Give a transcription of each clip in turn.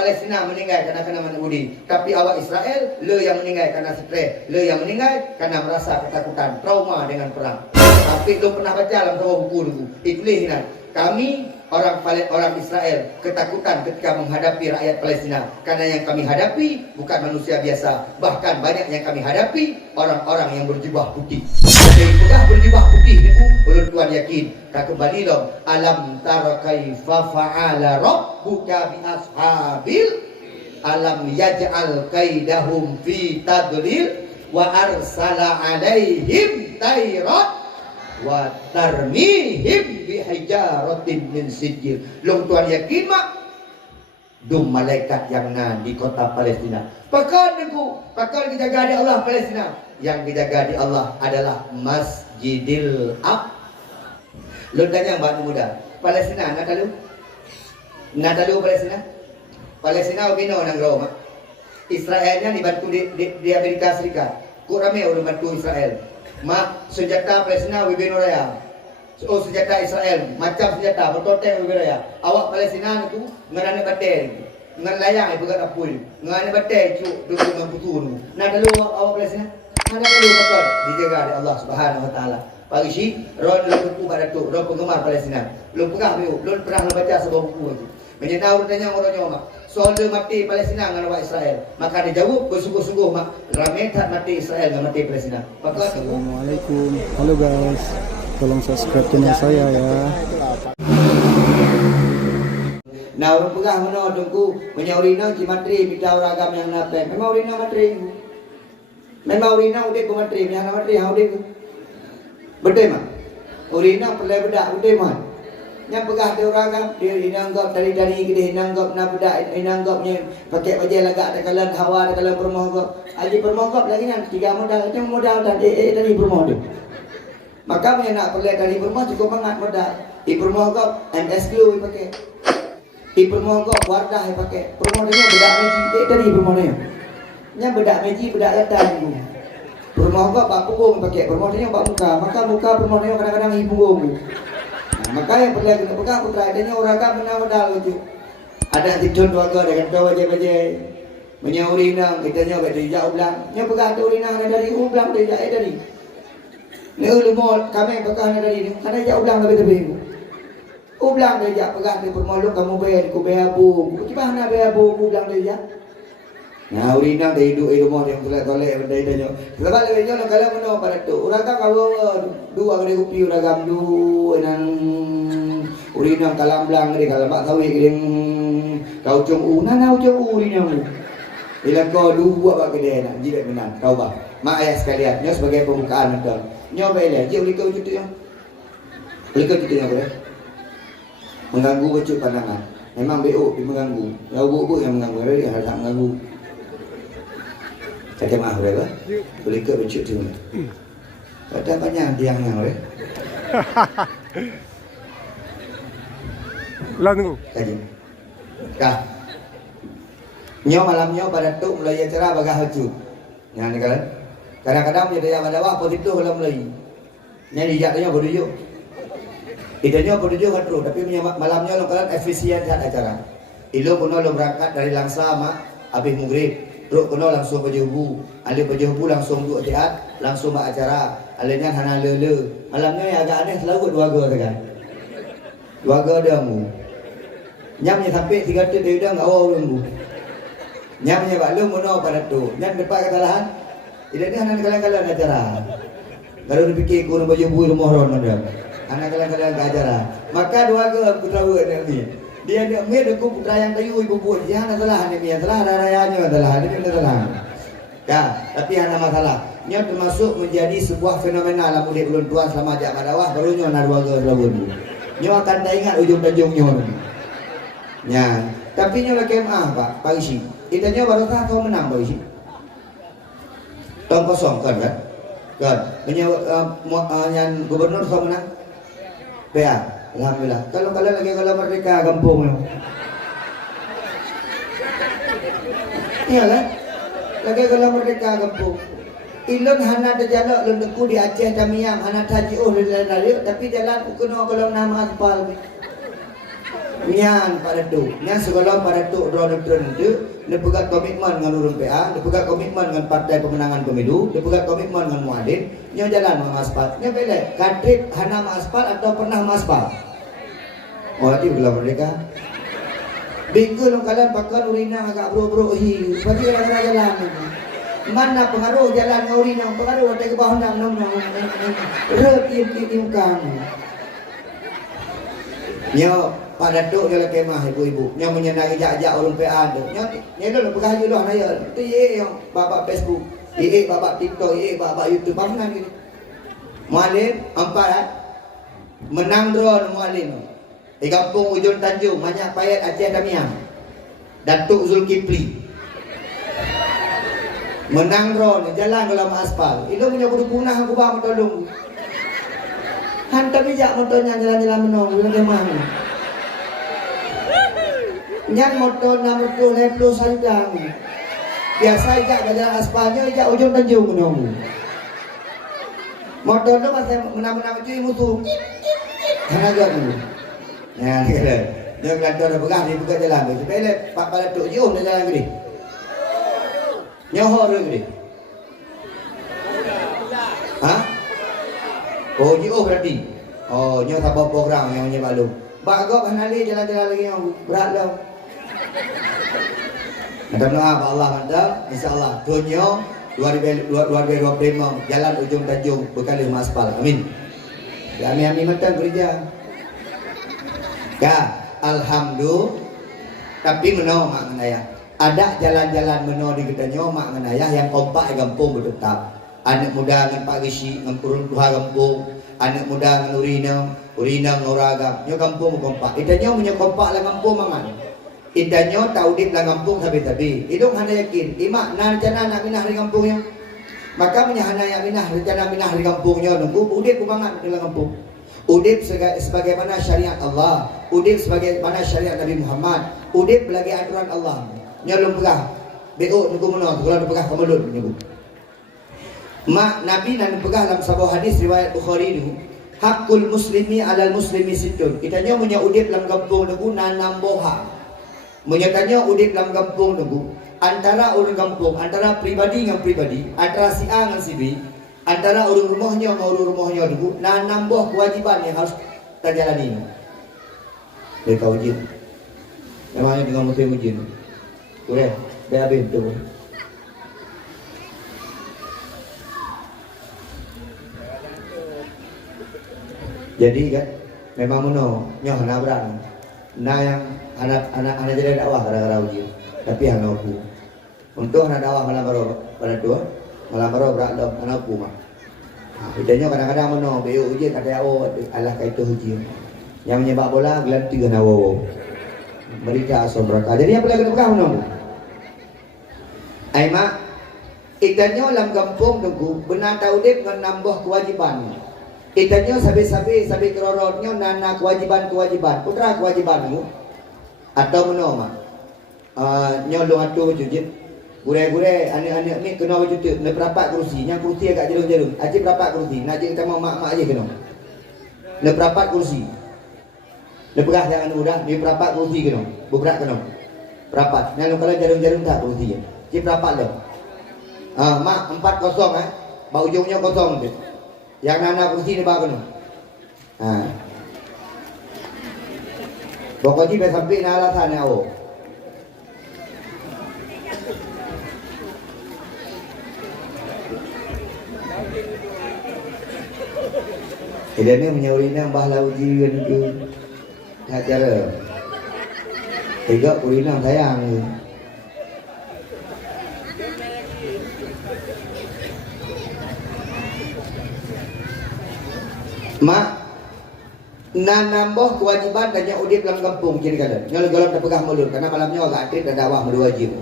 Palestina meninggal karena kena menudi, tapi awak Israel le yang meninggal karena stres, le yang meninggal karena merasa ketakutan, trauma dengan perang. Tapi lu pernah baca dalam sebuah buku dulu, Ikhlas. Kami orang Israel ketakutan ketika menghadapi rakyat Palestina karena yang kami hadapi bukan manusia biasa, bahkan banyak yang kami hadapi orang-orang yang berjubah putih. Jadi sudah berjubah putih itu ulun Tuhan yakin tak kembali dong. Alam tara kaifa fa'ala rabbuka bi ashabil alam yaj'al kaidahum fi tadlil wa arsala alaihim tayrat wa tarmihim bihijaratin min sijil. Long Tuhan yakin mak dum malaikat yang di kota Palestina. Pakar kita jaga di Allah Palestina. Yang dijaga di Allah adalah Masjidil Aqsa. Lu tanya batu muda, Palestina nak tahu Palestina? Palestina ubino nang Roma. Israelnya dibantu di Amerika Serikat. Kurame orang bantu Israel. Mak senjata Palestina ubino raya. Oh senjata Israel macam senjata bertotek ubino raya. Awak Palestina itu ngarane bater. Ngan layang ibu kat apul. Ngarane bater cuk duduk dengan putu. Nak tahu awak Palestina? Nak tahu betul dijaga di Allah Subhanahu wa taala. Pagi si, ron lu pada tu, ron penggemar Palestina. Lu pegang tu, lu pernah baca sebuah buku itu. Menyenau tanya orangnya mak. Soal dia mati Palestina dengan awak Israel. Maka dia jawab bersungguh-sungguh mak. Ramai tak mati Israel dengan mati Palestina. Assalamualaikum. Halo guys. Tolong subscribe channel saya ya. Nah orang pegang mana tunggu menyaurina ki matri bidau ragam yang nape. Memang urina matri. Memang urina udah ke matri, yang matri hang udah. Betul mak. Urina perlu bedak betul mak. Yang pegah dia orang kan dia inanggap dari kita inanggap nak bedak inanggapnya pakai baju lagak ada kalan hawa ada kalan permohon. Aji permohon lagi kan tiga modal macam modal dari permohon tu. Maka punya nak perlu dari permohon cukup banget modal. Di permohon MSQ pakai. Di permohon Wardah pakai. Permohon dia bedak meji dari permohon dia. Yang bedak meji bedak datang. Permohon pak punggung pakai. Permohon dia pak muka. Maka muka permohon dia kadang-kadang hi punggung. Maka yang perlu kita pegang putra adanya orang kan benar modal itu. Ada tidun warga dengan dua baje-baje. Menyauri nang kita nyoba dari jauh belang. Nya pegang tu rinang dari belang dari jauh dari. Ni ulumol kami pegang dari ni. Karena jauh belang lebih lebih. Belang dari jauh pegang di permolok kamu bayar ku bayar bu. Tiba nak bayar bu belang dari jauh. Nah urinang dari hidup mau yang tolak dari dia. Sebab lebih jauh kalau mana pada tu. Orang kan kalau dua kali kopi orang gam dua nang urinang kalam belang ni kalau mak tahu yang kau cung nana cung urinang. Bila kau dua bagi dia nak jilat benar. Kau bah. Mak ayah sekalian. Nyo sebagai pembukaan betul. Nyo bela. Dia boleh kau cuti yang. Boleh kau cuti yang boleh. Mengganggu becuk pandangan. Memang BO dia mengganggu. Kau bu yang mengganggu. Dia harus mengganggu. Kata maaf berapa? Boleh ke becuk tu? Ada banyak tiangnya boleh. Lah tunggu. Kaji. Kah. Nyo malamnya pada tu mulai acara bagah haju. Yang ni kan. Kadang-kadang dia yang ada wah positif kalau mulai. Nya dijatnya berdujuk. Idenya berdujuk kan terus, tapi malamnya lo kalian efisien saat acara. Ilo kuno lo berangkat dari Langsa mak habis maghrib. Terus kuno langsung berjubu, alih berjubu langsung duduk teat, langsung buat acara. Alihnya hana lele. Malamnya yang agak aneh selalu dua ga kan. Dua ga dia mu. Nyamnya sampai 3 dia udah enggak awal lu. Nyamnya bak lu mono pada tu. Nyam depan kesalahan. Tidak ni hana kalian-kalian acara. Kalau dipikir kurang berjubu rumah ron dia. Hana kalian-kalian ke acara. Maka dua ga putra buat ni. Dia aku putra yang kayu ibu buat jangan salah ni salah rayanya adalah ini salah. Ya, tapi hanya masalah. Nya termasuk menjadi sebuah fenomena dalam murid ulun tuan selama jak madawah barunya na dua ge lawan. Nya akan tak ingat ujung-ujungnya. Ya, tapi nya lagi Pak, Paisi. Itanya baru tahu menang Paisi. Tong kosong kan? Kan. Nya yang gubernur tahu menang. PA. Alhamdulillah. Kalau kalian lagi kalau merdeka kampung lo. Iya kan? Lagi kalau merdeka kampung. Ilun hana terjalak lun deku di Aceh Tamiang hana tajiuh di lain-lain tapi jalan ukeno kalau nama aspal. Nyan pada tu, nyan segala pada tu drone itu, dia pegang komitmen dengan urun PA, dia pegang komitmen dengan partai pemenangan pemilu, dia pegang komitmen dengan muadin, nyan jalan mengaspal. Nyan pilih, kadrit hana mengaspal atau pernah mengaspal. Oh, itu belum mereka. Bingkul kalian pakai urina agak bro-bro hi, pasti kadang-kadang jalan. Mana pengaruh jalan dengan urina, pengaruh ada ke bawah nang. Rep im kamu. Nyo pada duk dalam kemah ibu-ibu. Nyo menyenangi jak-jak orang PA tu. Nyo dah pegang je dah naya. Tu ye yang babak Facebook, ye babak TikTok, ye babak YouTube mana ni. Muallim empat menang drone muallim. Di kampung Ujung Tanjung, banyak payat Aceh Damiang. Datuk Zulkifli. Menang drone, jalan dalam aspal. Itu punya budu punah aku bawa tolong. Hantar bijak motornya jalan-jalan menong, bilang ke mana. Nyan motor 60 leplo saja. Biasa ijak jalan aspalnya, ijak Ujung Tanjung menong. Motor tu masih menang-menang cuy musuh. Hanaga dulu. Ya, kira. Dia kelantar dah pegang, dia buka jalan. Sepele pak pada tok jom dia jalan gede. Nyohor gede. Hah? Oh, jauh berarti. Oh, nyoh tak bawa program yang punya malu. Bagok hanali jalan-jalan lagi yang berat dah. Minta doa pak Allah mantap. Insya-Allah dunia 2025 jalan Ujung Tanjung berkali aspal. Amin. Ya, amin mantap gereja. Ya, alhamdulillah. Tapi meno mak ngenayah. Ada jalan-jalan meno di gedanyo mak ngenayah yang kompak di kampung bertetap. Anak muda dengan Pak Gisi, dengan kurun tuha kampung. Anak muda dengan urina ngoragam. Nyo kampung kompak. Itanyo punya kompak lah kampung mangan. Itanyo taudip lah kampung sabi-sabi. Idong hana yakin. Imak na rencana nak minah di kampungnya. Maka punya hana yang minah rencana minah di kampungnya. Nunggu udip kumangan di kampung. Udip sebagaimana syariat Allah, udip sebagaimana syariat Nabi Muhammad, udip lagi aturan Allah. Nyolong pegah, BO nunggu menol, kalau pegah kemulut menyebut. Mak Nabi nan pegah dalam sebuah hadis riwayat Bukhari itu, hakul muslimi alal muslimi situn. Kitanya punya udip dalam kampung nunggu nanam boha. Menyatanya udip dalam kampung nunggu antara orang kampung, antara pribadi dengan pribadi, antara si A dengan si B. Antara urung rumahnya dengan urung rumahnya dulu, nah nambah kewajiban yang harus terjalani. Mereka ujian. Namanya dengan musim ujian. Boleh, dah habis tu. Jadi kan, memang meno nyoh nabrak. Nah yang anak jadi dakwah gara-gara ujian. Tapi hanya aku. Untuk anak dakwah malam baru pada dua. Malam baru berat dah anak aku mah. Bedanya kadang-kadang meno BO ujian kata awak alah kaitu ujian. Yang menyebab bola gelanti kan awak. Mereka asal mereka. Jadi apa lagi nak meno? Ai mak ikannya dalam kampung tunggu benar taudip dengan nambah kewajiban. Ikannya sabi kerorotnya nana kewajiban. Putra kewajiban tu atau meno mak. Nyolong atu jujit. Gure-gure anak-anak ni kena bercuti nak berapat kerusi. Yang kerusi agak jelung-jelung. Aje berapat kerusi. Nak je kita mau mak-mak aje kena. Nak berapat kerusi. Nak pegah jangan mudah, ni berapat kerusi kena. Beberat kena. Berapat. Yang kalau jarum-jarum tak kerusi je. Je berapat dah. Mak 4-0 Bau ujungnya kosong tu. Yang anak kerusi ni bawa kena. Pokoknya sampai nak alasan awak. Dia ni menyawirina bahlah uji kan ke. Tak cara. Tiga urina sayang ke. Mak nak nambah kewajiban dan yang udip dalam kampung kira kata. Nyol golong dah pegah mulut karena malamnya agak aktif dan dakwah berwajib.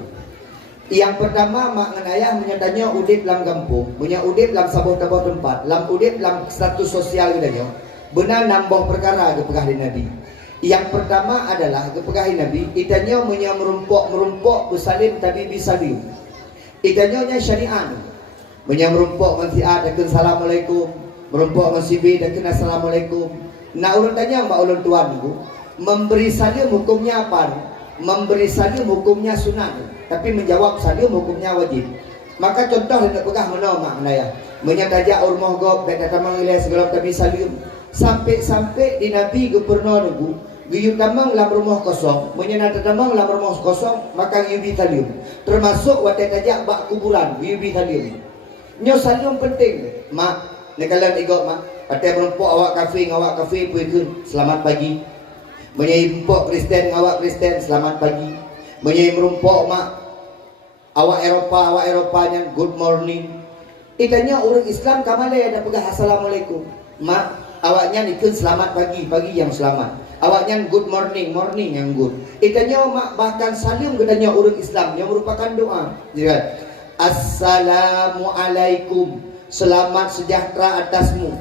Yang pertama mak dengan ayah menyatanya udip dalam kampung, punya udip dalam sebuah tempat, dalam udip dalam status sosial katanya, benar nambah perkara ke pegah Nabi. Yang pertama adalah ke pegah Nabi, itanya punya merumpok bersalim tapi bisalim. Itanya nya syariat. Punya merumpok man si A dan assalamualaikum, merumpok man si B dan assalamualaikum. Nak ulun tanya mbak ulun tuan tu, Memberi salim hukumnya apa? Memberi salim hukumnya sunat, tapi menjawab salim hukumnya wajib. Maka contoh hendak pegah mana makna ya. Menyataja urmoh gob dan kata mangilah segala tapi salim. Sampai di Nabi gubernur nunggu giyu tamang lam rumah kosong, menyenata tamang lam rumah kosong, maka giyu salim. Termasuk watai tajak bak kuburan, giyu salim. Nyo salim penting. Mak, nekalan igok mak. Patai merumpuk awak kafir puikun, selamat pagi. Menyai empuk Kristen awak Kristen, selamat pagi. Menyai merumpuk mak awak Eropanya, good morning. Itanya orang Islam kamale ada pegah assalamualaikum. Mak, awaknya ikut selamat pagi yang selamat. Awaknya good morning yang good. Itanya mak bahkan salim katanya orang Islam yang merupakan doa. Jadi assalamualaikum, selamat sejahtera atasmu.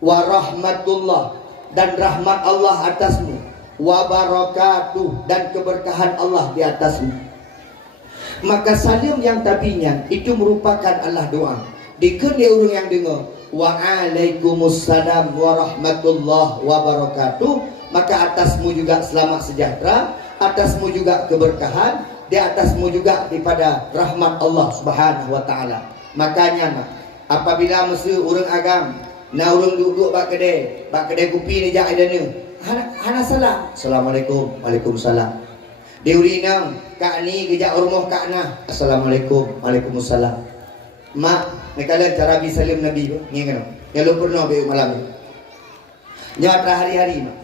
Warahmatullah, dan rahmat Allah atasmu. Wabarakatuh, dan keberkahan Allah di atasmu. Maka salim yang tabinya itu merupakan Allah doa. Dikun dia orang yang dengar waalaikumsalam warahmatullah wabarakatuh, maka atasmu juga selamat sejahtera, atasmu juga keberkahan, di atasmu juga daripada rahmat Allah Subhanahu wa taala. Makanya apabila mesti orang agam na orang duduk bak kedai kopi ni jak ada ni. Hana salam. Assalamualaikum. Waalaikumsalam. Diurinam kak ni kejak rumah kak nah. Assalamualaikum. Waalaikumsalam. Mak, ni kalian cara bisalim Nabi ni kan. Yang lu pernah be malam ni. Nyata hari-hari mak.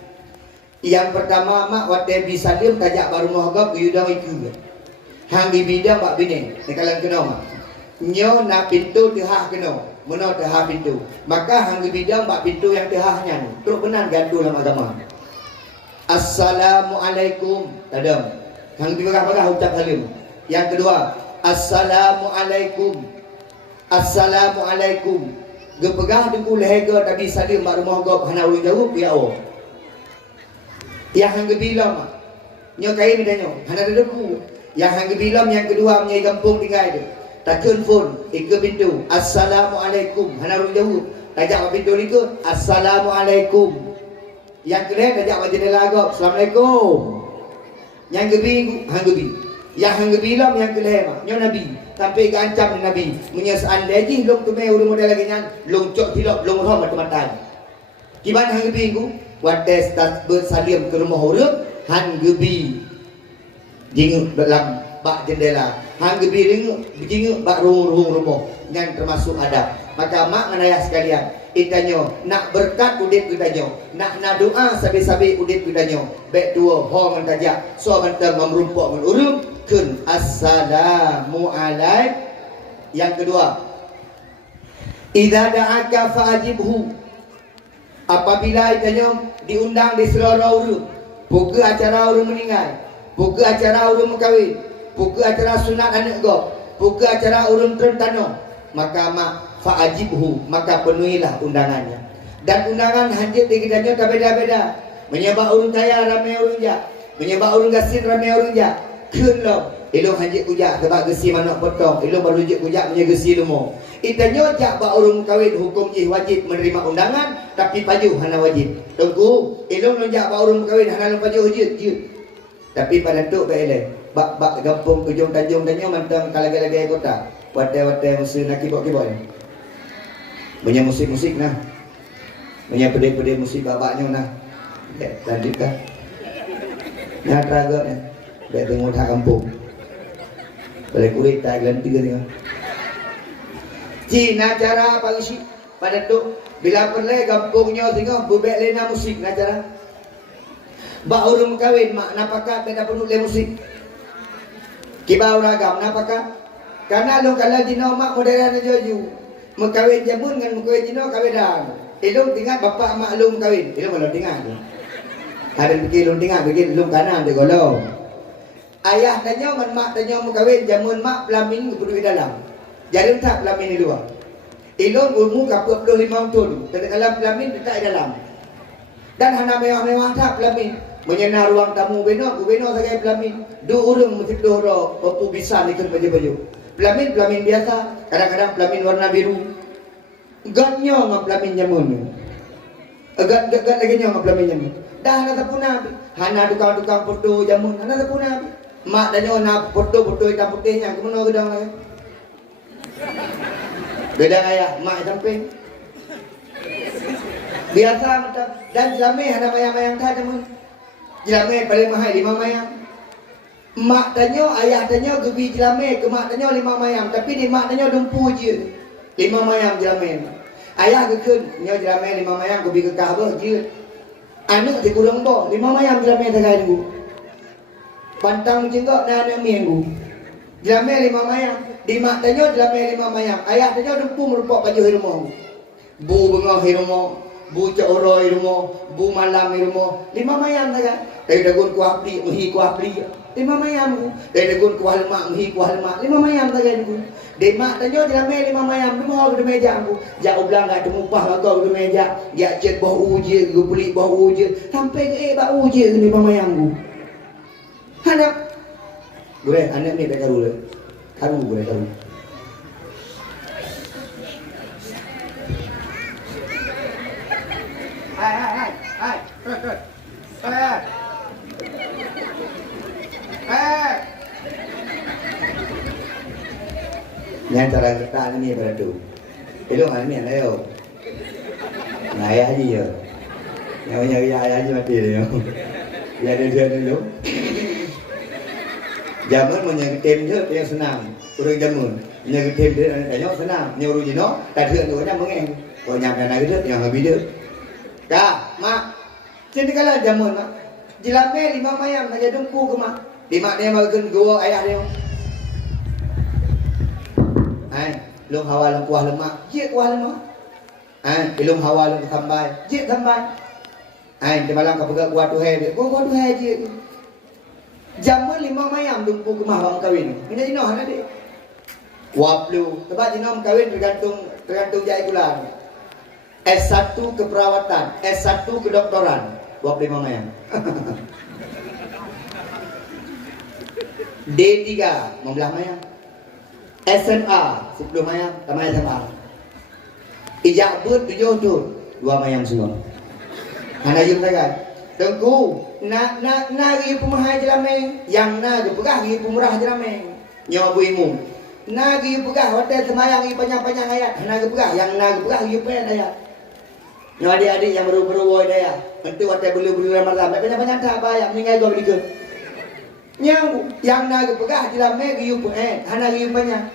Yang pertama mak waktu bisalim tajak baru mohgab yudang iku. Hang di bidang bak bini. Ni kalian kena mak. Nyo na pintu tehah kena. Mana tehah pintu. Maka hang di bidang bak pintu yang tehahnya. Teruk benar gandu dalam agama. Assalamualaikum. Tadam. Hang di bagah-bagah ucap salim. Yang kedua, assalamualaikum. Assalamualaikum. Gepegah deku lehega tadi salim mak rumah gop hana ulun jauh ya oh. Yang hang gebilam mak. Nyo kai midanyo. Hana deku. Yang hang gebilam yang kedua menyai kampung tinggal dia. Takun phone ke pintu. Assalamualaikum. Hana ulun jauh. Tajak pintu ni ke. Assalamualaikum. Yang kedua tajak jendela agak. Assalamualaikum. Yang gebi hang gebi. Yang hang gebilam yang kedua mak. Nyo Nabi. Sampai ke ancam Nabi. Menyesal lagi long tu mai urang model lagi nyan. Long cok tilok long roh mata-mata. Kiban hang gebi ku. Wates tas bersalim ke rumah urang. Hang gebi. Jing dalam bak jendela. Hang gebi jing bak ruang rumah. Yang termasuk adab. Maka mak nganayah sekalian. Itanyo nak berkat udip kudanyo, nak doa sabi-sabi udip kudanyo. Baik dua hong mentajak, so mentang merumpuk menurun kun assalamualaikum. Yang kedua, idza da'aka fa'ajibhu. Apabila itanyo diundang di seluruh urang, buka acara urang meninggal, buka acara urang berkahwin, buka acara sunat anak gop, buka acara urang tertano, maka mak fa'ajibhu, maka penuhilah undangannya. Dan undangan hadir di kedanya tak beda-beda. Menyebab urang kaya ramai urang jak, menyebab urang gasin ramai urang jak. Keun lo, elok hadir ujak sebab gesi manok potong, elok baru ujak ujak punya gesi lemo. Itanya jak bak urang kahwin hukum ih wajib menerima undangan, tapi paju hana wajib. Tunggu, elok lonjak bak urang kahwin hana lo paju hujud. Tapi pada tu baik bak gampung ujung tanjung tanya mantang kalagi-lagi kota. Watai-watai musuh nak kibok-kibok ni. Banyak musik-musik nah. Banyak pedih-pedih musik babaknya nah. Ya, lanjutkan. Nyata agak ni. Baik tengok tak kampung. Boleh kulit tak gelanti ke tengok. Cina cara apa isi? Pada tu bila perle kampungnya tengok bubek lena musik nah cara. Bak urang kahwin mak napakah beda perlu le musik. Kibau ragam napakah? Karena lo kalau dino mak modern joju. Mengkawin jamun dengan mengkawin dino kawin dah. Elong tinggal bapak mak lum kawin. Elong kalau tinggal. Ada fikir lum tinggal, fikir lum kanan dia golong. Ayah tanya man mak tanya mengkawin jamun mak pelamin ke di dalam. Jadi tak pelamin di luar. Elong umur 45 tahun. Dalam pelamin letak di dalam. Dan hana mewah-mewah tak pelamin. Menyena ruang tamu beno sebagai pelamin. Dua orang mesti dua orang bisa ikut baju-baju. Pelamin biasa, kadang-kadang pelamin warna biru. Gatnya ngap pelamin jamun. Agat lagi nya ngap pelamin jamun. Dah nak tapuna. Hana tukang-tukang foto jamun. Hana tapuna. Mak danyo nak foto-foto hitam putihnya. Kemuno gedang lagi. Gedang ayah mak samping. Biasa macam dan jelame ada mayang-mayang dah jamun. Jelame paling mahal 5 mayang. Mak danyo, ayah danyo gebi jelame ke mak danyo 5 mayang. Tapi di mak danyo dumpu je. 5 mayang jelame. Ayah gekun, nyo jelame 5 mayang gebi ke kahbah je. Anak di kurang bo, 5 mayang jelame tagai nunggu. Pantang jenggok na anak minggu. Jelame 5 mayang. Di mak danyo jelame 5 mayang. Ayah danyo dumpu merupak baju hirumah. Bu bengah hirumah. Bu coro hirumah. Bu malam hirumah. 5 mayang tagai. Dari dagun kuah pli, muhi kuah pli. 5 mayam. Dari dagun kuah lemak, muhi kuah lemak. 5 mayam tagai nunggu. Di mak danyo jelame 5 mayam. Demo ke meja aku. Jak ublang kat temupah kau ke meja. Jak cek bau uje, ke beli bau uje. Sampai ke bau uje ke 5 mayam aku. Anak. Boleh, anak ni tak karu le. Karu boleh karu. Hai. Yang cara kita ni beradu. Elok mana ni ayo. Ayah aja ya. Yang ayah aja mati dia. Ya dia dulu. Jamun menjaga tim je yang senang. Urang jamun menjaga tim dia banyak senang. Nyuruh jino, tak ada tu banyak mengeng. Kau nyampe nak dia yang habis dia. Kak, mak. Jadi kalau jamun mak. Jelame 5 mayam nak jadi dumpu ke mak. Di mak dia makan gua ayah dia. Lung hawa lung kuah lemak, je kuah lemak. Lung hawa lung sambai, je sambai. Di malam kau pegang kuah tuhai dia, kuah tuhai je. Jamun 5 mayam dumpu ke mah bang kawin. Mina jino hana dia. Waplu, tempat jino kawin tergantung jai bulan. S1 keperawatan, S1 kedoktoran, 25 mayam. D3 15 mayam. SMA 10 mayam, tamat SMA. Ijabut 7 tu, 2 mayam semua. Hana jum tagai. Tengku, nak ri pemahai jelame, yang nak pegah ri pemurah jelame. Nyo bu imum. Nak ri pegah hotel semayang ri panjang-panjang ayat. Hana pegah, yang nak pegah ri pen ayat. Nyo adik-adik yang baru-baru woi daya. Hentu hotel bulu-bulu Ramadan, panjang-panjang tak bayar meninggal gua begitu. Yang nak pegah jelame ri pen, hana ri panjang.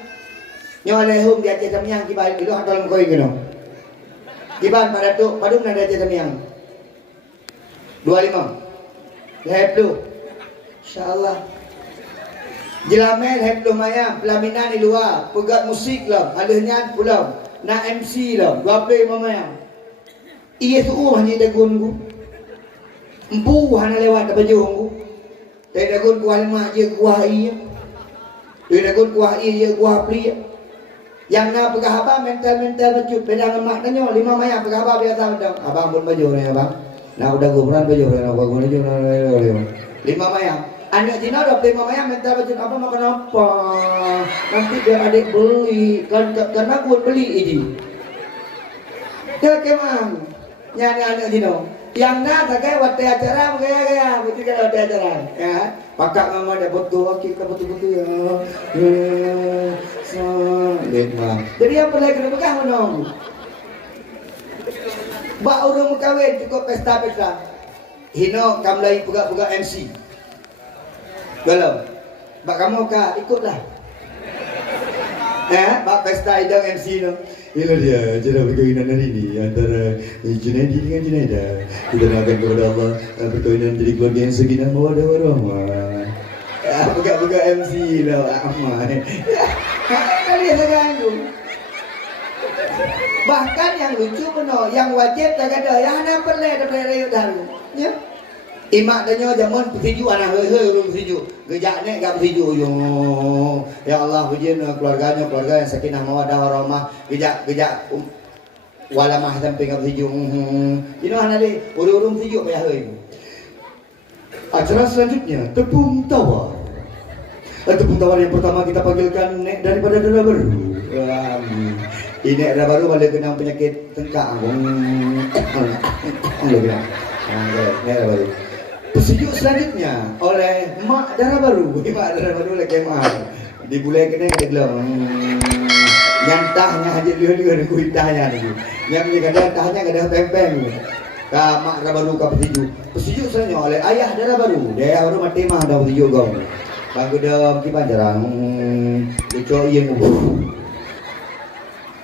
Nyo lehum dia cerita miang kibai itu dalam koi keno. Kiban pada tu padung nada cerita miang. 25. Lehep tu. Insyaallah. Jelame lehep tu mayam pelaminan di luar, pegat musik lah, ada nyan pulau, nak MC lah, 25 mayam. Iya tu hanya dagun ku. Empu hana lewat ke baju ku. Teh dagun kuah lemak je kuah iya. Teh dagun kuah iya je kuah pli. Yang nak pegah abang mental becut pedang emak nanyo 5 mayam pegah abang biasa mendang. Abang pun baju ni abang. Nak udah guburan baju ni nak gua baju 5 mayam. Anak Cina 25 mayam mental becut apa makan apa. Nanti biar adik beli kan karena gua beli ini. Ya kemang. Nyani anak Cina. Yang nak pakai waktu acara gaya betul kan waktu acara ya. Pakak mama dah betul kita betul-betul ya. Jadi apa lagi kena pegang menong. Bak urung kawin cukup pesta-pesta. Hino kamlai pegak-pegak MC. Belum. Bak kamu kah ikutlah. Bak pesta idang MC no. Inilah dia acara perkahwinan hari ini antara Junaidi dengan Junaida. Kita doakan kepada Allah perkahwinan jadi keluarga yang sakinah mawaddah warahmah. Pegak-pegak MC lah aman. Kalian terganggu. Bahkan yang lucu benar, yang wajib tak ada, yang ada perle dahulu. Ya. Imak danyo zaman persiju anak he urung persiju. Gejak nek gak persiju yo. Ya Allah pujian keluarga yang sakinah mawaddah warahmah. Gejak walamah sampai gak persiju. Ino ana le urung persiju payah he. Acara selanjutnya tepung tawar. Tepung tawar yang pertama kita panggilkan nek daripada Dara Baru. Ini Dara Baru balik kena penyakit tengkang. Darah baru. Pesejuk selanjutnya oleh Mak Darah Baru. Mak Darah Baru lagi mak. Di bulan kena kata gelang. Nyantahnya aja dia ada kuitahnya ni. Yang punya kadang-kadang ada pempeng. Ka Mak Darah Baru ka pesejuk. Pesejuk selanjutnya oleh Ayah Darah Baru. Dia baru mati mah dah pesejuk kau. Bangku dah kipan jarang. Dicok yang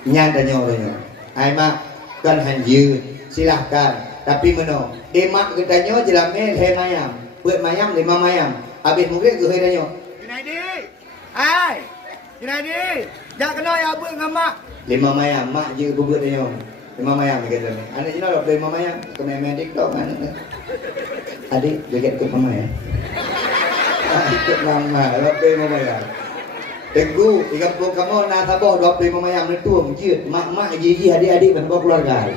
nyantanya orangnya. Ai mak kan hanjir silahkan. Tapi meno, demak getanyo jelame he mayam. Buat mayam 5 mayam. Habis murid ke he danyo. Junaidi. Hai. Junaidi. Jak kena ya abut dengan mak. 5 mayam, mak je buat danyo. 5 mayam kata ni. Anak jina dah 5 mayam. Kena main TikTok mana ni. Adik jaga ikut mama ya. Ikut mama, 5 mayam. Tenggu, 30 kamu nak tabah 25 mayam ni tuang je. Mak-mak gigi adik-adik dan keluarga.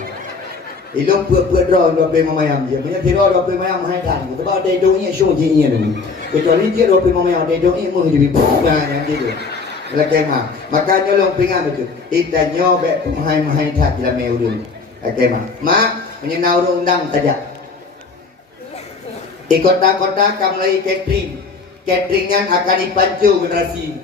Ilong buat draw 25 mayam je. Punya tiro 25 mayam hai tan. Sebab ada dongnya show je nya tu. Kecuali dia 25 mayam ada dongnya mu je yang gitu. Lagi mah. Makanya long pingan betul. Itanyo be mahai-mahai tak dalam meurun. Lagi mah. Mak menyenau undang saja. Di kota-kota kamlai catering. Cateringan akan dipancu generasi.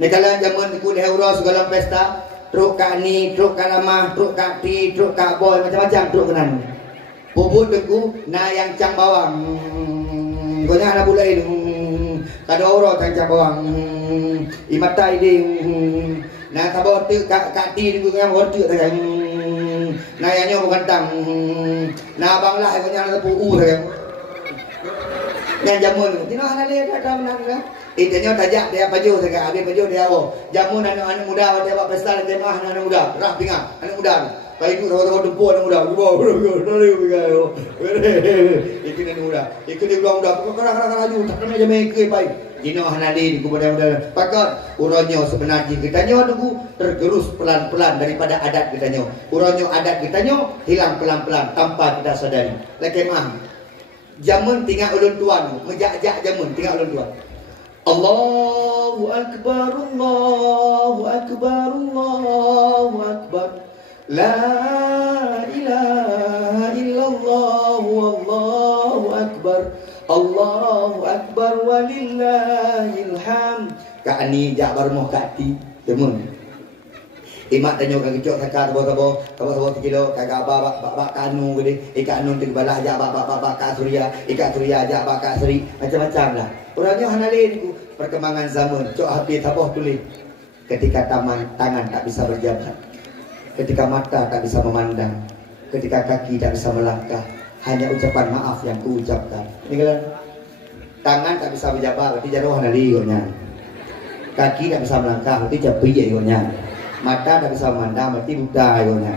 Negara zaman ku dehura segala pesta. Truk kak ni, truk kak lamah, truk kak ti, truk kak boy, macam-macam truk kenan. Bubut deku, na yang cang bawang. Gonya anak bulai tu. Kada oro cang bawang. Imatai dia. Na sabo tu kak ti deku kan wortu tak. Na yang nyo bukan tang. Na banglah gonya anak pu tak. Yang jamun, tino anak le dah menang. Itanya tajak dia baju sekarang, habis baju dia awak. Jamun anak muda dia buat pesta dia mah anak muda, rah pinggang anak muda. Kai itu tahu tempuh anak muda. Wow, dari pinggang. Ikut anak muda. Ikut dia muda. Kadang-kadang laju tak kena je make pai. Jino hanali di muda-muda. Pakat uronyo sebenarnya kitanya tunggu tergerus pelan-pelan daripada adat kitanya. Uronyo adat kitanya hilang pelan-pelan tanpa kita sadari. Lagi mah. Jamun tinggal ulun tuan, ngejak-jak jamun tinggal ulun tuan. Allahu Akbar, Allahu Akbar, Allahu Akbar. La ilaha illallah, Allahu Akbar. Allahu Akbar walillahil hamd. Kak ni jak barmoh kak ti, demun. Imak tanyo kak kicok kakak tabo-tabo 1 kilo kakak bak kanu gede. Ikat nun tig balah jak bak kak Surya, ikat Surya jak bak kak Sri, macam-macam lah. Orangnya hanalin ku perkembangan zaman. Cok habis tabah tulis. Ketika tangan tak bisa berjabat. Ketika mata tak bisa memandang. Ketika kaki tak bisa melangkah. Hanya ucapan maaf yang ku ucapkan. Ini kan tangan tak bisa berjabat, berarti jatuh hanalin. Kaki tak bisa melangkah, berarti jatuh ya. Mata tak bisa memandang, berarti buta ya.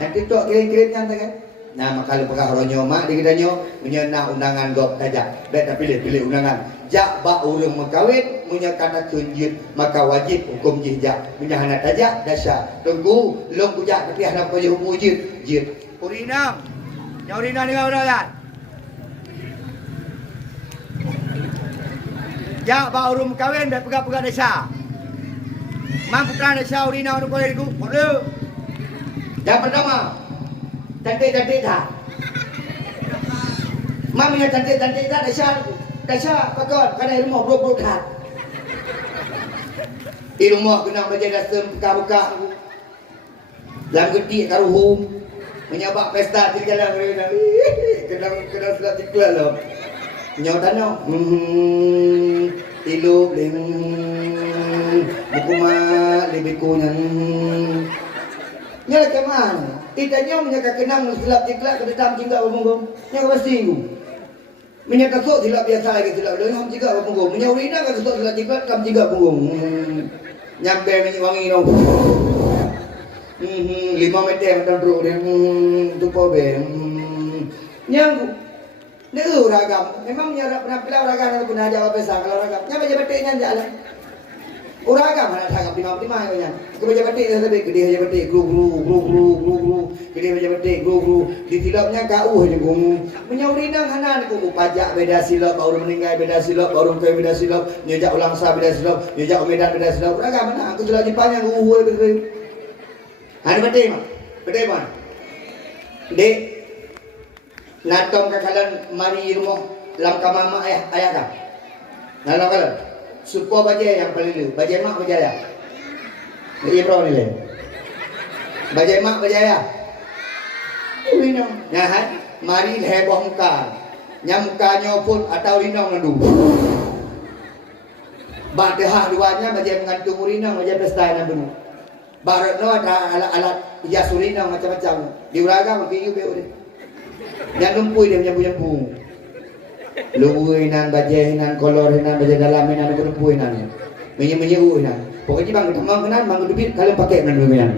Yang TikTok kering-keringnya kan. Nah, maka lu pekah ronyo mak di kitanyo menyena undangan gop tajak. Bet tak pilih undangan. Jak ba urang mengkawin munya kata kunjit maka wajib hukum jihjak. Munya hana tajak dasar. Tunggu long kujak tapi hana ko hukum jit. Urina. Ya urina dengan orang. Jak ba urang mengkawin bet pegak-pegak dasar. Mampu kan dasar urina anu boleh ku. Bodoh. Yang pertama cantik-cantik tak? Maminya cantik-cantik tak? Dasar pakot kadang rumah bro-bro kat. Di rumah kena baca dasar buka-buka. Dalam gedik karuhum. Menyabak pesta di jalan kena sulat iklan lah. Nyawa tanah. Tilup buku mak lebih kunang. Nyala keman. Itanya menyaka kenang silap tiklak ke dalam jingga berpunggung. Nyaka pasti itu. Menyaka sok silap biasa lagi silap dalam jingga berpunggung. Menyaurina ke sok silap tiklak dalam jingga berpunggung. Nyampe wangi dong. 5 meter macam teruk dia. Tupo be. Nyang. Dia ragam. Memang menyarap penampilan ragam ataupun aja apa besar kalau ragam. Nyampe je betiknya jalan. Uragam anak cakap 55 ya. Aku baca batik dah sampai gede aja batik gru. Gede baca batik gru. Ditilapnya kau aja gum. Menyaurinang hanan aku pajak beda silap baru meninggal beda silap baru ke beda silap nyejak ulang sah beda silap nyejak medan beda silap. Uragam mana aku sudah jipanya betul. Ada batik mah. Batik mana? Dek. Natong kakalan mari rumah lam kamama ayah kan. Nalang kalan. Supo baje yang paling baje mak baje ayah. Ni bro ni le. Baje mak baje ayah. Winong. Nah, mari heboh muka. Nyamukanya pun atau rinong nandu. Badahah duanya baje mengantung rinong baje pesta nandu. Barat no ada alat-alat hias rinong macam-macam. Diuraga mungkin be ore. Yang lumpui dia nyampu-nyampu. Lubuinan bajehinan kolorinan baje dalaminan lumpuinan. Menye-menyeruinan. Pokoknya bang temang kenan bang debit kalian pakai nan luminan.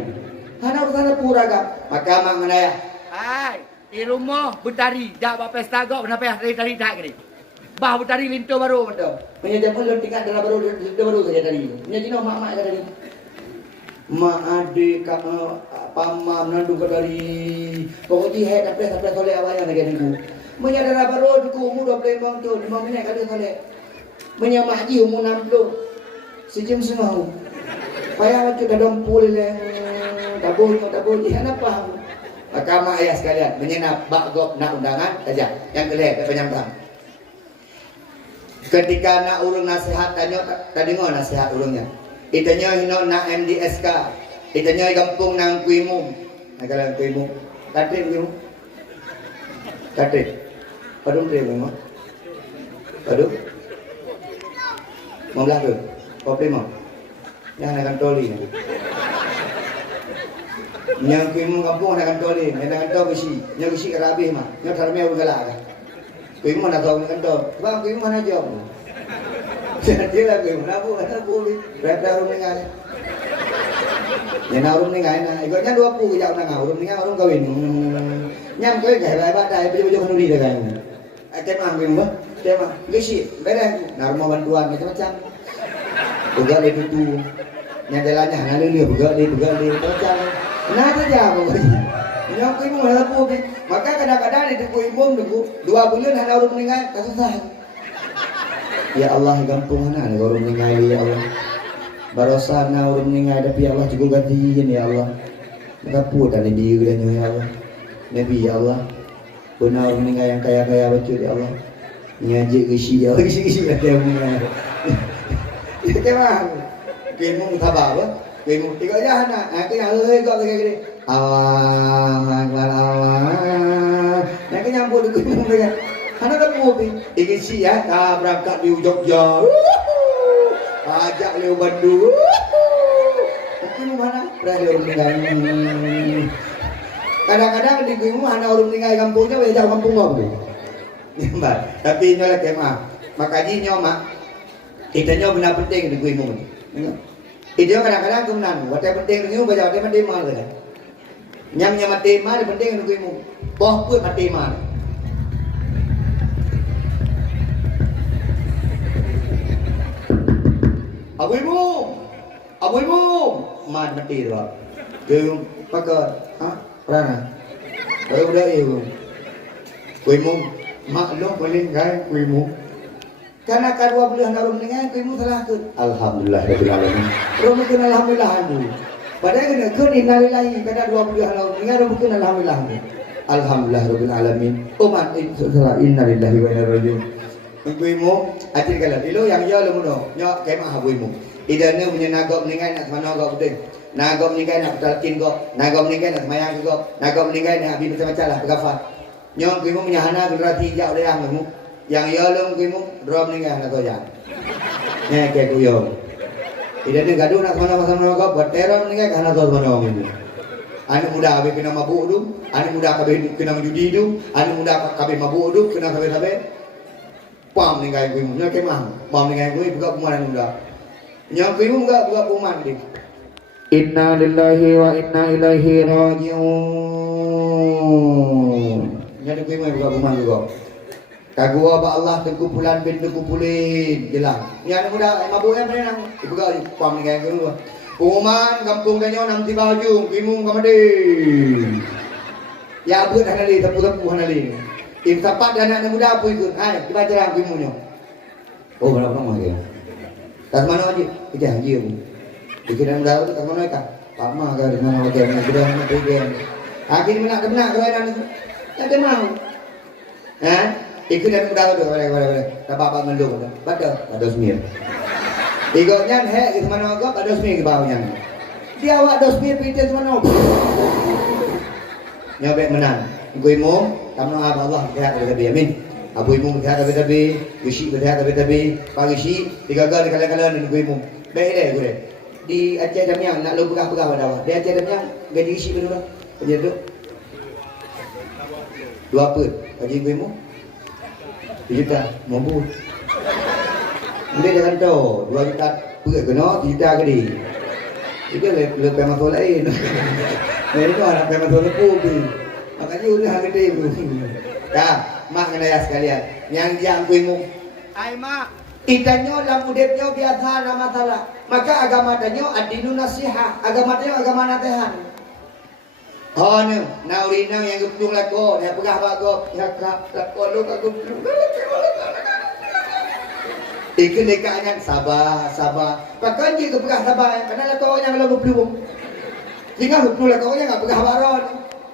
Hana urusan puraga. Maka mang manaya. Hai, di rumah Butari, dah buat pesta gak kenapa ya tadi dah gini. Bah Butari lintu baru betul. Menyejamu lu tingkat dalam baru saja tadi. Menyejamu mak-mak tadi. Mak adik pamam nandu dari pokoknya head sampai soleh awalnya lagi niku. Menyadara baru duku umur 20 tahun tu 5 minit kali soleh. Menyamaji umur 60. Sejam semua. Payah waktu dah dompul le. Dabul kenapa? Maka mak ayah sekalian menyenap bakgop nak undangan saja. Yang kelih penyambang. Ketika nak urung nasihat tadi ngau nasihat urungnya. Itanya hino nak MDSK. Itanya gampung nang kuimu. Nak kalang kuimu. Katrik kuimu. Katrik. Padum tre kuimu. Padum. Mau belah tu. Kopi mau. Yang nak toli. Yang kuimu kampung nak toli. Nak toli besi. Yang besi kerabih mah. Yang terme bergelak. Kuimu nak tahu nak toli. Bang kuimu mana jawab? Dia lagi menabu, berada orang nengai. Yang orang nengai na, ikutnya 20 jauh nang orang nengai orang kawin. Nyam kawin gaya baik badai, baju kanuri dah kan. Tema ambil bah, tema, gisi, bereng, narma bantuan macam-macam. Bukan itu tu, nyadelanya hana lili, bukan macam. Nah saja pokoknya. Yang kau ibu hana pun, maka kadang-kadang itu kau ibu nunggu 2 bulan hana orang nengai, kasusah. Ya Allah gampung mana orang meninggal ya Allah. Barosana orang meninggal tapi Allah juga gantiin ya Allah. Ngapur dan Nabi dan ya Allah. Nabi ya Allah. Benar orang meninggal yang kaya-kaya betul ya Allah. Ngaji gisi ya Allah gisi kata meninggal. Kemang. Kemung sabar apa? Kemung tiga jahana. Aku yang kau kayak gini. Allah. Nak nyambut aku dengan Hana dah mobil, ingin siap berangkat di Jogja, ajak lewat Bandung, mungkin mana? Berada orang meninggal. Kadang-kadang di rumah hana orang meninggal kampungnya, wajah kampung apa? Tapi nyolah kemah, makanya nyomak, kita nyomak benar penting di rumah. Itu kadang-kadang kemenan, waktu penting di rumah, waktu mati mana? Nyam mati mana penting di rumah, boh pun mati mana? Abu ibu, mad mati tu. Dia pakai, pernah. Baru dah ibu. Kuimu, maklum paling gay kuimu. Karena kedua belah narum dengan kuimu salah ke. Alhamdulillah rabbil alamin. Rum kena alhamdulillah dulu. Padahal kena innalillahi kada dua belah narum dengan rum kena alhamdulillah. Alhamdulillah rabbil alamin. Umat salah innalillahi wa inna ilaihi rajiun. Kuimu atil kala dilo yang ya lemuno nyok kemah habuimu idane punya nagop ningai nak mana gop betul nagop ningai nak talkin gop nagop ningai nak mayang gop nagop ningai nak abi macam-macam lah pegafat nyok kuimu punya hana gerati jau dia ngamu yang ya lem kuimu drom ningai nak goyang nya ke kuyo idane gaduh nak mana gop buat teror ningai kana gop mana ngamu anu muda abi kena mabuk du anu muda kabeh kena judi du anu muda kabeh mabuk du kena kabeh pam ningai kuimu nya kemah pam ningai kuimu buka kumaran muda nya kuimu buka kuman dik inna lillahi wa inna ilaihi rajiun nya kuimu buka kuman juga kagua ba Allah kumpulan bin kumpulin jelang nya muda mabuk yang menang buka pam ningai kuimu kuman kampung danyo nam ti baju kuimu kamade ya abut hanali tepu-tepu hanali Im sapat dan anak muda apa ikut? Hai, kita jalan kuimunya. Oh, berapa lama dia? Kat mana aja? Kita haji aku. Kita muda tu kat mana kah? Pak mah kah di mana lagi? Kita nak pergi. Akhir mana kena kau ada ni? Tak ada mau. Ikut dan mudah tu, boleh. Tak apa mendung, pada semir. Ikutnya hek itu mana kau pada semir ke bawahnya. Dia awak dos semir pintu mana? Nyobek menang. Gue mau, kamu apa Allah berkata lebih amin. Abu ibu berkata lebih, Yushi berkata lebih, Pak Yushi digagal kala-kala dan gue mau. Baik deh gue. Di Aceh Damiang nak lu pegah-pegah pada awak. Di Aceh Damiang gaji isi dulu lah. Kerja duduk. 2 apa? Gaji gue mau. 2 juta, mampu. Boleh dengan tu, 2 juta perut kena, 3 juta ke dia. Itu lebih masuk lain. Mereka tu anak memang masuk lepu. Makanya udah gede tu. Dah, mak kena ya sekalian. Yang gue mau. Ai mak. Itanyo dalam udepnya biasa ada masalah. Maka agama danyo adinu nasihat. Agama danyo agama nasihat. Oh ni, naurina yang gepung lako, yang pegah bago, yang lako lu aku. Ikan dekatnya sabar. Pakai je ke pegah sabar. Karena lako yang lalu gepung. Jika gepung lako yang enggak pegah baron.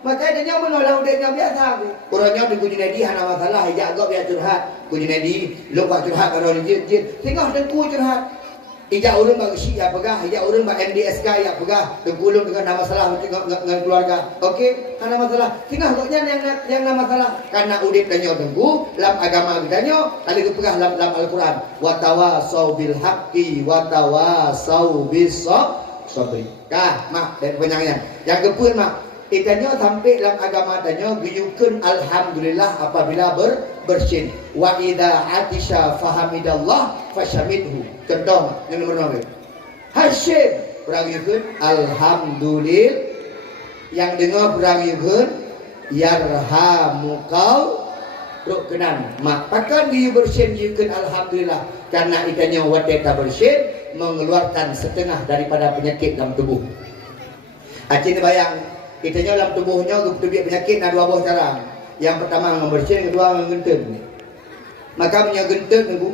Maka dia menolak udahnya biasa. Orangnya di kunci nadi hana masalah, hijak agak biar curhat. Kunci nadi, lupa curhat kalau jin. Tengok dengku curhat. Hijak orang bagi syik ya pegah, hijak orang bagi MDSK ya pegah. Dengkulung dengan masalah dengan keluarga. Okey, karena masalah. Tengok koknya yang masalah. Karena udip danyo dengku, dalam agama danyo, kali pegah dalam Al-Quran. Watawasau bil haqqi, watawasau bis sabri. Kah, mak dan penyangnya. Yang kepun mak. Ikannya sampai dalam agama danyo guyukun alhamdulillah apabila bersin. Wa idza atisha fahamidallah fashamidhu. Contoh yang nomor 2. Hasyim beraguyukun alhamdulillah. Yang dengar beraguyukun yarhamukau rukenan. Maka dia bersin guyukun alhamdulillah karena ikannya wadeta bersin mengeluarkan setengah daripada penyakit dalam tubuh. Acing bayang kitanya dalam tubuhnya penyakit ada 2 buah cara. Yang pertama membersih, yang kedua menggentun. Maka punya gentun ibu,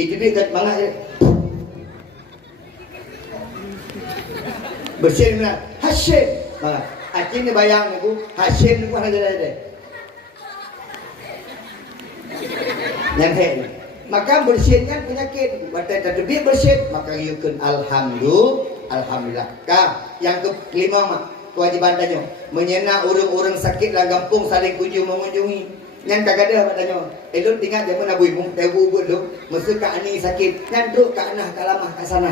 itu dia kat mana dia? Bersih mana? Hasyim. Acing ni bayang ibu, hasyim ibu ada. Yang hek. Maka bersihkan penyakit. Batai terdebik bersih, maka yukun alhamdulillah. Yang kelima mak. Kewajiban danyo menyenak orang-orang sakit lah kampung saling mengunjungi. Yang kagak ada danyo. Elok tinggal zaman abu ibu tebu lu mesti kak ni sakit. Yang truk kak nah kalamah kat sana.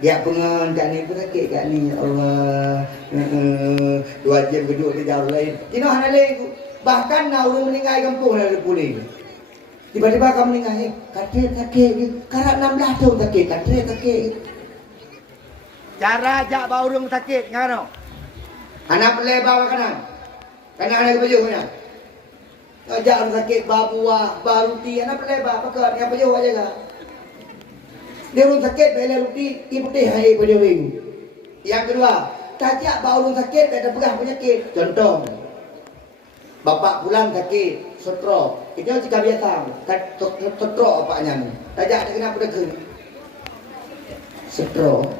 Dia pengen kak ni pun sakit kak ni Allah. 2 jam duduk di jauh lain. Kino hana lagi. Bahkan nak orang meninggal kampung dah pulih. Tiba-tiba kamu meninggal katret sakit. Karat 16 tahun sakit katret sakit. Cara ajak baurung sakit ngano? Anak pelai bawa kanan. Kanan anak baju kanan. Ajak orang sakit babuah, baruti, anak pelai bawa pakai yang baju aja kan. Dia orang sakit bela ruti, ibu teh hai pada wing. Yang kedua, tajak bawa orang sakit ada pegah penyakit. Contoh. Bapak pulang sakit, stroke. Itu jika biasa, stroke apanya ni. Tajak dia kena pada ke. Stroke.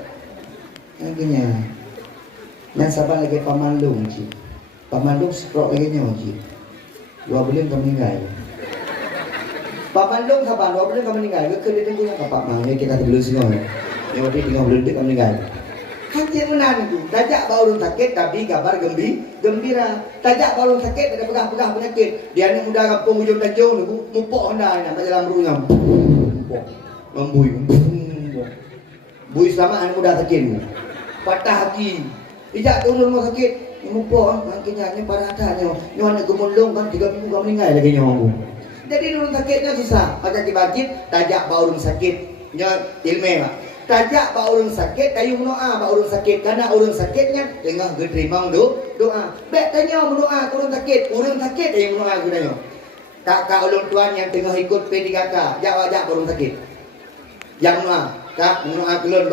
Akhirnya. Dan sabar lagi pamandung cik. Pamandung stroke lagi nyawa cik. 2 bulan kamu meninggal. Pamandung sabar 2 bulan kamu meninggal. Ke dia tunggu yang kapak mang. Kita dulu semua. Yang waktu 3 bulan kamu meninggal. Hancur menan itu. Tajak baru sakit tapi kabar gembira. Tajak baru sakit ada pegah-pegah penyakit. Dia ni muda kampung ujung Tanjung tu. Mupok hendak nak dalam runyam. Membui. Bui sama anak muda sakit. Patah hati. Ijak turun rumah sakit. Mupok makinnya ni para adanya. Ni anak gemulung kan 3 minggu kau meninggal lagi nyawa. Jadi rumah sakitnya susah. Maka dibangkit tajak baru sakit. Nya ilmu mak. Tajak bawa orang sakit, kayu mendoa bawa orang sakit. Karena orang sakitnya tengah diterima doa. Baik tanya mendoa orang sakit yang mendoa gunanya. Kakak ulun tuan yang tengah ikut P3K, jawab orang sakit. Yang mendoa, kak mendoa kelon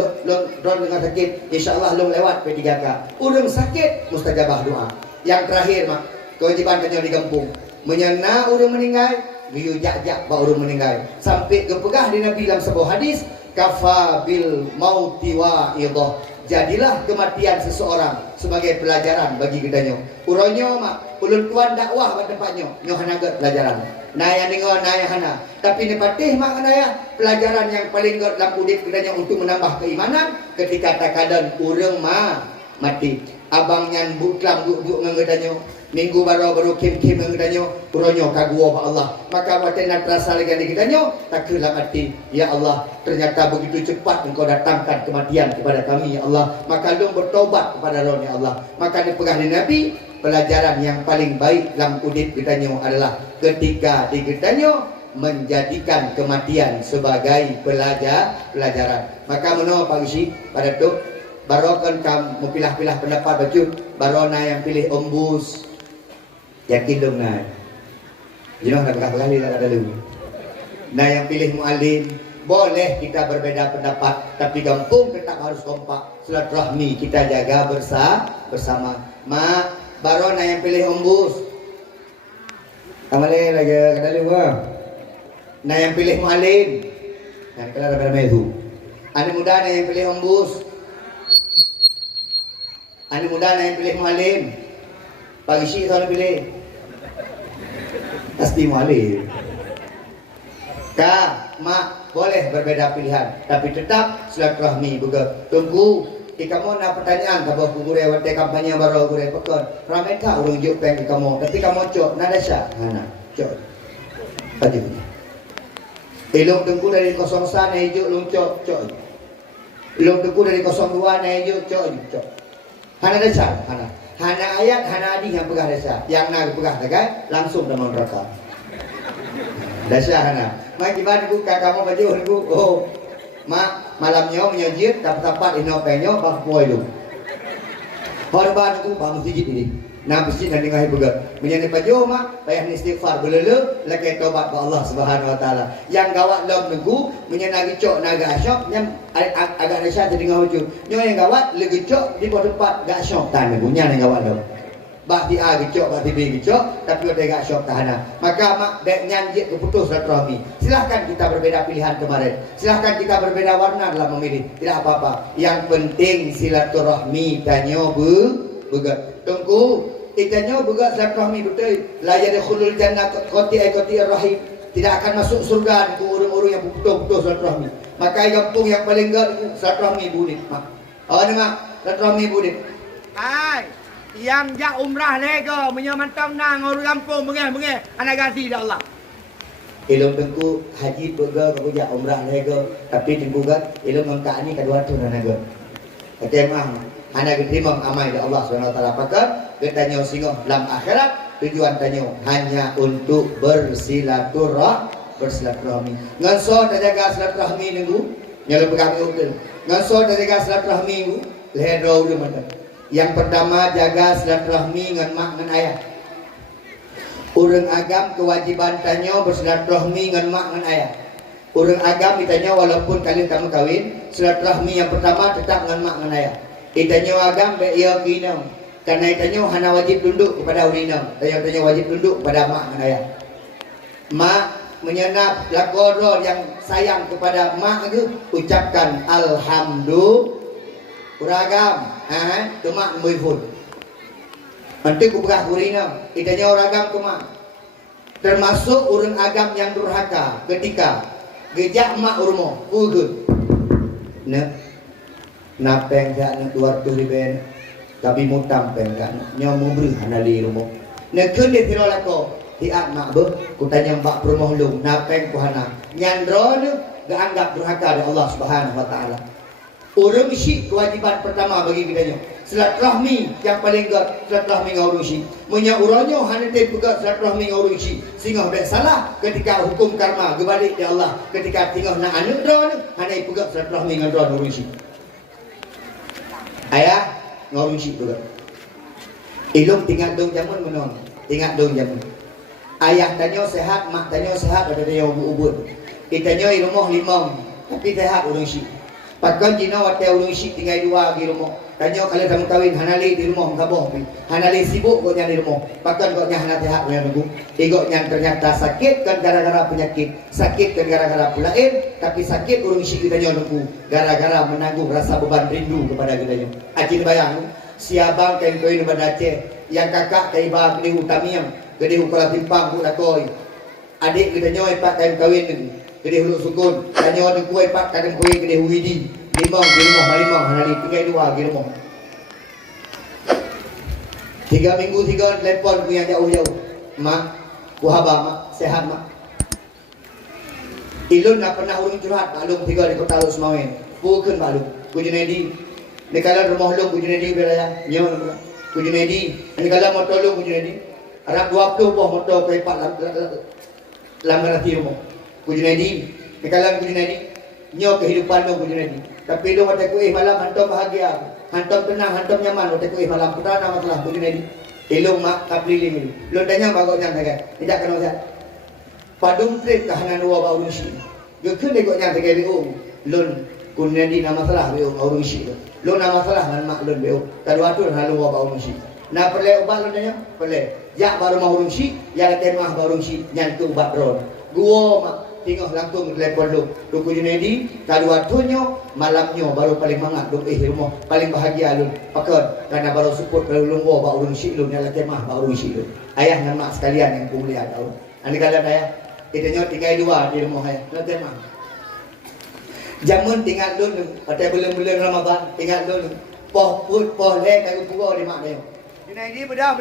dengan sakit, insya-Allah long lewat P3K. Orang sakit mustajabah doa. Yang terakhir mak, kewajiban tanya di kampung. Menyana orang meninggal, biu jak-jak bawa orang meninggal. Sampai kepegah di Nabi dalam sebuah hadis, kafa bil mauti wa idah. Jadilah kematian seseorang sebagai pelajaran bagi kitanya. Urangnya mak ulun tuan dakwah pada tempatnya nyo hana got pelajaran nah yang dengar nah yang hana tapi ni patih mak ya pelajaran yang paling got dalam udip kita untuk menambah keimanan ketika takadan urang mati abang nyan buklam duk ngedanyo minggu baru kim ngedanyo uronyo kagua ba Allah maka watena terasa lagi ngedanyo taklah mati ya Allah ternyata begitu cepat engkau datangkan kematian kepada kami ya Allah maka lu bertobat kepada roh ya Allah maka dipegang di Nabi pelajaran yang paling baik dalam udip gedanyo adalah ketika digedanyo menjadikan kematian sebagai pelajaran maka menurut Pak Isi pada tu baru kan kamu pilah-pilah pendapat baju baru yang pilih ombus yakin dong jenuh nak berkali-kali tak ada lu yang pilih mualim boleh kita berbeda pendapat tapi kampung tetap harus kompak silaturahmi kita jaga bersama mak baru yang pilih ombus kamale lagi kada lu yang pilih mualim kalau ada itu anak muda yang pilih ombus anak muda yang pilih mualim pagi sih kalau pilih pasti mualim mak boleh berbeda pilihan tapi tetap silaturahmi juga tunggu jika mau nak pertanyaan kalau guru lewat kampanye baru guru pekon ramai tak urung juk peng kamu tapi kamu cok nada syak cok tadi elok tengku dari 01 na hijau long cok elok tengku dari 02 na hijau cok hana dasar hana ayat hana hadis yang pegah dasar yang nak pegah tak langsung dalam neraka dasar hana mak gimana buka kamu baju niku oh mak malamnya menyajid tempat inopenya bang boy lu horban itu bang masjid ini nah masjid dan dengar begat menyani baju mak bayar istighfar belele lakai taubat ke Allah Subhanahu wa taala yang gawat lom negu menyani cok naga asyok yang agak desa dengar baju nyo yang gawat lagi cok di bawah tempat gak asyok tan negu yang gawat lom Bakti A gecok, bakti B gecok, tapi ada gak syok tahanan. Maka mak dek nyanjit keputus silaturahmi. Silahkan kita berbeda pilihan kemarin. Silahkan kita berbeda warna dalam memilih. Tidak apa-apa. Yang penting silaturahmi tanyo begat. Tunggu, ikanyo begat silaturahmi betul. La yadkhulul jannah qati rahim. Tidak akan masuk surga itu urung-urung yang putus silaturahmi. Maka kampung yang paling gak silaturahmi budit. Mak. Oh ni mak, silaturahmi budit. Hai. Yang jak umrah lega menyamantang nang orang kampung mengeh anak ganti dah Allah. Ilmu tengku haji bega kau jak umrah lega tapi dibugat ilmu mengka ni kedua tu naga. Kata mah anak diterima amai dah Allah Subhanahu wa taala pakar ketanya singo dalam akhirat tujuan tanyo hanya untuk bersilaturahmi. Nganso dah jaga silaturahmi nunggu nyala pegang betul. Nganso dah jaga silaturahmi nunggu leher dia mana. Yang pertama jaga silaturahmi dengan mak dengan ayah. Urang agam kewajiban tanyo bersilaturahmi dengan mak dengan ayah. Urang agam ditanya walaupun kalian kamu kawin, silaturahmi yang pertama tetap dengan mak dengan ayah. Ditanya agam be ia kinam. Karena ditanya hana wajib tunduk kepada urinam. Tanya wajib tunduk kepada mak dengan ayah. Mak menyenap lakodor yang sayang kepada mak itu ucapkan alhamdulillah. Uragam, kemak muifun. Nanti ku pegah kurina, itanya uragam kemak. Termasuk urang agam yang durhaka ketika gejak mak urmo, ugut. Napeng dak nak keluar tu riben, tapi mutam peng dak nyomu beri hanali rumo. Nekun de tirolako, tiat mak be, ku tanya mbak rumah lu, napeng ku hana. Nyandro ni gak anggap durhaka dari Allah Subhanahu wa taala. Urang isi kewajiban pertama bagi kita silaturahmi yang paling gak silaturahmi ngau isi. Munya uranyo hanya pegat silaturahmi ngau isi. Sehingga dak salah ketika hukum karma gebalik ya Allah. Ketika tinggal nak anu drone hanya pegat silaturahmi ngau drone isi. Ayah ngau isi pegat. Ilung tinggal dong jamun menong. Tinggal dong jamun. Ayah tanya sehat, mak tanya sehat ada dia ubud. Kitanya ilmu limang tapi sehat urang isi. Patkan Cina watai ulung isi tinggal dua di rumah. Tanya kalau kamu kawin hanali di rumah kaboh. Hanali sibuk kau di rumah. Patkan kau hana sehat punya nunggu. Igok yang ternyata sakit kan gara-gara penyakit. Sakit kan gara-gara pulain. Tapi sakit ulung isi kita nunggu. Gara-gara menanggung rasa beban rindu kepada kita. Acin bayang. Siabang kan kau ini pada Aceh. Yang kakak kay iba kini utamiam, kini ukala timpang ku nakoi. Adik kita nyoy pak kain kawin ni. Kini hulu sukun, tanyo ni kuai pak kadang kuai kini huidi. Limong, halimong, hanali tinggal dua limong. 3 minggu 3 telepon ku yang jauh-jauh. Mak, ku haba mak, sehat mak. Ilun nak pernah urung curhat maklum 3 di kota Lu Semawen. Bukan maklum. Ku Junedi. Ni kala rumah lu ku Junedi beraya. Nyo. Ku Junedi. Ni kala motor lu ku Junedi. Arab 20 buah motor ku ipak lambat hati rumah. Ku Junedi. Ni kala ku Junedi. Nyo kehidupan lu ku Junedi. Tapi lu kata ku malam hantam bahagia. Hantam tenang, hantam nyaman. Kata ku malam putra nama masalah ku Junedi. Ilung mak kapliling. Lu tanya bagoknya kan. Tidak kenal saya. Padung trip kahanan dua baru isi. Gekun dekoknya TKBU. Lun kunedi nama salah BU baru isi. Lun nama salah man mak lun BU. Tadu atur halu dua baru isi. Na perle ubat lun tanya? Perle. Ya baru baru isi, ya temah baru isi nyantu ubat ron. Gua mak tinggal langsung telepon lu. Lu kunedi tadu aturnya malamnya baru paling mangat lu rumah paling bahagia lun. Pakon karena baru support baru lun baru isi lun ya temah baru isi lun. Ayah dan mak sekalian yang ku lihat tahu. Andi kala saya kita nyo tinggal dua di rumah saya. Nanti mah. Jamun tinggal dulu. Pada bulan-bulan Ramadan tinggal dulu. Poh put poh lek kayu pura di mak dia. Ini bedah.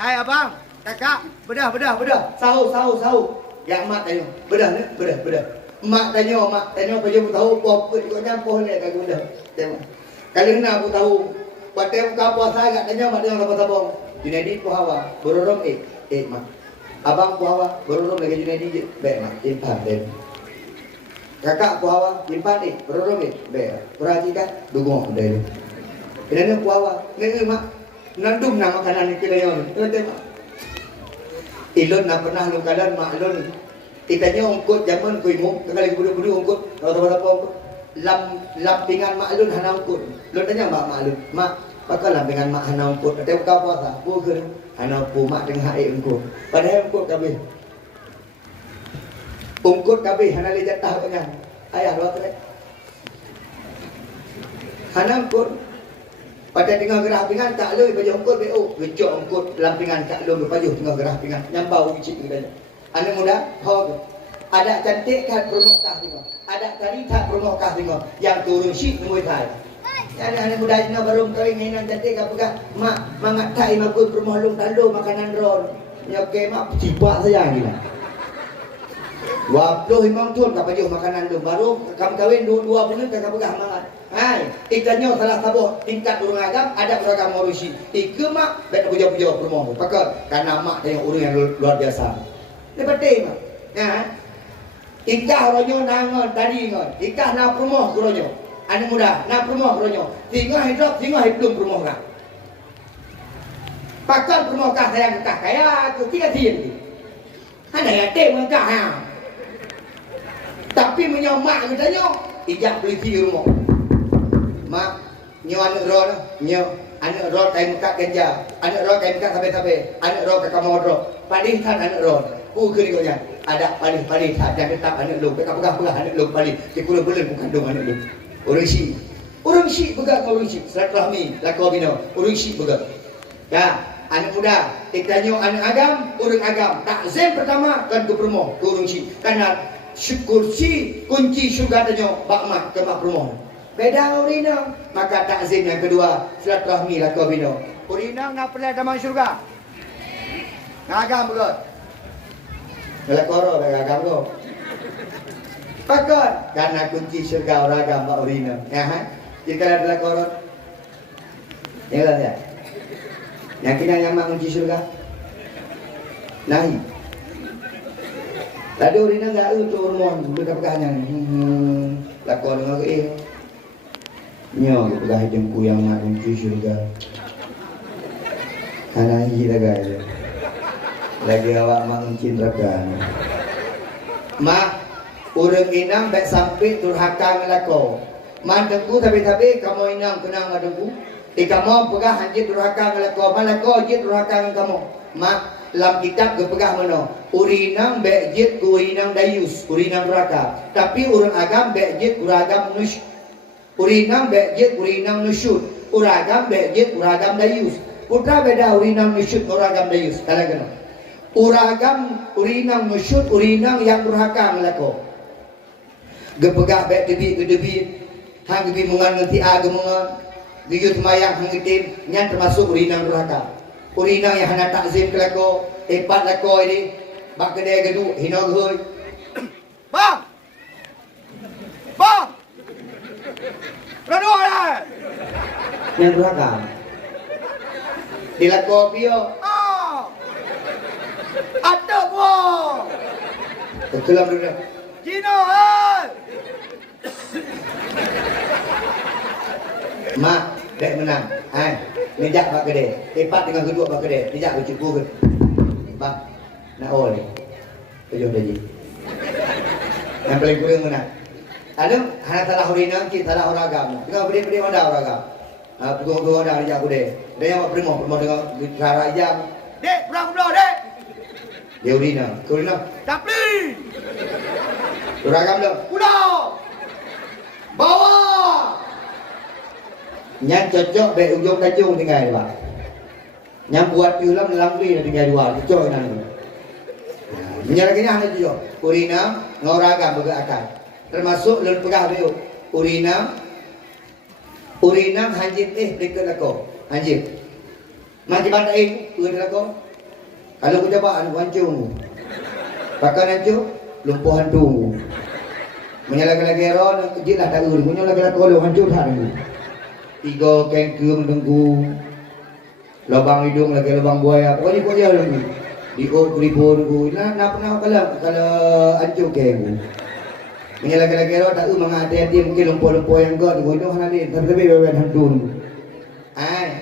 Hai abang, kakak, bedah. Sahur. Yang mak tanya, bedah. Mak tanya baju tahu poh put ikutnya poh lek kayu bedah. Tengok. Kalau nak aku tahu, pada buka puasa agak tanya mak dia apa sabong. Junedi poh hawa, bororong mak. Abang puhawa, berurung lagi Junedi je. Baik mak, impan den. Kakak puhawa, impan ni, berurung ni. Baik, peraji kan, dugong dari. Ini puhawa, ni mak, nandum nak makanan ni kira yang ni. Tengok mak. Ilun nak pernah lu kalan mak ilun. Itanya ongkut zaman kuimu, kali budu-budu ongkut, apa ongkut. Lampingan mak ilun hana ongkut. Lu tanya mak ilun, mak, bakal lampingan mak hana ongkut. Ada buka puasa, bukan. Anak pumak dengan haik engkau. Padahal engkau kabeh. Ungkut kabeh hana le jatah dengan ayah luar tu. Hana ungkut. Pada tengah gerah pingan tak lu baju ungkut BO. Gejok ungkut lampingan tak lu baju tengah gerah pingan. Nyampau cik tu dah. Anak muda, ho. Ada cantik kan promokah tengok. Ada tari tak promokah tengok. Yang turun syik nunggu thai. Anak muda ini baru kawin mainan cantik apa mak mangat tai makut rumah lung talu makanan ron. Ya ke mak cipak saja ni lah. 20 imam tuan tak baju makanan tu baru kamu kawin 2 bulan kakak pegang mangat. Hai, ikannya salah sabuh tingkat urang agam ada beragam marusi. Ike mak baik puja-puja rumah tu. Pakar karena mak tengok urang yang luar biasa. Ni betul mak. Ya. Ikah ronyo nangon tadi ngon. Ikah na rumah ronyo. Anak muda, nak rumah ronyo. Tinggal hidup rumah kah. Pakar rumah kah saya kah kaya aku 3 tin. Ada ya tem kah ha. Tapi menyomak katanya, ijak beli di rumah. Mak, nyo anak ron, nyo anak ron kain kat ganja, anak ron kain kat sampai-sampai, anak ron kat kamar. Padih tan anak ron. Bukan ikutnya. Ada padih tak jangan tetap anak lu. Pegang anak lu padih. Di bulan bukan dong anak lu. Orang si begat kau orang si silaturahmi lakau bina orang si begat ya anak muda ikanyo anak agam orang agam takzim pertama kan ke rumah ke orang si karena kursi kunci syurga tanyo bakmat ke mak rumah beda urina maka takzim yang kedua silaturahmi lakau bina urina nak pelai taman syurga agam begat lakau agam lo Pakar karena kunci syurga orang agama urina. Ya ha? Jika ada koron. Ya lah ya. Yang kena nyamak kunci syurga. Nahi. Tadi urina enggak untuk hormon, bukan pegahnya. Lakon dengan ke nyo pegah hidungku yang nak kunci syurga. Karena gila guys. Lagi awak mak kunci neraka. Mak urang inang baik sampai durhaka ngelako. Mandengku tapi kamu inang kenang mandengku. Kamu pegah hanjit durhaka ngelako. Malako jit durhaka dengan kamu. Mak dalam kitab ke pegah mana? Urinang baik jit urinang dayus, urinang durhaka. Tapi urang agam baik jit uragam nush. Urinang baik jit urinang nusyud. Uragam baik jit uragam dayus. Putra beda urinang nusyut uragam dayus. Kalau kena. Uragam urinang nusyut urinang yang durhaka melako. Gepegak bek debi hang debi mungan nganti agama giyut mayang hang itim nyan termasuk urinang durhaka. Urinang yang hana takzim kelako, epat lako ini bak kedai gedu hina geui. Bang. Bang. Rono lah. Yang durhaka. Dilako pio. Atuk wo. Kelam dulu. Cino hai. Mak, dek menang. Hai, nejak pak gede. Tepat dengan kedua pak gede. Nejak bercukur ke. Pak, nak ol. Tujuh daji. Yang paling kurang menang. Ada hanya salah urinang, kita salah orang agama. Tengah beri mana orang agama. Pukul dah ajak aku deh. Dia yang primo dengan cara jam. Dek, pulang pulang dek. Dia urinang, Tapi. Uragam dah. Pulang. Bawa. Nyan cocok dek ujung kacung tinggal dua. Nyan buat ulam langli tinggal dua. Cocok nang. Menyalahkan hanya cocok. Urinang, ngoragam bergerakkan. Termasuk lel pegah dia. Urinang hanjit dekat aku. Hanjit. Mati bandai urin aku. Kalau aku coba anu hancur. Pakai hancur, lumpuhan tu. Menyalahkan lagi ron, kejitlah tak urin. Menyalahkan lagi kalau hancur tak ni. Tiga kengkir menunggu. Lubang hidung lagi lubang buaya. Pokoknya kau dia lagi. Diok ribu dulu. Nak pernah kalau hancur kengkir. Menyalahkan lagi ron tak mengada dia mungkin lumpuh-lumpuh yang kau di hidung nanti. Tapi beban hantu.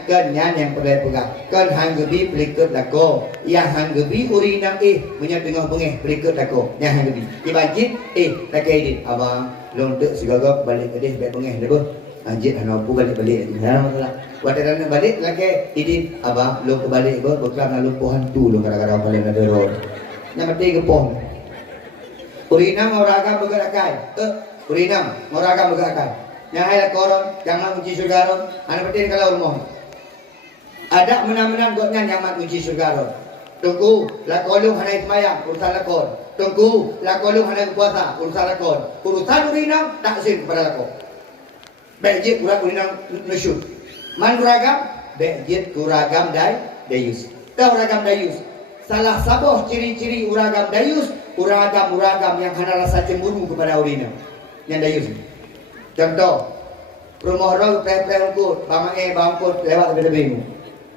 Kan nyan yang perlu pegang. Kan hang gebi pelikut lako. Yang hang gebi urinang menyatengah bengeh pelikut lako. Yang hang gebi. Dibajit lakai ini. Abang lontek segagap balik ke dia baik bengeh lepas. Anjit hana apa balik. Jangan masalah. Wadaran balik lakai ini. Abang lo kebalik lepas. Berkelam lumpuhan tu lo kadang-kadang paling ada roh. Yang mati gepong. Urinang oragam bergerakai. Urinang oragam bergerakai. Yang hai koron, jangan uji surga ron. Anak penting kalau rumah. Ada menang-menang gotnya nyaman uji surga ron. Tunggu, lakolung hanai semayang, urusan lakon. Tunggu, lakolung hanai puasa, urusan lakon. Urusan urinang, takzim kepada lakon. Bejit urinang nusyut. Man uragam, bejit uragam dayus. Tahu uragam dayus. Salah saboh ciri-ciri uragam dayus, uragam yang hana rasa cemburu kepada urinang. Yang dayus. Contoh, rumah orang pre-pre ungkut, bangkut lewat lebih-lebih.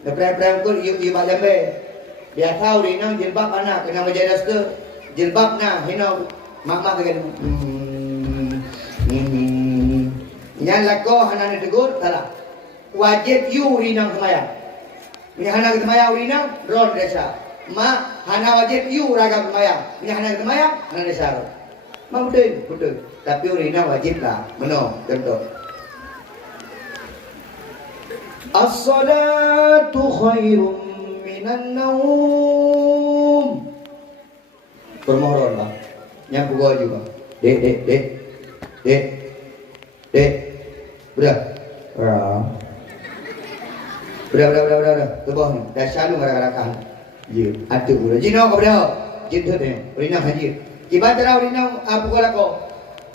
Pre-pre ungkut, you bak jambe. Dia tahu rinang jilbab mana, kena menjadas ke jilbab na, hina mak-mak kan. Yang lako hana tegur, salah. Wajib you rinang semayang. Ini hana semayang rinang, ron desa. Mak hana wajib you ragam semayang. Ini hana semayang, hana desa. Mak betul. Tapi urinang wajib lah. Mana? Contoh. As-salatu khairum minan naum. Permohonan bang. Yang pukul juga. Dek. Udah. Udah. Tebah ni. Dah selalu kadang-kadang. Ya. Atuk udah. Jino kau dah. Jintu ni. Urinang haji. Kibat terang urinang pukul aku.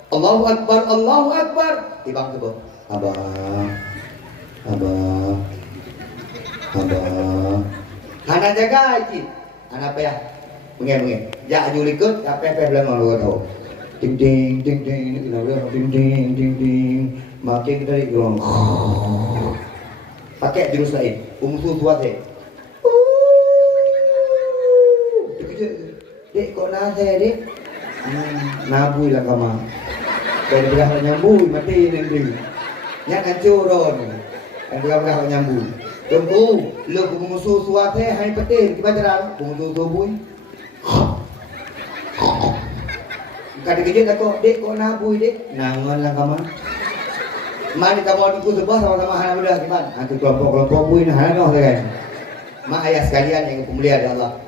Allahu Akbar. Tibang tu. Abang. Hana jaga haji. Hana apa ya? Mungkin. Jak julikut, apa bilang orang tahu. Ting. Ini kita bilang ting. Makin dari ruang. Pakai jurus lain. Umsu tuat deh. Dek kok nase dek? Nabui lah kama. Dan belah nyambui mati nanti. Nyak hancuron. Dan belah nyambui. Tunggu, lu musuh suate hai petin kita jalan. Musuh tubuh. Kadang-kadang aku dek kok nabui dek. Nangan lah kama. Mari kamu ikut sebab sama-sama hana mudah gimana? Antu kelompok-kelompok bui nah hana noh kan. Mak ayah sekalian yang pemulia Allah.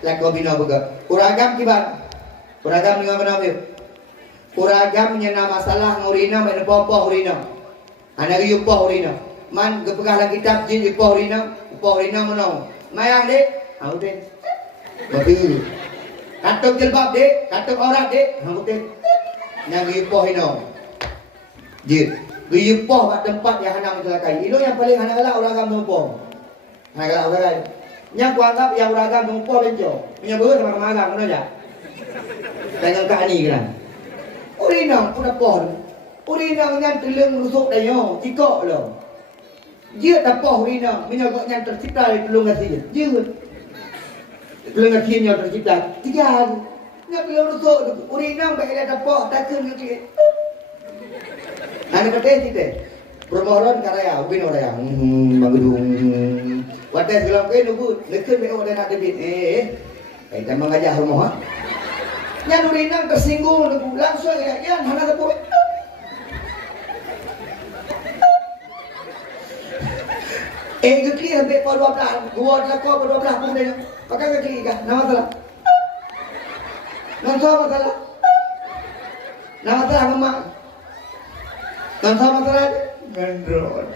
Lakau bina buka. Uragam kibar. Uragam dengan mana dia? Uragam nyana masalah ngurina mana popo urina. Anak yupo urina. Man gepegah lagi kitab jin ipoh rina menong. Mayang dek, dek. Betul. Katuk jilbab dek, katuk aurat dek, betul. Yang ipoh rina. Jin, ipoh kat tempat yang hendak mencelakai. Itu yang paling hendak galak orang agam tumpuh. Hendak galak orang lain. Yang ku anggap yang orang agam tumpuh benjo. Punya betul sama agam mana aja. Dengan kak ni kan. Urinang pun apa? Urinang yang telung rusuk dah yo, tikok lo. Dia tak apa urinang, menyogok yang tercipta dari telung kasih. Dia. Telung kasih yang tercipta. Tiga. Yang telung rusuk urinang baik dia tak apa, tak kena dia. Ane kata kita. Permohonan karya, ubin orang yang mengudung. Wadah segala kau nunggu, lekun mereka orang nak debit. Kita mengajar rumah. Yang urinang tersinggung, langsung ya, mana tepuk. Kekli sampai pukul 12, 2 pukul 12 pun dia. Pakai kekli kah? Nama salah. Nama salah. Nama salah memang. Nama salah. Gendron.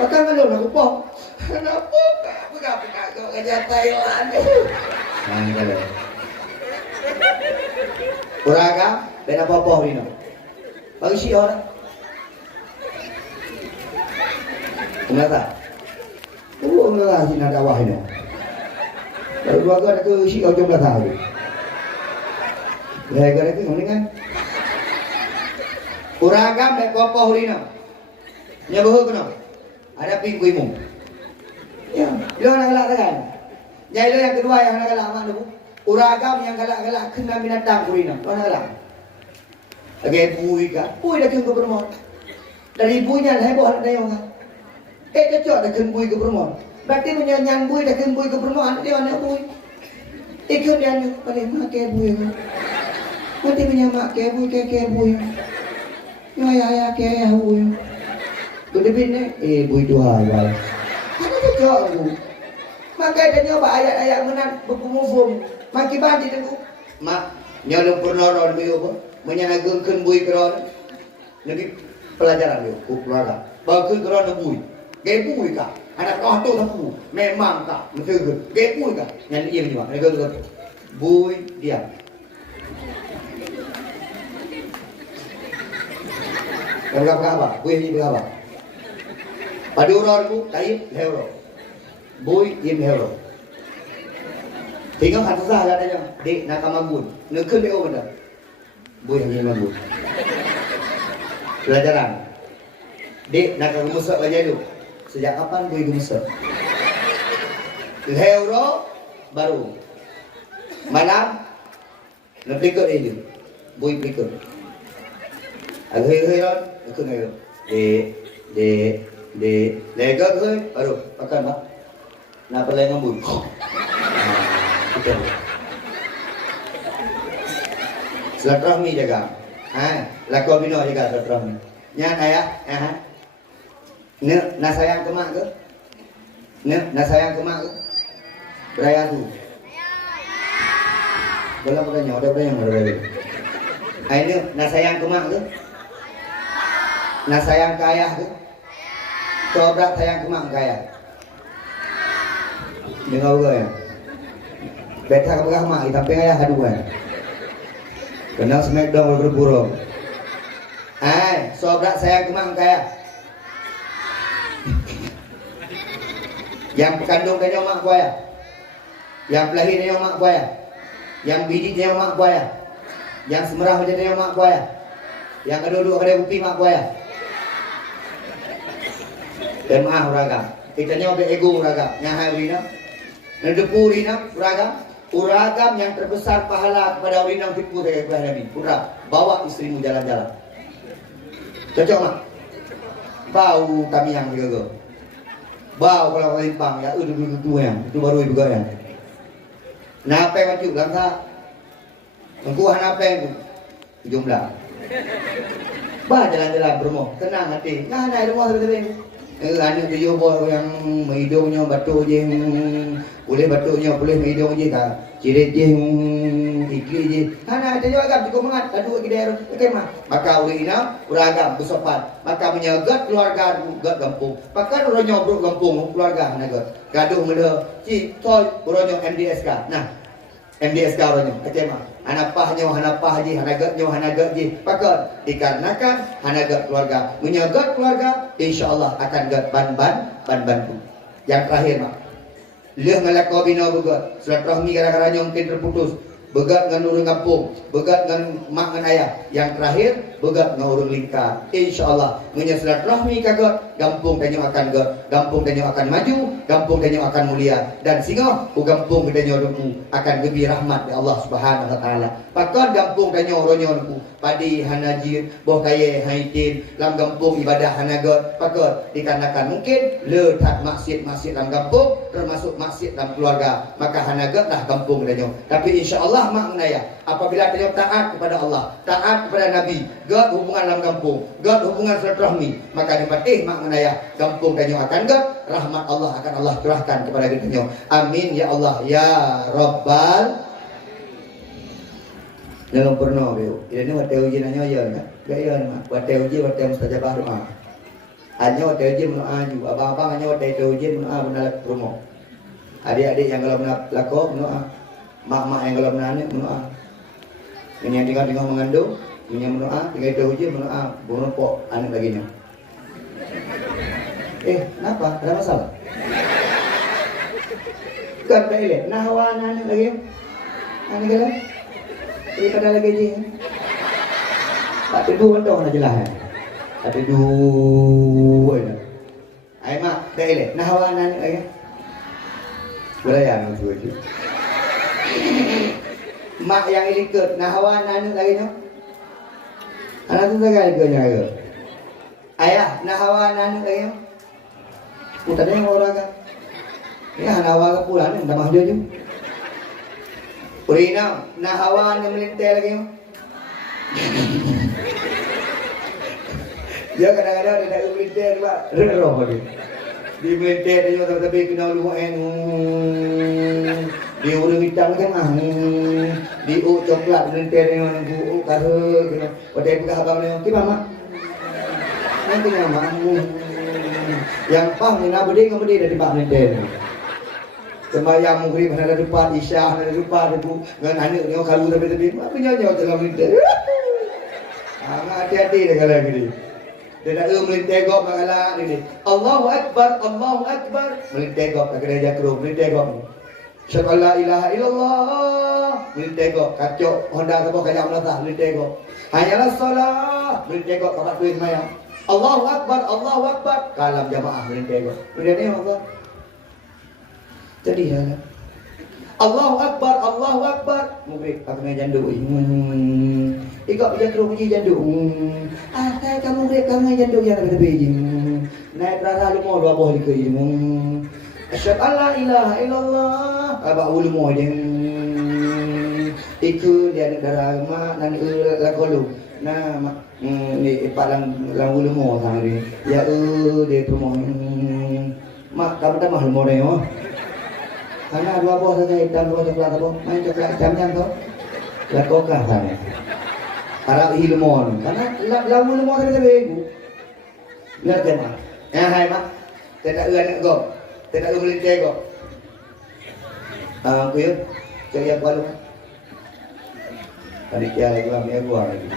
Pakai ngalor nak upah. Kenapa? Bukan kau kerja Thailand. Nanggal. Uraga, dan apa-apa hari ni. Bagi si orang. Kenapa? Enggak sih nada wah ini. Baru dua kali ke si kau jumlah tahu. Gara-gara itu mendingan. Uraga, dan apa-apa hari ni. Nyabuh kena. Ada pinggu imum. Ya, lo nak galak kan? Jadi lo yang kedua yang nak galak mana tu? Uragam yang galak-galak kena binatang kurina. Mana galak? Lagi bui kan? Bui dah kena ke perempuan. Dari buinya dah heboh ada yang kan? Kecok dah kena bui ke perempuan. Berarti menyanyian bui dah kena bui ke perempuan. Dia mana bui? Ikut dia ni. Paling mak ke bui kan? Nanti menyamak ke bui ke bui. Ya ke bui. Tu lebih ni. Bui tu hal. Mana kecok tu? Maka dia nyoba ayat-ayat menang berpumufum. Maki bandi tu. Mak, nyalung pernoron dia apa? Menyanagungkan bui keron. Nabi pelajaran dia, keluarga. Bagus keron bui. Gay bui kah? Anak kau tu sapu. Memang kah? Mesti ke. Gay bui kah? Yang dia ni mak. Mereka tu bui dia. Berapa apa? Bui ni berapa? Paduran bu, taib hero. Bui im hero. Tinggal hati sahaja ada yang dek nak kamagun. Nekun dia orang dah. Bui yang kamagun. Pelajaran. Dek nak kemusak aja dulu. Sejak kapan bui kemusak? Hero baru. Malam nak pikir dia. Bui pikir. Hero, nekun hero. Dek, lega ke? Baru makan pak. Nak pelai ngambul. Kita. Silaturahmi jaga. Lakon bina jaga silaturahmi. Nyan ayah, ne nak sayang ke mak ke? Ne nak sayang ke mak ke? Beraya tu. Dalam beranya, ada beranya beraya. Ini nak sayang ke mak ke? Nak sayang ke ayah ke? Coba sayang ke mak ke ayah. Dengar juga ya. Beta ke berah mak, tapi ayah haduan. Kenal smackdown berburung. Sobrak sayang ke mak ke ayah. Yang pekandung dia mak ku ayah. Yang pelahir dia mak ku ayah. Yang bidik dia mak ku ayah. Yang semerah dia mak ku ayah. Yang kedua-dua kedai kopi mak ku ayah. Dan maaf uragam. Kita nyawa ego uragam. Yang hari ni. Nedepu urinam, uragam yang terbesar pahala kepada urinam tipu dari Ibrahim Nabi. Urag, bawa istrimu jalan-jalan. Cocok mak? Bau kami yang jaga. Bau kalau limpang ya, itu yang, itu baru juga ya. Napa yang macam langkah? Engkuhan apa yang jumlah? Bah jalan-jalan bermo, tenang hati. Nggak ada rumah seperti ini. Anak tu boh yang hidungnya batuk je, boleh batuknya, boleh hidung je kah? Cirit je, ikli je. Anak tu agam cukup mangat, aduh kita kemah. Maka uli ina, uragam bersopan. Maka menyagat keluarga gat kampung. Maka uronyo bro kampung keluarga naga. Gaduh mula, ci toy uronyo MDSK. Nah, MDSK uronyo kemah. Hanapahnya hanapah je, hanagat je. Maka dikarenakan hanagat keluarga, menyagat keluarga, insyaallah akan gat ban tu. Yang terakhir mak. Leh ngalako bina begat. Silaturahmi gara-gara mungkin terputus. Begat dengan urang kampung, begat dengan mak dengan ayah. Yang terakhir, begat dengan urang lingkar. InsyaAllah, silaturahmi kagot, gampung tanyo akan got, gampung tanyo akan maju, gampung tanyo akan mulia. Dan singo, gampung tanyo duku akan gebi rahmat ya Allah Subhanahu Wa Taala. Pakon gampung tanyo ronyo duku, padi hanajir, boh kaya haitin, lam gampung ibadah hanagot. Pakon dikarenakan mungkin letak maksud dalam kampung, termasuk maksud dalam keluarga. Maka hanagot lah kampung tanyo. Tapi insyaAllah mak menaya, apabila dia taat kepada Allah, taat kepada Nabi, gat hubungan dalam kampung, gat hubungan silaturahmi, maka dipatih mak menaya, kampung danyo akan gat, rahmat Allah akan Allah curahkan kepada kita. Amin ya Allah ya Rabbal. Dalam pernah beliau, ini waktu uji nanya ya nak, gaya nak, waktu uji mustajabah doa. Hanya waktu uji mendoa juga, abang-abang hanya waktu uji mendoa benar promo. Adik-adik yang kalau benar laku mendoa. Mak-mak yang kalau menarik mendoa. Ini yang tinggal mengandung, ini yang mendoa, tinggal itu uji mendoa, bunuh pok anak baginya. Kenapa? Ada masalah? Kan tak elok. Nahwa anak lagi. Anak kala. Pada lagi je. Tak tedu mentong nak jelas. Tak tedu. Ai mak, tak elok. Nahwa anak lagi. Beraya nak tu je. Mak yang ikut nahawan anak lagi no. Anak tu sekali ke jaga. Ayah nahawan anak lagi no. Udah yang orang kan. Ya nahawan ke pulang ni dah mahal je. Urina nahawan yang melintai lagi no. Dia kadang-kadang dia nak melintai juga. Roh dia. Di melintai dia tapi kena lumayan. Di urang hitam kan di coklat melintir dengan bu kare kena pada buka abang ni okey mama nanti mama yang pang ni nak berdiri kemudian dari pak melintir sembahyang maghrib ada depan isya ada depan bu dengan anak ni kalau tepi-tepi apa nyanyi dalam melintir hati-hati dia kalau gini dia nak melintir gop makalah ni Allahu akbar melintir gop kena jakro melintir gop Syakal la ilaha illallah. Boleh tengok kacok Honda apa kayak melata. Boleh tengok. Hanyalah solat. Boleh tengok kapak tuin maya. Allahu akbar. Kalam jamaah boleh tengok. Boleh tengok Allah. Jadi ya. Allahu akbar. Mungkin aku main jandu. Ikut jatuh puji jandu. Kai kamu main jandu yang ada tepi. Naik rara lu mau dua boh di ke. Asyhadu an la ilaha illallah. Abah ulama yang itu dia negara mak dan lakolu. Nah ni palang ulama sang ni. Ya dia tu mak kamu tak mahal mo yo. Karena dua bos saja hitam dua coklat apa? Main coklat hitam tu. Lakokah sana. Para ilmu karena lagu ilmu tadi ibu. Lihat kan. Hai mak. Tidak nak go. Tidak boleh tengok. Aku ya, cari apa lu? Tadi dia lagi ambil gua lagi.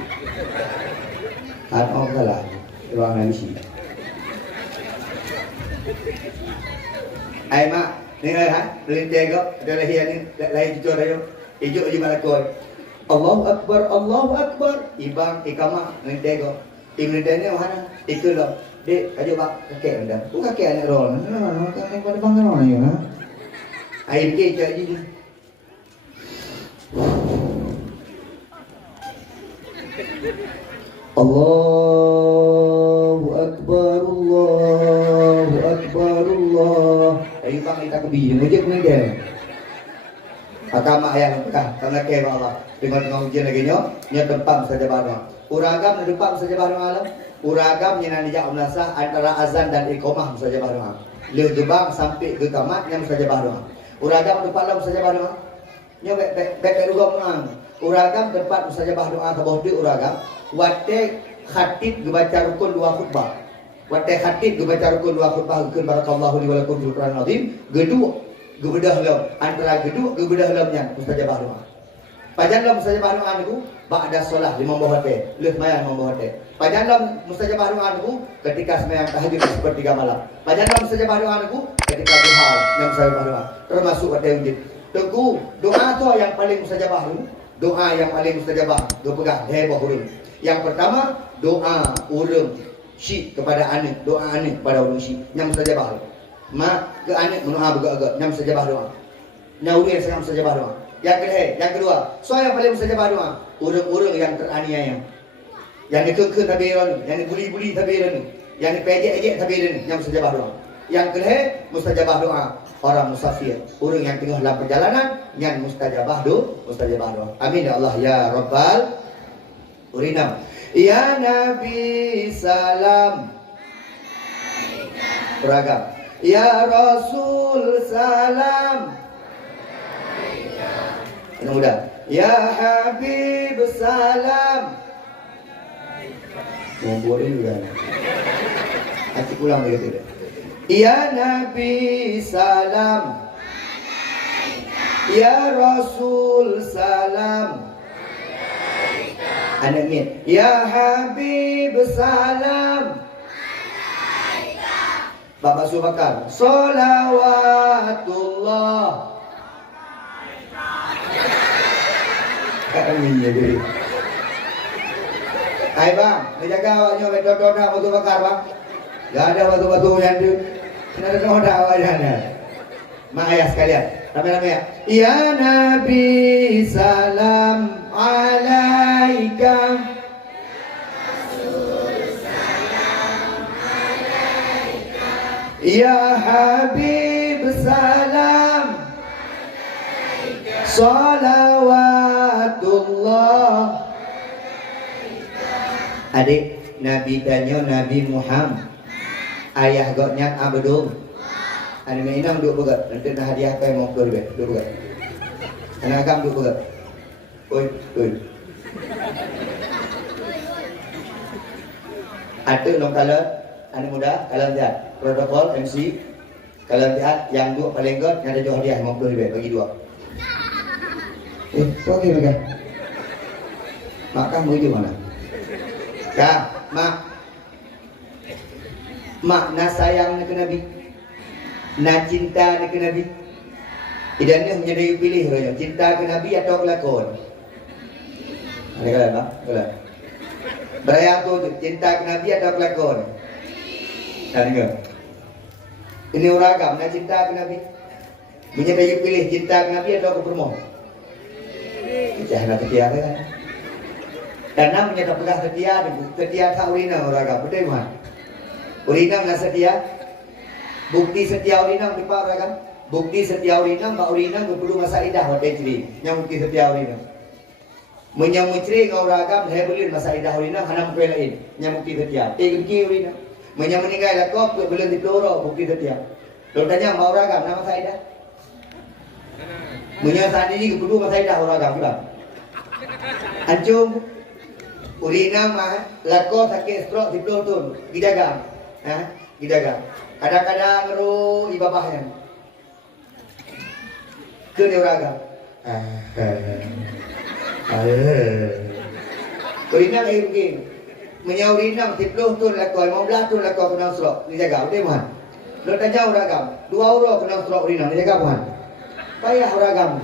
Apa salah? Ruang nasi. Ai mak, ni ha? Boleh tengok. Ada lahir ni, lahir cucu dia. Ijuk je malakoi. Allahu akbar. Ibang ikamah ni tengok. Ibn Daniel mana? Ikulah. Dek, aja bak kakek anda. Bukan kakek anak roh. Mana kakek pada bangga orang ya. Air ke jadi. Allahu akbar. Ayo bang kita ke biji mujib ni dia. Agama yang bekah, karena ke Allah. Tengok ujian lagi nyo, tempat saja baru. Uragam di depan saja baru malam. Uragam yang nanti umlasah antara azan dan iqamah mustajabah doa. Le gebang sampai ke kamat yang mustajabah doa. Uragam tempat lah mustajabah doa. Nya baik uragam. Uragam tempat mustajabah doa ke bawah uragam. Wate khatib gebaca rukun 2 khutbah. Wate khatib gebaca rukun 2 khutbah ke barakallahu li wa lakum fil Qur'an azim. Gedua gebedah lam antara gedua gebedah lamnya mustajabah doa. Pajanlah mustajabah doa niku ba'da solat 5 bohote, leus mayang 5 bohote. Pajanlah mustajabah doa niku ketika sembahyang tahajud sepertiga malam. Pajanlah mustajabah doa niku ketika duha yang mustajabah doa. Termasuk pada wujud. Tengku doa tu yang paling mustajabah tu, doa yang paling mustajabah do pegang heboh urang. Yang pertama doa urang syik kepada anak, doa anak kepada urang syik yang mustajabah. Mak ke anak mendoa bergerak-gerak yang mustajabah doa. Nauri yang sangat mustajabah doa. Yang kedua, soal yang paling mustajabah doa, orang-orang yang teraniaya, yang dikekeh tabiran, yang dibuli-buli tabiran, yang dipejek-ejek tabiran, yang mustajabah doa. Yang kedua, mustajabah doa orang musafir, orang yang tengah dalam perjalanan, yang mustajabah doa. Amin ya Allah ya Rabbal Urinam. Ya Nabi salam. Beragam. Ya Rasul salam. Yang muda. Ya Habib salam. Boleh juga. Hati pulang begitu. Ya Nabi salam. Ya Rasul salam. Anak ni. Ya Habib salam. Bapak Subakar. Salawatullah. Amin ya jadi. Hai bang, menjaga awaknya betul-betul batu bakar bang. Gak ada batu-batu yang tu. Ada noda awaknya. Mak ayah sekalian, ramai-ramai ya. Ya Nabi salam alaika. Ya Habib salam. Salawatullah. Adik, Nabi tanya Nabi Muhammad. Ayah gotnya Abdul. Anak mainam duduk begat. Nanti nak hadiah apa yang mau duduk begat. Anak agam duduk begat. Oi. Ada nom kala anak muda, kalau lihat protokol MC, kalau lihat yang dua paling god yang ada jual hadiah 50 bagi dua. Okey mereka. Mak kamu itu mana? Ya, mak nak sayang nak Nabi, nak cinta nak Nabi. Tidak ni hanya dia pilih saja, cinta ke Nabi atau kelakon. Ada kala mak, kala. Beraya tu cinta ke Nabi atau kelakon. Ada ke? Ini uragam nak cinta ke Nabi. Punya dia pilih cinta ke Nabi atau ke permoh. Jangan setia kan. Dan namanya tak pernah setia tak urina uragam. Betul kan? Urina nak setia. Bukti setia urina di pak uragam. Bukti setia urina, pak urina perlu masa idah hotel ciri. Yang bukti setia urina. Menyamutri ngau uragam saya belum masa idah urina hanam kue lain. Yang bukti setia. Bukti urina. Meninggal lakop belum dipeloro bukti setia. Kalau tanya mau uragam nama saya idah. Menyatakan ini kedua masa idah uragam pula. Ancung urina mah lako sakit stroke di pelutun dijaga. Dijaga. Kadang-kadang ru ibabahnya. Ke dia uragam. Urina air begini. Menyaurina di pelutun lako 15 tu lako kena stroke dijaga. Betul kan? Lo tanya uragam 2 euro kena stroke urina dijaga kan? Payah uragam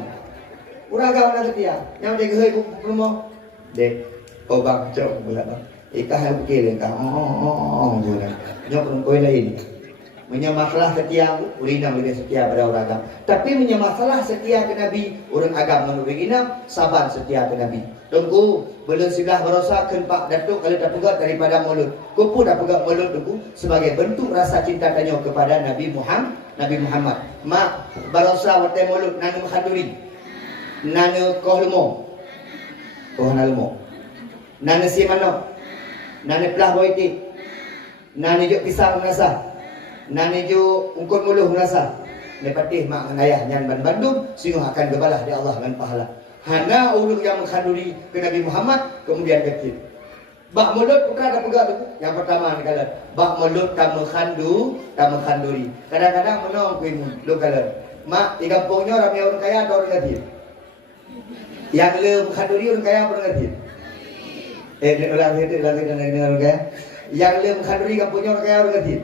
nak setia. Yang dia gehoi rumah. Dek, bang cok pula bang. Ikah yang bukil ikah. Pula. Nyok koi lain. Punya masalah setia, urina lebih setia pada uragam. Tapi punya masalah setia ke Nabi, orang agam menurut urina, sabar setia ke Nabi. Tunggu, belum sudah berosakan Pak Datuk kalau dah pegat daripada mulut. Kupu dah pegat mulut tunggu sebagai bentuk rasa cinta tanya kepada Nabi Muhammad. Mak berosa watai mulut nanu khaduri. Nanu kohlmo. Kohanalmo. Nanu simano. Nanu pelah boiti. Nani juk pisang nasa. Nani juk ungkut muluh nasa. Lepatih mak ngan ayah nyan ban Bandung sing akan gebalah di Allah dan pahala. Hana ulun yang mengkhanduri ke Nabi Muhammad kemudian kecil. Bak mulut bukan ada pegang tu. Yang pertama ni kala. Bak mulut tak mengkhanduri. Kadang-kadang menong kuimu lu kala. Mak di kampungnya ramai orang kaya atau orang kecil. Yang le mengkhanduri orang kaya orang kecil. Orang kaya. Yang le mengkhanduri kampungnya orang kaya orang kecil.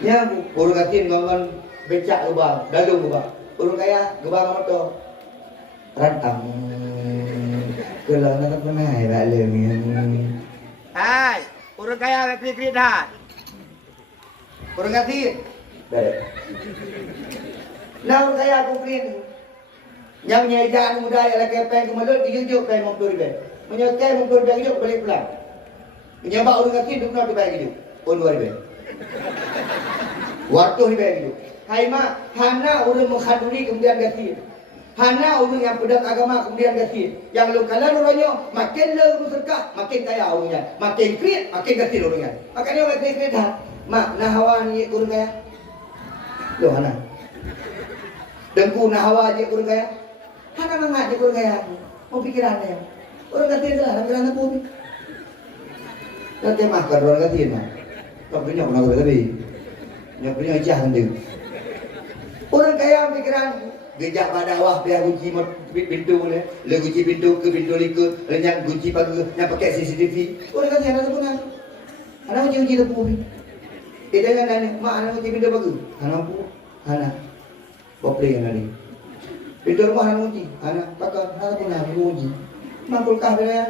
Ya orang kecil ngongon becak gebang, dalung gebang. Orang kaya gebang motor. Rantang. Kalau nak pernah tak lem. Hai, orang kaya klik-klik dah. Orang kecil. Baik. Nah orang kaya aku klik. Yang nyejaan muda ialah kepeng kemulut dijujuk kai memperbe. Menyekai memperbe hidup balik pulang. Menyebab orang kecil duduk nak baik hidup. On luar baik. Waktu ni baik hidup. Hai mak, hana orang mengkhanduri kemudian kecil. Hana orang yang pedang agama kemudian kecil. Yang lu kalah orangnya makin le bersedekah, makin kaya orangnya. Makin kredit, makin kecil orangnya. Makanya orang kredit dah. Mak nah hawa ni orang kaya. Loh hana. Dengku nah hawa je orang kaya. Hana mangat je orang kaya. Mau pikirannya. Orang kecil dah, pikiran apa ni? Nanti makan orang kecil mah. Kau punya pernah lebih. Yang punya ijah tu. Orang kaya pikiran gejak pada awah biar kunci pintu le kunci pintu ke pintu liku lenyap kunci pagi yang pakai CCTV orang kata ada pun ada kunci lepu dengan dan mak anak kunci pintu pagi anak pu anak bople yang ada pintu rumah anak kunci anak pakai ada pun ada kunci mangkul kah dia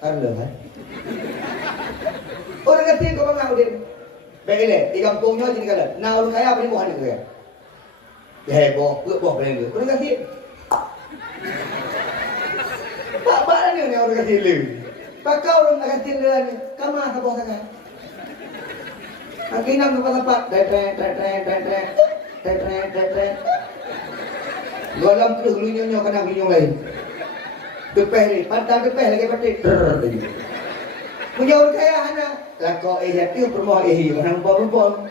karena kan orang kata kau bangga udah baiklah di kampungnya jadi kalau nah orang kaya apa ni mohon dia boh benda tu. Orang kata, Pak ni orang kata le. Pakau orang kata le ni. Kamah ke bawah tangan. Akhirnya tempat-tempat. Dalam terus lunyonyo kena lunyong lain. Tepeh ni, pantang tepeh lagi patik. Punya orang kaya hana. Lakau hati permoh orang perempuan.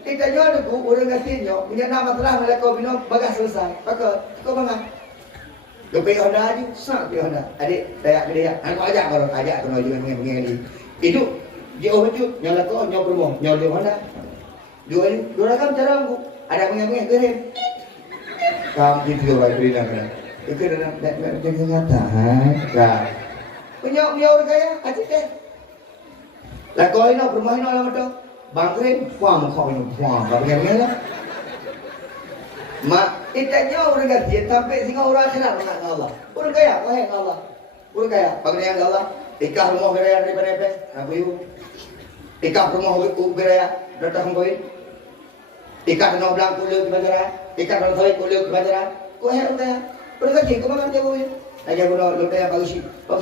Kita nyonya tu orang kasihnyo punya nama telah melakau bino bagas selesai. Maka kau bangga. Lepas Honda aja, sak dia Honda. Adik dayak dia. Aku ajak orang ajak kena juga mengenai ni. Itu dia orang tu nyala kau nyau permoh, nyau dia Honda. Dua rakam cara aku. Ada mengenai kirim. Kamu gitu baik berilah kan. Itu dalam jangan kata. Kan. Punya orang kaya, adik deh. Lah kau ini permoh ini orang tu. Bangkring, puang kau ini puang, bagaimana lah? Mak, itanya orang kaya sampai singa orang kena mengat Allah. Orang kaya, wahai Allah. Orang kaya, bagaimana Allah? Ikah rumah beraya dari mana? Aku ibu. Ikah rumah beraya datang kau ini. Ikah nak belang kulit ke bazar. Ikah nak saya kulit ke bazar. Wahai orang kaya, orang kaya kau makan jago ini. Aja guna lupa yang bagus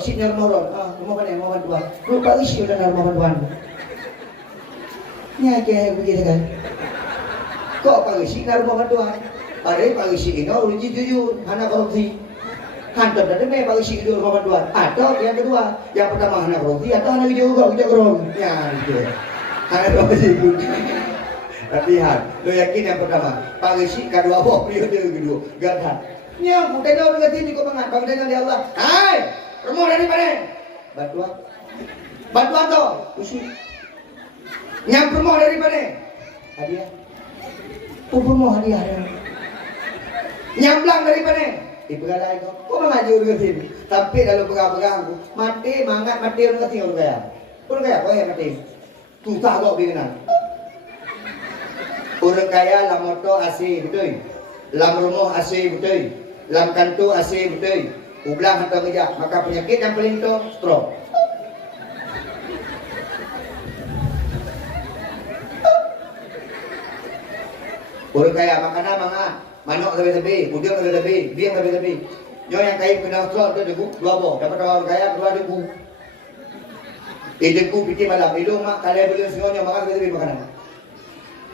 ni rumah orang. Rumah mana? Rumah tuan. Rumah bagus ni dan rumah tuan. Ni aja begitu kan. Kok pagi nak rumah bantuan? Ada pagi ini orang jujur, hana korupsi. Hantar dari mana pagi itu rumah bantuan? Atau yang kedua, yang pertama hana korupsi atau hana juga korupsi. Ya itu. Hana korupsi. Latihan. Lo yakin yang pertama? Pagi kedua boh periode kedua. Gagal. Ni aku tanya orang kata ni kau bangat. Bang tanya dia Allah. Hai, rumah dari mana? Bantuan. Bantuan tu. Usul. Yang permoh dari mana? Hadiah. Permoh hadiah. Yang belang dari mana? Dipegalai kau. Kau mengaji orang sini. Tapi dalam pegang-pegang aku, mati mangat mati orang kecil orang kaya. Orang kaya kau yang mati. Susah kau bikinan. Orang kaya lam motor AC betul. Lam rumah AC betul. Lam kantor AC betul. Ublang atau kejap. Maka penyakit yang paling tu stroke. Orang kaya makanan mangat, manok lebih-lebih, budang lebih-lebih, biang lebih-lebih. Yo yang kaya kena stroke tu debu, dua boh. Dapat orang kaya dua debu. Debu pikir malam, hidung mak kalian beli semuanya makan lebih-lebih makanan.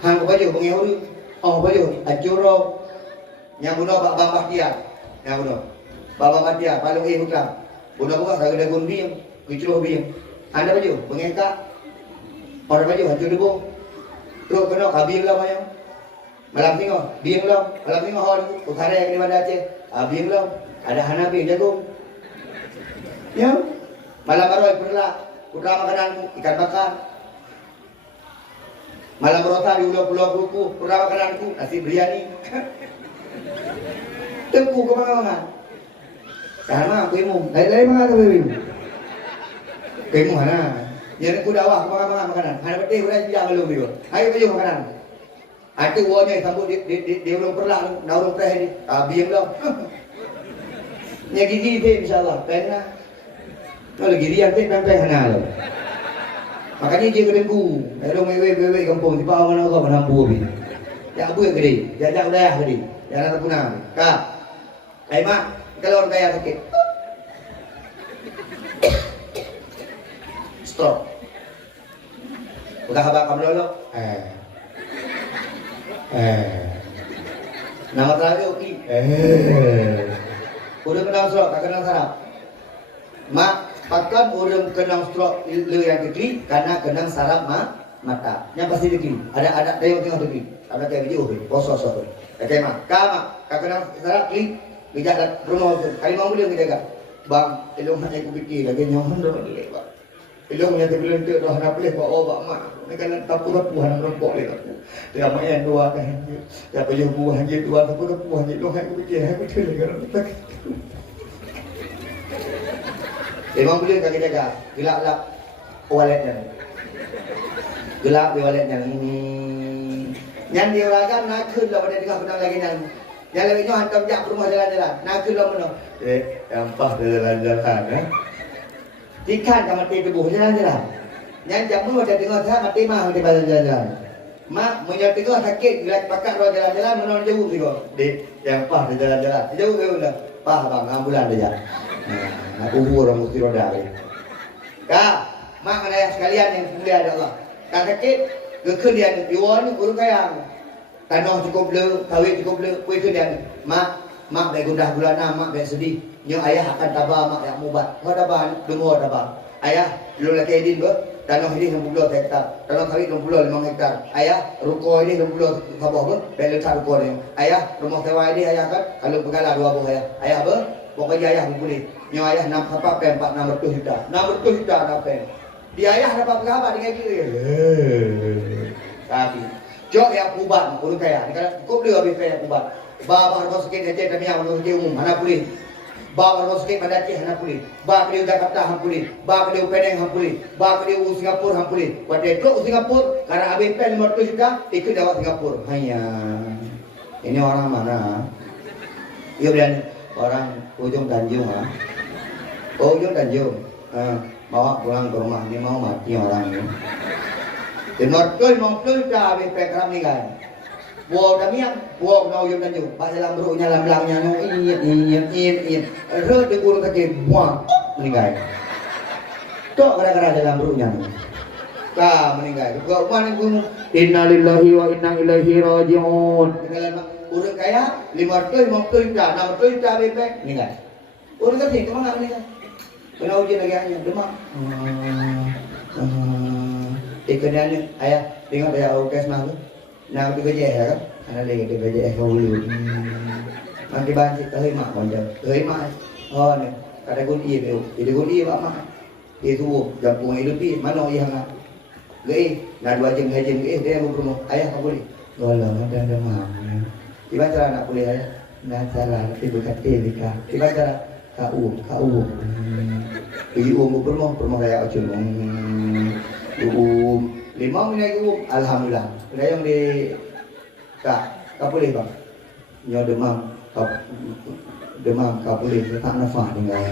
Hang baju pengehuri, baju ajuro, yang bunuh bang Bahtiar, yang bunuh, bang Bahtiar, paling hutang, bunuh buka kalau dia gun biang, kucur biang. Anda baju pengekak, Orang baju hancur debu. Terus kena kabin lah mayang. Malam tengok, biang lah. Malam tengok hon, utara yang di mana Aceh. Biang lah. Ada hanabi jagung. Ya. Malam baru perlah. Putra makanan ikan bakar. Malam rota di ulo-ulo buku. Putra makananku nasi biryani. Tengku ke mana-mana. Karena kuimu, lain-lain mana tu kuimu? Kuimu mana? Yang aku dakwah ke makanan. Hana betul udah tidak malu dia. Ayo baju makanan. Atu wanya sambut di urung perlah, na urung teh ni. Biang lah. Nya gigi deh insyaallah. Pena. Kalau lagi dia teh sampai hana lah. Makanya dia kedengku. Ayo wewe kampung si pau mana kau menampu bi. Ya abu yang gede, jajak udah gede. Jangan terpunang. Kak. Hai mak, kalau orang kaya sakit. Stop. Udah habaq kamu dulu. Nama terakhir Uki. Udah kenal stroke, tak kenal sarap. Mak, pakan orang kenal stroke lu yang kecil karena kenal sarap mata. Yang pasti dikit. Ada tengok dikit. Ada kayak video, poso. Oke mak, kak kenal sarap klik. Bijak rumah tu. Kali mau boleh kita bang, elok nak aku fikir lagi nyaman dah boleh bang. Elok punya terbilang tu dah nak boleh bawa obat mak. Ni kan tapu hang rempok le aku. Dia mak yang dua kan. Dia pergi buah je dua tapu je dua aku fikir aku tu lagi orang tak. Memang boleh kaki jaga. Gelap walletnya. Gelap di walletnya. Yang dia raga nak kun lah pada tengah penang lagi nan. Yang lebihnya hantar jak rumah jalan-jalan. Nak keluar mana? Gampang jalan-jalan. Ikan kan mati tubuh jalan-jalan. Yang jamu ada tengok saya mati mah di jalan-jalan. Mak menyat tengok sakit gerak pakat roh jalan-jalan menon jauh tengok. Dek, yang pah di jalan-jalan. Jauh ke mana? Pah bang ambulan dia. Nak ubur orang mesti roda ni. Kak, mak ayah sekalian yang mulia ada Allah. Kak sakit, kekelian diwan urus kayang. Tanah cukup le, kawin cukup le, kuih kelian. Mak baik gundah bulanan, mak baik sedih. Nyo ayah akan tabah mak yang mubat. Kau tabah, dengar tabah. Ayah, lu lagi edin ber. Tanah ini 60 hektar. Tanah sawit 65 hektar. Ayah, ruko ini 60 kabah ber. Bela letak ruko ni. Ayah, rumah sewa ini ayah kan. Kalau pegala 2 buah ayah. Ayah ber. Pokoknya ayah boleh. Nyo ayah 6 apa pen 600 hektar. 600 hektar apa pen. Dia ayah dapat berapa dengan kira. Tapi jok yang pubat, urus kaya. Cukup dia habis kaya pubat. Bapak harus sikit aja kami yang menurut umum. Mana boleh. Bapak harus sikit pada Aceh, mana boleh. Bapak dia Jakarta, mana boleh. Bapak dia Penang, mana boleh. Bapak dia Singapura, mana boleh. Pada itu Singapura, karena habis pen 500 juta, ikut jawab Singapura. Hanya. Ini orang mana? Ia berani. Orang ujung Tanjung. Ujung Tanjung. Bawa pulang ke rumah. Ini mau mati orang ini. Nortul dah habis pekram ni kan. Buah kami yang buah kau yang tanjung. Pak dalam beruknya lamblangnya no in. Rot di guru kaki buah meninggal. Tok gara-gara dalam beruknya. Kah meninggal. Kau mana guru? Innalillahi wa inna ilaihi rajiun. Meninggal urut kaya 550 juta, 600 juta habis pek meninggal. Urut kaki kemana meninggal? Kena ujian lagi hanya demam. Ikannya ayah tengok dia orkes mah tu. Nak pergi kerja ya kan? Ada lagi pergi kerja kau dulu. Nanti banci terima macam terima. Oh ni kata guni tu. Jadi guni apa mak? Itu jampung hidup ni mana yang nak? Gay, nak 2 jam dia berumur. Ayah kau boleh. Golong ada mak. Tiba cara nak boleh ayah. Nak cara nanti berkati dika. Tiba cara kau. Pergi berumur saya acun. 5 minit alhamdulillah. Ada yang di kak boleh bang. Nyo demam kak boleh tak nafas tinggal.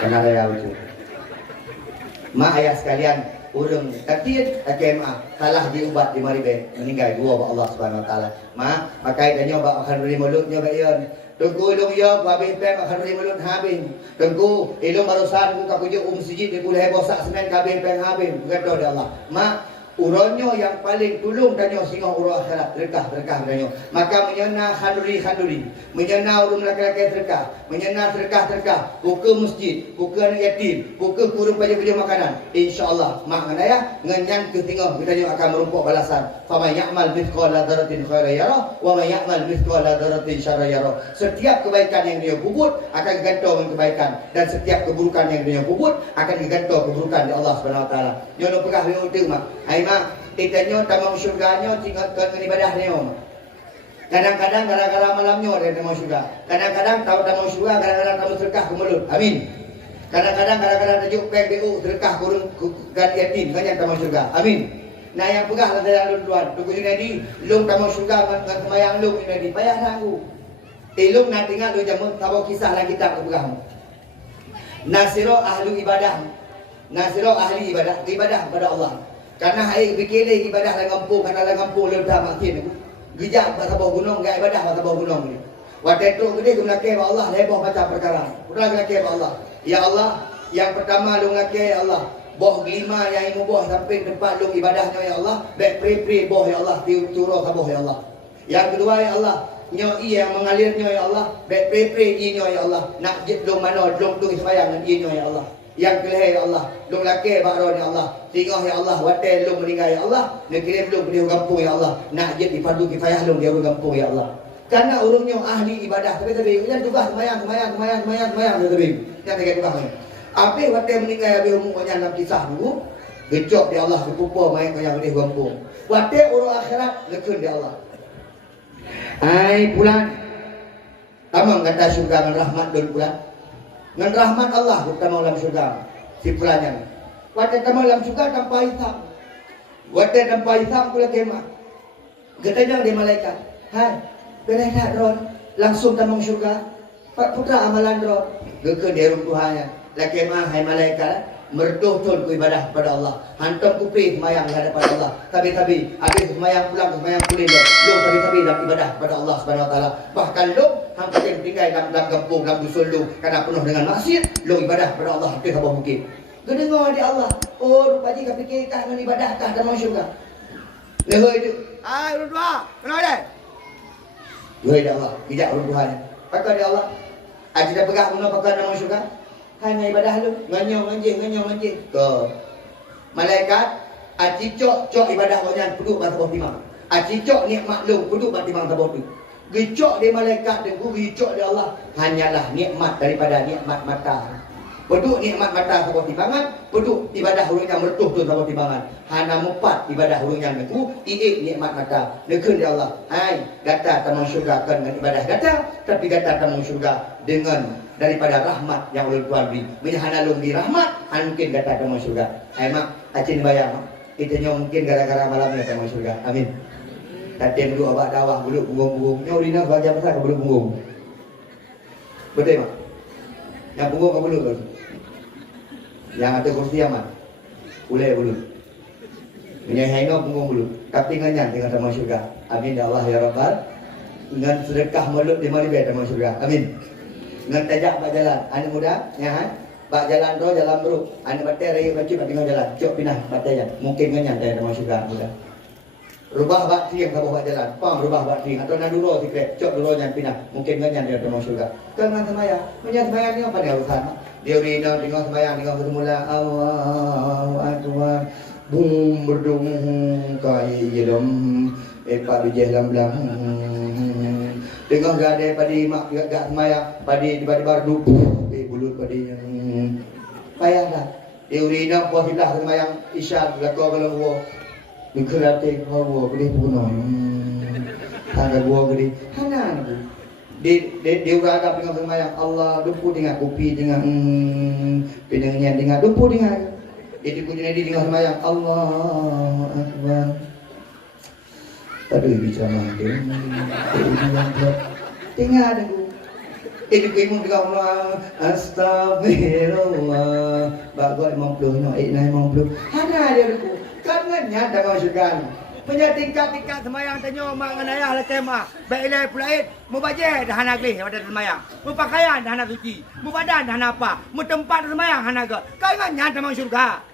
Karena ada itu. Mak ayah sekalian, urang katin AKMA kalah diubat di Maribe meninggal 2 Allah Subhanahu wa taala. Mak pakai dan nyoba akan beri mulut nyoba ion. Tengku ilung ya habis pem akan beri mulut habis. Tengku ilung barusan ku kapujuk masjid di boleh bosak semen kabeh pem habis. Begitu dia Allah. Mak Uronyo yang paling tolong danyo singo urang akhirat sedekah danyo. Maka menyena khanduri, menyena urang laki-laki sedekah, buka masjid, buka anak yatim, buka kurung baju makanan. Insya-Allah mak ngana ya nganyan ke tengok danyo akan merumpuk balasan. Faman ya'mal mithqala dzarratin khairan yarah wa man ya'mal mithqala dzarratin syarran yarah. Setiap kebaikan yang dia buat akan gantung dengan kebaikan, dan setiap keburukan yang dia buat akan digantung keburukan di Allah Subhanahu wa taala. Nyono pegah yang utama mak. Hai mak, kita nyo tamang syurganyo tinggal ke ibadah nyo. Kadang-kadang gara-gara malamnya dia tamang syurga. Kadang-kadang tahu tamang syurga gara-gara tamu sedekah ke mulut. Amin. Kadang-kadang gara-gara tajuk PBU sedekah kurung gan yatim kan yang tamang syurga. Amin. Nah yang pegah lah dalam tuan. Tuku Junedi, lung tamang syurga dengan semayang lung Junedi. Payah nanggu. Lung nak tinggal lu jamu tahu kisah lagi kitab ke pegah. Nasiro ahli ibadah. Nasiro ahli ibadah kepada Allah. Karena hai fikir ibadah dalam kampung, karena dalam kampung le dah makin aku. Gejak pada bawah gunung, gak ibadah pada bawah gunung ni. Waktu itu gede gulake ba Allah, leboh macam perkara. Udah gulake ba Allah. Ya Allah, yang pertama lu gulake Allah. Boh lima yang ibu boh sampai tempat lu ibadahnya ya Allah. Baik pri boh ya Allah, turo ka boh ya Allah. Yang kedua ya Allah, nyo yang mengalirnya ya Allah. Baik pri inyo ya Allah. Nak jep dong mana dong tu sembahyang dengan inyo ya Allah. Yang kelih ya Allah, dong laki bakro ya Allah, tinggal ya Allah, watel dong meninggal ya Allah, nak kirim dong dia kampung ya Allah, nak je di fardu kifayah dong dia kampung ya Allah. Karena orangnya ahli ibadah, tapi yang juga semayang tapi yang tiga juga. Apa watel meninggal ya umumnya dalam kisah dulu, gecok di Allah kepupa main yang dia kampung. Watel orang akhirat lekun di Allah. Hai bulan, tamang kata surga dengan rahmat dan bulan. Dengan rahmat Allah kita mau dalam syurga si pulannya. Waktu kita mau dalam syurga tanpa hisab. Waktu tanpa hisab pula kemah. Katanya dia malaikat. Hai, beres dah Ron. Langsung tamang syurga. Pak putra amalan Ron. Geke dia runtuhannya. Laki mah hai malaikat. Mertuh-tuh ku ibadah kepada Allah. Hantam kupri semayang kepada Allah. Tapi habis semayang pulang semayang pulih lo. Lo tapi dalam ibadah kepada Allah Subhanahu wa taala. Bahkan lo hampir tinggal dalam kampung, dalam dusun lo karena penuh dengan maksiat, lo ibadah kepada Allah hampir apa mungkin. Kedengar di Allah. Oh, rupanya kau fikir kah dengan ibadah kah dalam syurga. Lehoi itu. Ai rudwa, kenapa dia? Lehoi di Allah, bijak runtuhannya. Pakai di Allah. Aji dah pegang guna pakai dalam syurga. Hanya ibadah lu, nganyong anjing. Ke malaikat, aci cok ibadah orang duduk pada bawah timang. Aci cok nikmat lu duduk pada timang tabau tu. Gicok di malaikat dan gicok di Allah hanyalah nikmat daripada nikmat mata. Peduk nikmat mata tabau timbangan, peduk ibadah orang yang mertuh tu tabau timbangan. Hana mupat ibadah orang yang itu iik nikmat mata. Nekun di Allah. Hai, gata tamang syurga kan dengan ibadah gata, tapi gata tamang syurga dengan daripada rahmat yang oleh Tuhan beri. Menyahana lumbi rahmat, mungkin kata tamang syurga. Hai mak, acin bayang. Kita mungkin gara-gara malamnya tamang syurga. Amin. Tadi dulu abak dawah bulu punggung. Nyorina bahagian besar ke bulu punggung. Betul mak? Yang punggung ke bulu. Yang ada kursi amat. Boleh bulu. Menyahino punggung bulu. Tapi nganyan dengan tamang syurga. Amin ya Allah ya Rabbal. Dengan sedekah mulut 5,000 tamang syurga. Amin. Dengan tajak bak jalan, anak muda, ya kan? Bak jalan roh jalan beruk, anak batai raya baju bak tinggal jalan, cok pindah batai jan, mungkin kenyang dari dalam syurga muda. Rubah bak tiang kabur bak jalan, pang rubah bak tiang atau nak duro sikit, cok duro jan pindah, mungkin kenyang dari dalam syurga. Kenapa semaya? Punya semaya ni apa dia urusan? Dia urina tengok semaya tengok semula Allahu Akbar, bum berdung kai yelam, pak bijih lam lam. Tengok gade padi mak gak semaya padi bardu bulut padi yang payah dah. Dia urina posilah semayang isyak lakau kalau gua dikerate gua gede puno. Tangga gua gede. Hana aku. Dia uragap dengan semayang Allah dupu dengan kopi dengan pinangnya dengan dupu dengan dia punya dengan semayang Allah Akbar. Aduh bicara dia tinggal dulu. Itu imam juga Allah astagfirullah. Bagoi 50 no 50. Hana dia dulu. Kangannya dah masukkan. Punya tingkat-tingkat semayang tanya mak dengan ayah lah tema. Baiklah pulait, mu bajai dah hana glih pada semayang. Mu pakaian dah hana suci. Mu badan dah hana apa. Mu tempat semayang hana ke. Kangannya dah masuk surga.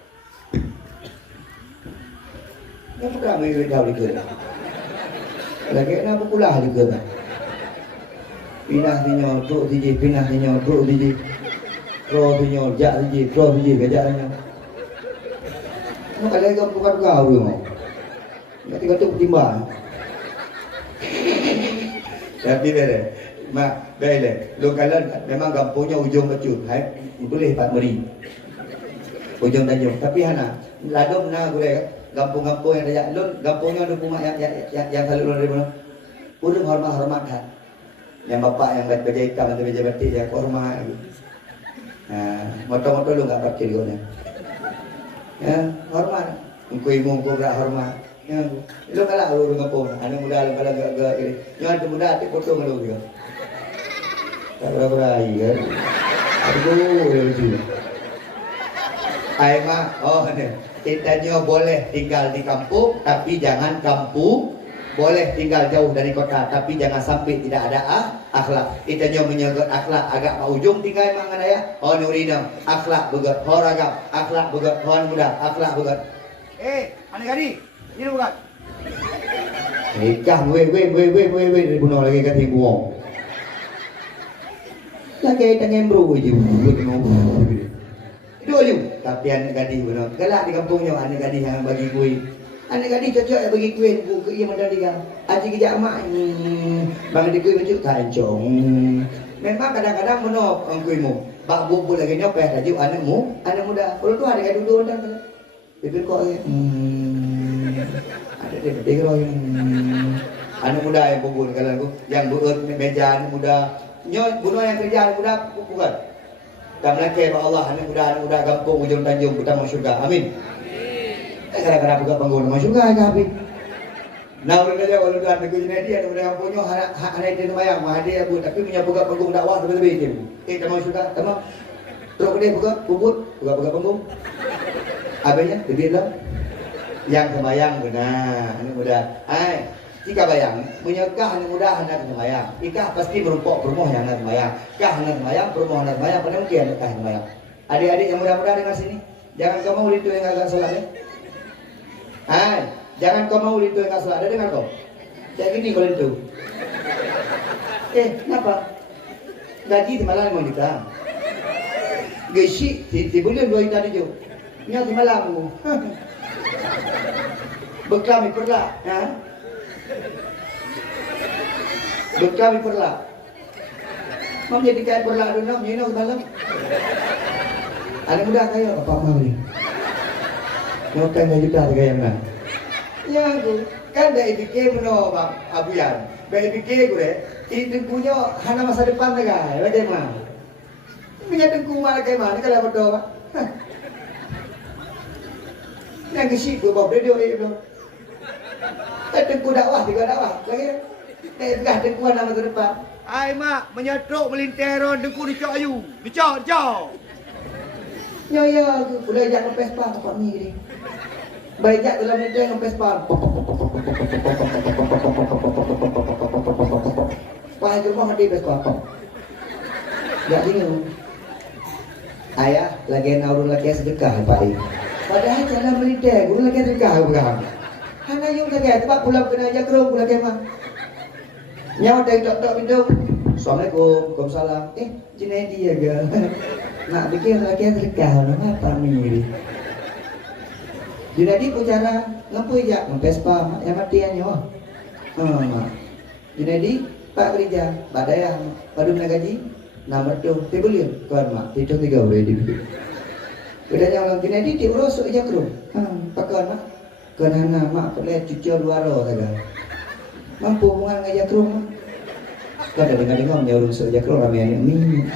Kenapa kami kau juga? Lagi nak pula juga. Pindah tinyo, duk tiji, pindah tinyo, duk tiji. Pro tinyo, jak tiji, pro tiji, gajak tinyo. Mau kalau kau bukan kau yang mau. Nanti kau tu timbang. Tapi deh, mak deh, lu kalau memang kampungnya ujung kecil, boleh 4 meri. Ujung Tanjung. Tapi hana, ladom na gue kampung-kampung yang ada, lu kampungnya ada rumah yang selalu lu dari mana? Udah hormat kan. Yang bapak yang baca hitam atau baca batik dia hormat. Nah, motor-motor lu nggak pakai dia. Ya, hormat. Engkau gak hormat. Ya, lu kalah lu kampung. Anak muda lu kalah gak ini. Jangan tu muda hati potong lu juga. Tak berapa kan. Aduh, lucu. Aima, oh ini, kita boleh tinggal di kampung, tapi jangan kampung. Boleh tinggal jauh dari kota, tapi jangan sampai tidak ada akhlak. Kita menjaga akhlak agak mau ujung tinggal mangan ya. Oh nurinam, akhlak begat, horagam, akhlak begat, hon muda, akhlak begat. Anak gadi, ini bukan. Nikah, we, dibunuh lagi kat ibu. Lagi tangan bro, je, itu aja. Tapi anak gadis benar. Galak di kampungnya anak gadis yang bagi kuih. Anak gadis cocok yang bagi kuih. Buku ia mandang dia. Aji kejap mak. Bang di kuih macam kancong. Memang kadang-kadang menop kuihmu. Bak bubul lagi nyopeh tajuk anakmu. Anak muda. Kalau tu anak gadis dulu mandang. Bibir kok. Ada dia berdekat. Anak muda yang bubul kalau aku. Yang buat meja anak muda. Nyo bunuh yang kerja anak muda bukan. Dan melaki Allah anak muda kampung ujung Tanjung kita masuk surga. Amin. Kadang-kadang buka panggung masuk surga habis. Nah orang aja kalau dah negeri Junedi anak muda kampungnya anak itu bayang mahadi abu tapi punya buka panggung dakwah lebih itu. Kita masuk surga, tamam. Terus dia buka buka panggung. Habisnya lebih lah. Yang sembahyang benar anak muda. Jika bayang, menyegah anak muda anak sembahyang. Ikah pasti merumpok perumoh yang anak sembahyang. Kah anak sembahyang, perumoh anak sembahyang. Pada mungkin anak sembahyang. Adik-adik yang muda-muda dengar sini. Jangan kau mau itu yang agak salah ya. Jangan kau mau itu yang agak salah. Ada dengar kau? Kayak gini kalau itu. Kenapa? Gaji di malam mau nikah. Gaji di bulan 2 juta tu. Ni di malam. Bekam perlah, Bekam perlah. Mau jadi kayak perlah dulu, ni nak malam. Anak muda kaya apa mau ni? Mau kan juta kaya mana? Ya tu, kan dah fikir meno abuyan. Dah fikir gue, itu punya hana masa depan lagi, bagaimana? Punya tengku mana kayak mana kalau berdoa? Yang kesik gue bawa radio itu. Tengku dakwah juga dakwah lagi. Tengah tengku nama terdepan. Ai mak menyetruk melinteron dengku dicok ayu. Dicok. Ya tu boleh jak ngepes pa apa ni. Baik jak dalam itu ngepes pa. Wah itu mah mati pes pa. Ya bingung. Ayah lagi naurun lagi sedekah Pak. Padahal jalan melintir, guru lagi sedekah bukan. Hana yung lagi tempat pulang kena aja kerong pulang kemah. Nyawa dari tok pintu. Assalamualaikum, waalaikumsalam. Junedi ya ga. Nak bikin lagi sedekah, apa ni? Junedi pucara ngampui ya, ngempes pa, yang matian yo. Mak. Junedi Pak kerja, badaya, padu nak gaji, nama tu, tibulian, kawan mak, itu 3 wedi. Kedanya orang Junedi diurus aja kerong. Pakai mak. Kerana mak boleh cuci 2 roh saja. Mampu mengan ngajak rumah. Kada dengar menyuruh sejak rumah ramai ini.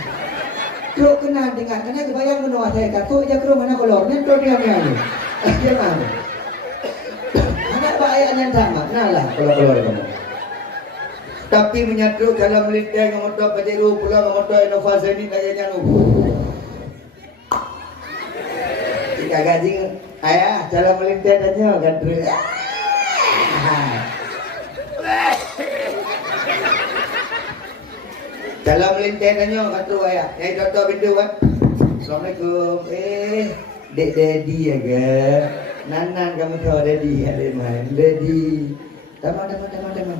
Terus kena dengar, kena kebayang menua saya kata jak rumah mana kolornya terus dia ni. Jangan. Anak baik yang sama, nalah kolor kamu. Tapi menyatu dalam melintai ngomotor pajeru pulang ngomotor inovasi ini kayaknya nu. Tiga gaji ayah dalam melintai aja gadru. Dalam melintai aja gadru ayah. Yang contoh pintu kan. Assalamualaikum. Dek daddy ya ga. Nanan kamu tahu daddy ada main daddy. Teman.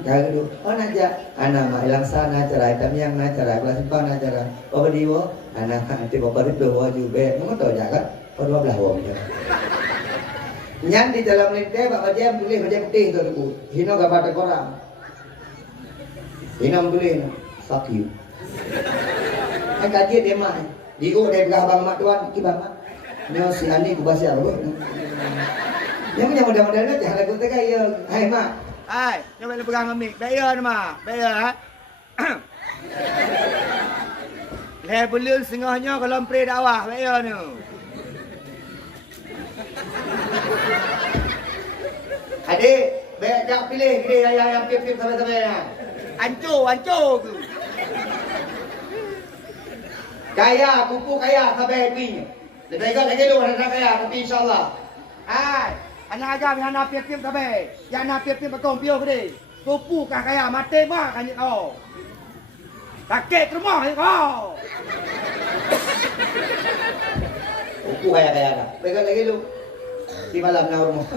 Cari dulu. Oh naja. Anak mak ilang sana cerai. Tamyang na cerai. Kelas simpang na cerai. Bapak diwo. Anak nanti bapak itu wajib be. Kamu tahu jaga. Kedua belah wong. Nyan di dalam lente bapak jam tulis baca putih tu aku. Hino gambar korang. Hino tulis. Fuck you. Kaji dia mak. Digo dia begah bang mak tuan. Ki bang mak. Nyo si Ani ku bahasa apa? Yang punya modal-modalnya jangan lagu tega ya. Hai mak. Hai, coba lu pegang mic. Bayar ni mak. Bayar ha. Le belum setengahnya kalau pre dakwah bayar ni. Adik, baik tak pilih dia yang pip-pip sampai-sampai ya. Hancur tu. Kaya, kupu kaya sampai pinya. Lebih baik lagi lu ada kaya tapi insya-Allah. Hai, anak ajar yang nak pip-pip sampai. Yang nak pip-pip betul piu ke dia. Kupu kah kaya mati mah kan kau. Sakit rumah ni kau. Kupu kaya dah. Baik lagi lu. Di malam na rumah.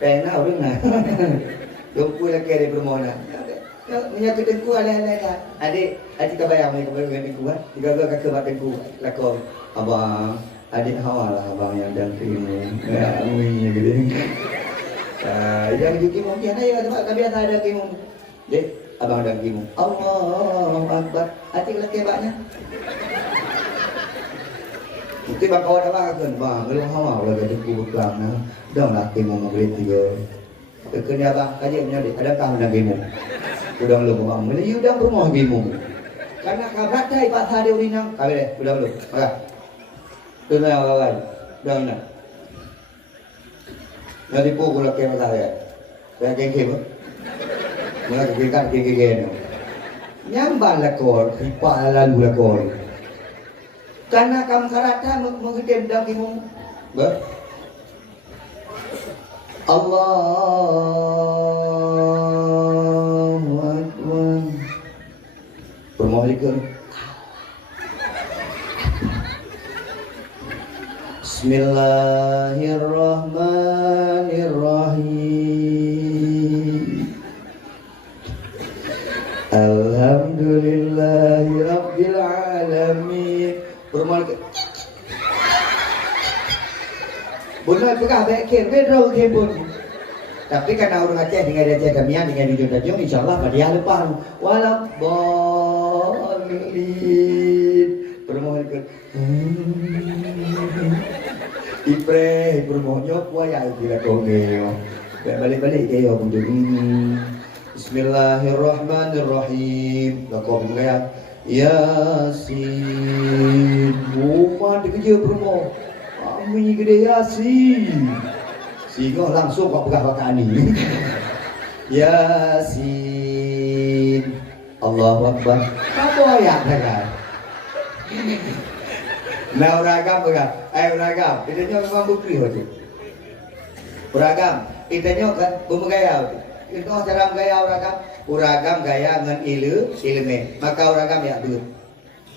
Pena orang na. Kupu lagi ada permohonan. Menyatu dengku alih-alih dah. Adik tak bayar mai kepada dengku ah. Tiga-tiga kakak buat dengku. Lakon abang, adik hawa lah abang yang dan kimu. Ya, amin gitu. Yang juga mungkin ayo sebab kami ada kimu. Dek, abang dan kimu. Allahu Akbar. Adik laki baknya. Mungkin bang kawan abang kan, bang, belum hawa lah dengku berkelang nah. Dah nak kimu mengelit tiga. Kerja abang, kaji punya dek, adakah dan kimu? Udang lu bang, melayu udang rumah kimu. Karena kabrat dah ibat hari urinang. Kami deh, udang lu. Maka. Tu nak awal. Udang nak. Nanti pukul laki masa saya. Saya kengkep. Mula kekikan kengkep. Nyamban lakor, ipak lalu lakor. Karena kamu karata menghitam udang kimu. Ber. Allahu Akbar. Permohon Bismillahirrahmanirrahim. Alhamdulillahirabbil alamin. Permohon Bunai pegah baik ker, bedro ke pun. Tapi karena orang Aceh dengan Aceh Damian dengan Jujur Tajung, insyaAllah pada yang lepas. Walau boleh permohon ke. Ipre permohonnya puaya bila kongeo. Balik-balik ke yo bunyi. Bismillahirrahmanirrahim. Lakom gaya. Yasin. Rumah dikerja permohon. Bunyi gede Yasin. Sehingga langsung kau pegang bacaan ini. Yasin. Allahu Akbar. Apa ayat kan? Nah uragam pegang. Uragam. Itanya memang bukri hoji. Uragam. Itanya kan bumegaya. Itu cara gaya uragam. Uragam gaya dengan ilmu. Maka uragam ya ber.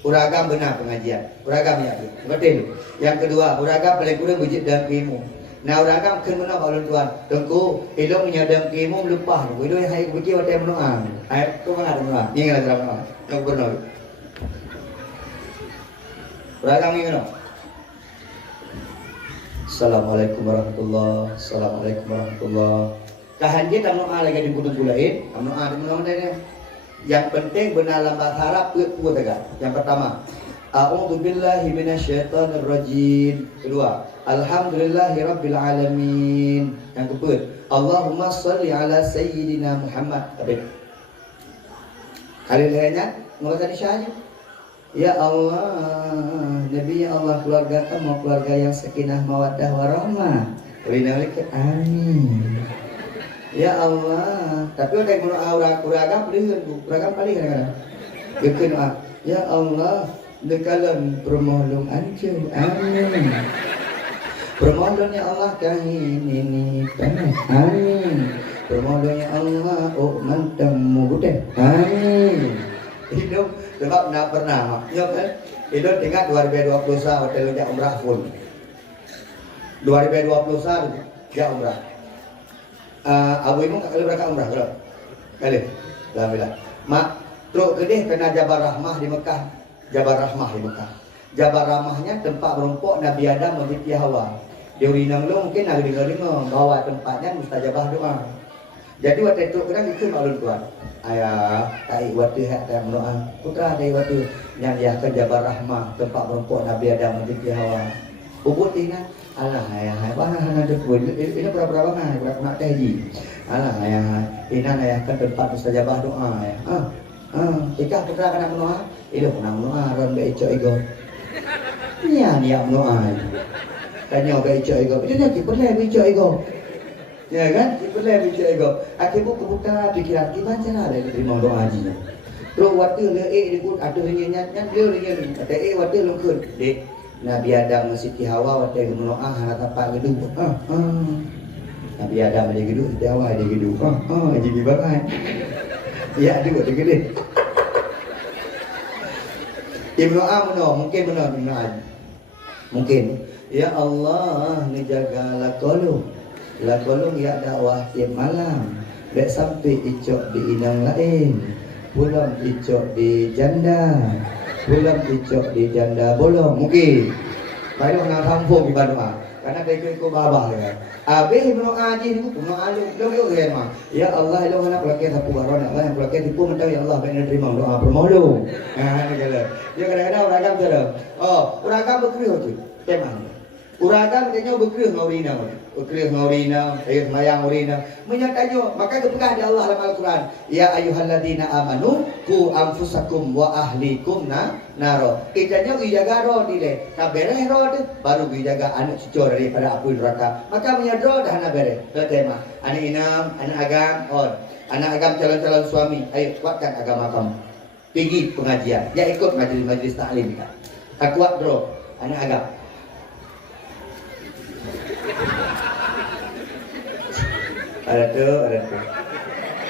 Uragam benar pengajian. Uragam ya ber. Betul. Yang kedua, uragam paling kurang wujud dalam ilmu. Nah uragam kan mana kalau tuan. Tengku, ilmu menyadam ilmu lupa. Ilmu yang hai bukti waktu menua. Hai, tu mana menua? Ni yang dalam menua. Yang benar. Uragam ni mana? Assalamualaikum warahmatullahi. Assalamualaikum warahmatullahi. Tahan dia tak menua lagi di bulan lain. Menua di mana dia? Yang penting benar dalam bahasa Arab put tegak. Yang pertama, a'udzu billahi minasyaitonir rajim. Kedua, alhamdulillahirabbil alamin. Yang keempat, Allahumma shalli ala sayyidina Muhammad. Habis. Kali lainnya ngomong saja. Ya Allah, Nabi ya Allah, keluarga kamu keluarga yang sakinah mawaddah warahmah. Amin. Ya Allah, tapi udah guna uragam beliau, uragam paling kadang-kadang. Bikin ya Allah, dekalan permohon anjing, amin. Permohon ya Allah kahin ini tanah, amin. Permohon ya Allah, oh mantap mudah, amin. Hidup sebab nak pernah, ya kan? Hidup tinggal 2020 hotel umrah pun. 2021 dia umrah. Abu Imam kali berangkat umrah kalau kali. Alhamdulillah. Mak truk kedih kena Jabal Rahmah di Mekah. Jabal Rahmah di Mekah. Jabal Rahmahnya tempat merumpuk Nabi Adam dan Siti Hawa. Dia urinang lu mungkin nak dengar bawa tempatnya mustajabah doa. Jadi waktu itu kena ikut maklum tuan. Ayah, tak waktu hak tak mendoa. Putra dari waktu yang dia ke Jabal Rahmah tempat merumpuk Nabi Adam dan Siti Hawa. Ubud tina. Alah ayah, mana ada pun. Ini berapa bangai, berapa nak teji. Alah ayah, ini ayah ke tempat mustajabah doa. Ikah putra kena mendoa. Itu pernah mendoa. Ron be icok ego. Iya dia mendoa. Tanya ke icok ego. Itu dia perlu be icok ego. Ya kan? Perlu be icok ego. Akibat kebuka pikiran gimana cara dia terima doa haji. Terus waktu dia dikut ada ringan dia ringan. Kata waktu lengkut. Dek Nabi Adam dan Siti Hawa waktu mendoa hana tapak gedung. Nabi Adam dia gedung, Siti Hawa dia gedung. Jadi banget. Ya ada dia gede. Ibnu Amno mungkin benar mungkin ya Allah ni jaga lakolung ya dakwah tiap malam dek sampai icok di inang lain pulang icok di janda pulang icok di janda bolong mungkin baru nak kampung di Bandung karena dia ikut babah dia habis Ibnu Aji ni Ibnu Ali lo mah ya Allah lo nak pelakir sapu baron Allah yang pelakir tipu mentau ya Allah banyak terima doa permohon ni kala dia kadang-kadang uragam dia uragam berkriu tu tema uragam dia berkriu ngaurina ayat mayang urina menyatanya maka kepegang di Allah dalam Al-Quran ya ayyuhalladzina amanu ku anfusakum wa ahlikum naro kitanya jaga roh dile kabereh roh baru jaga anak cucu daripada api neraka maka menyadro dah nak bereh tema anak inam anak agam calon-calon suami ayo kuatkan agama kamu pergi pengajian ya ikut majlis taklim kita tak kuat bro anak agam ada tu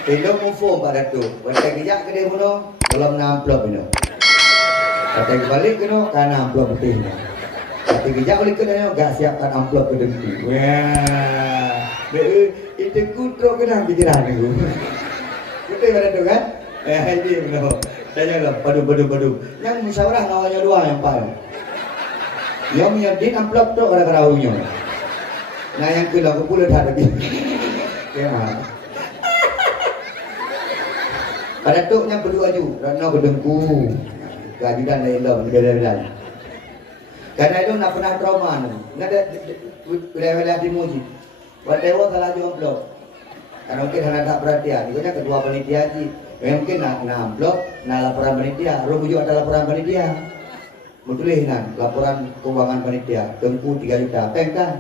Tino mufum pada tu Wajah kejap ke dia puno belum namplop ini kata balik kena kan amplop putih kata kejap balik kena gak siapkan amplop ke dengki wah itu kutrok kena pikiran aku betul pada tu kan ini benar tanya lah padu yang musyawarah nawanya dua yang paling yang menyedin amplop tu pada keraunya nah yang kena aku pula tak ada ya pada tuknya berdua ju rana berdengku keadilan dari Allah berbeda-beda karena itu nak pernah trauma nak ada wilayah dimuji whatever salah jual blok karena mungkin hanya tak perhatian itu kedua panitia haji mungkin nak blok nak laporan panitia rubuh juga ada laporan panitia betul lah laporan keuangan panitia tengku 3 juta peng kan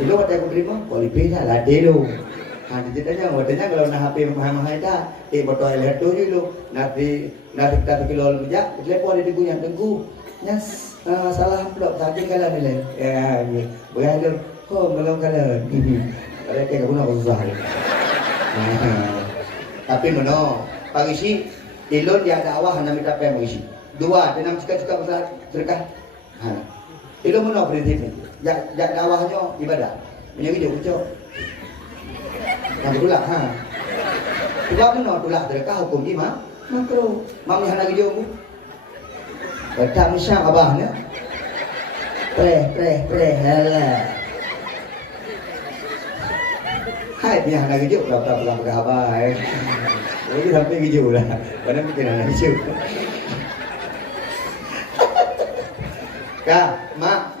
itu waktu aku terima kualifikasi lah dulu ceritanya kalau nak HP mahal-mahal dah botol air tu dulu nanti kita kilo bijak telepon dia digunyah tengku nyas salah amplop tadi kalah nilai ya berada belum kalah kalau kayak kamu nak susah tapi meno pagi si ilon dia dakwah nak minta apa mengisi dua dan suka besar sedekah itu meno prinsipnya jak dakwahnya ibadah punya video ucap yang tulak tulak meno tulak sedekah hukum di makro mam yang lagi jauh betul misal abahnya pre halah hai dia lagi jauh berapa abah jadi sampai gitu lah pada pikiran lagi jauh kak mak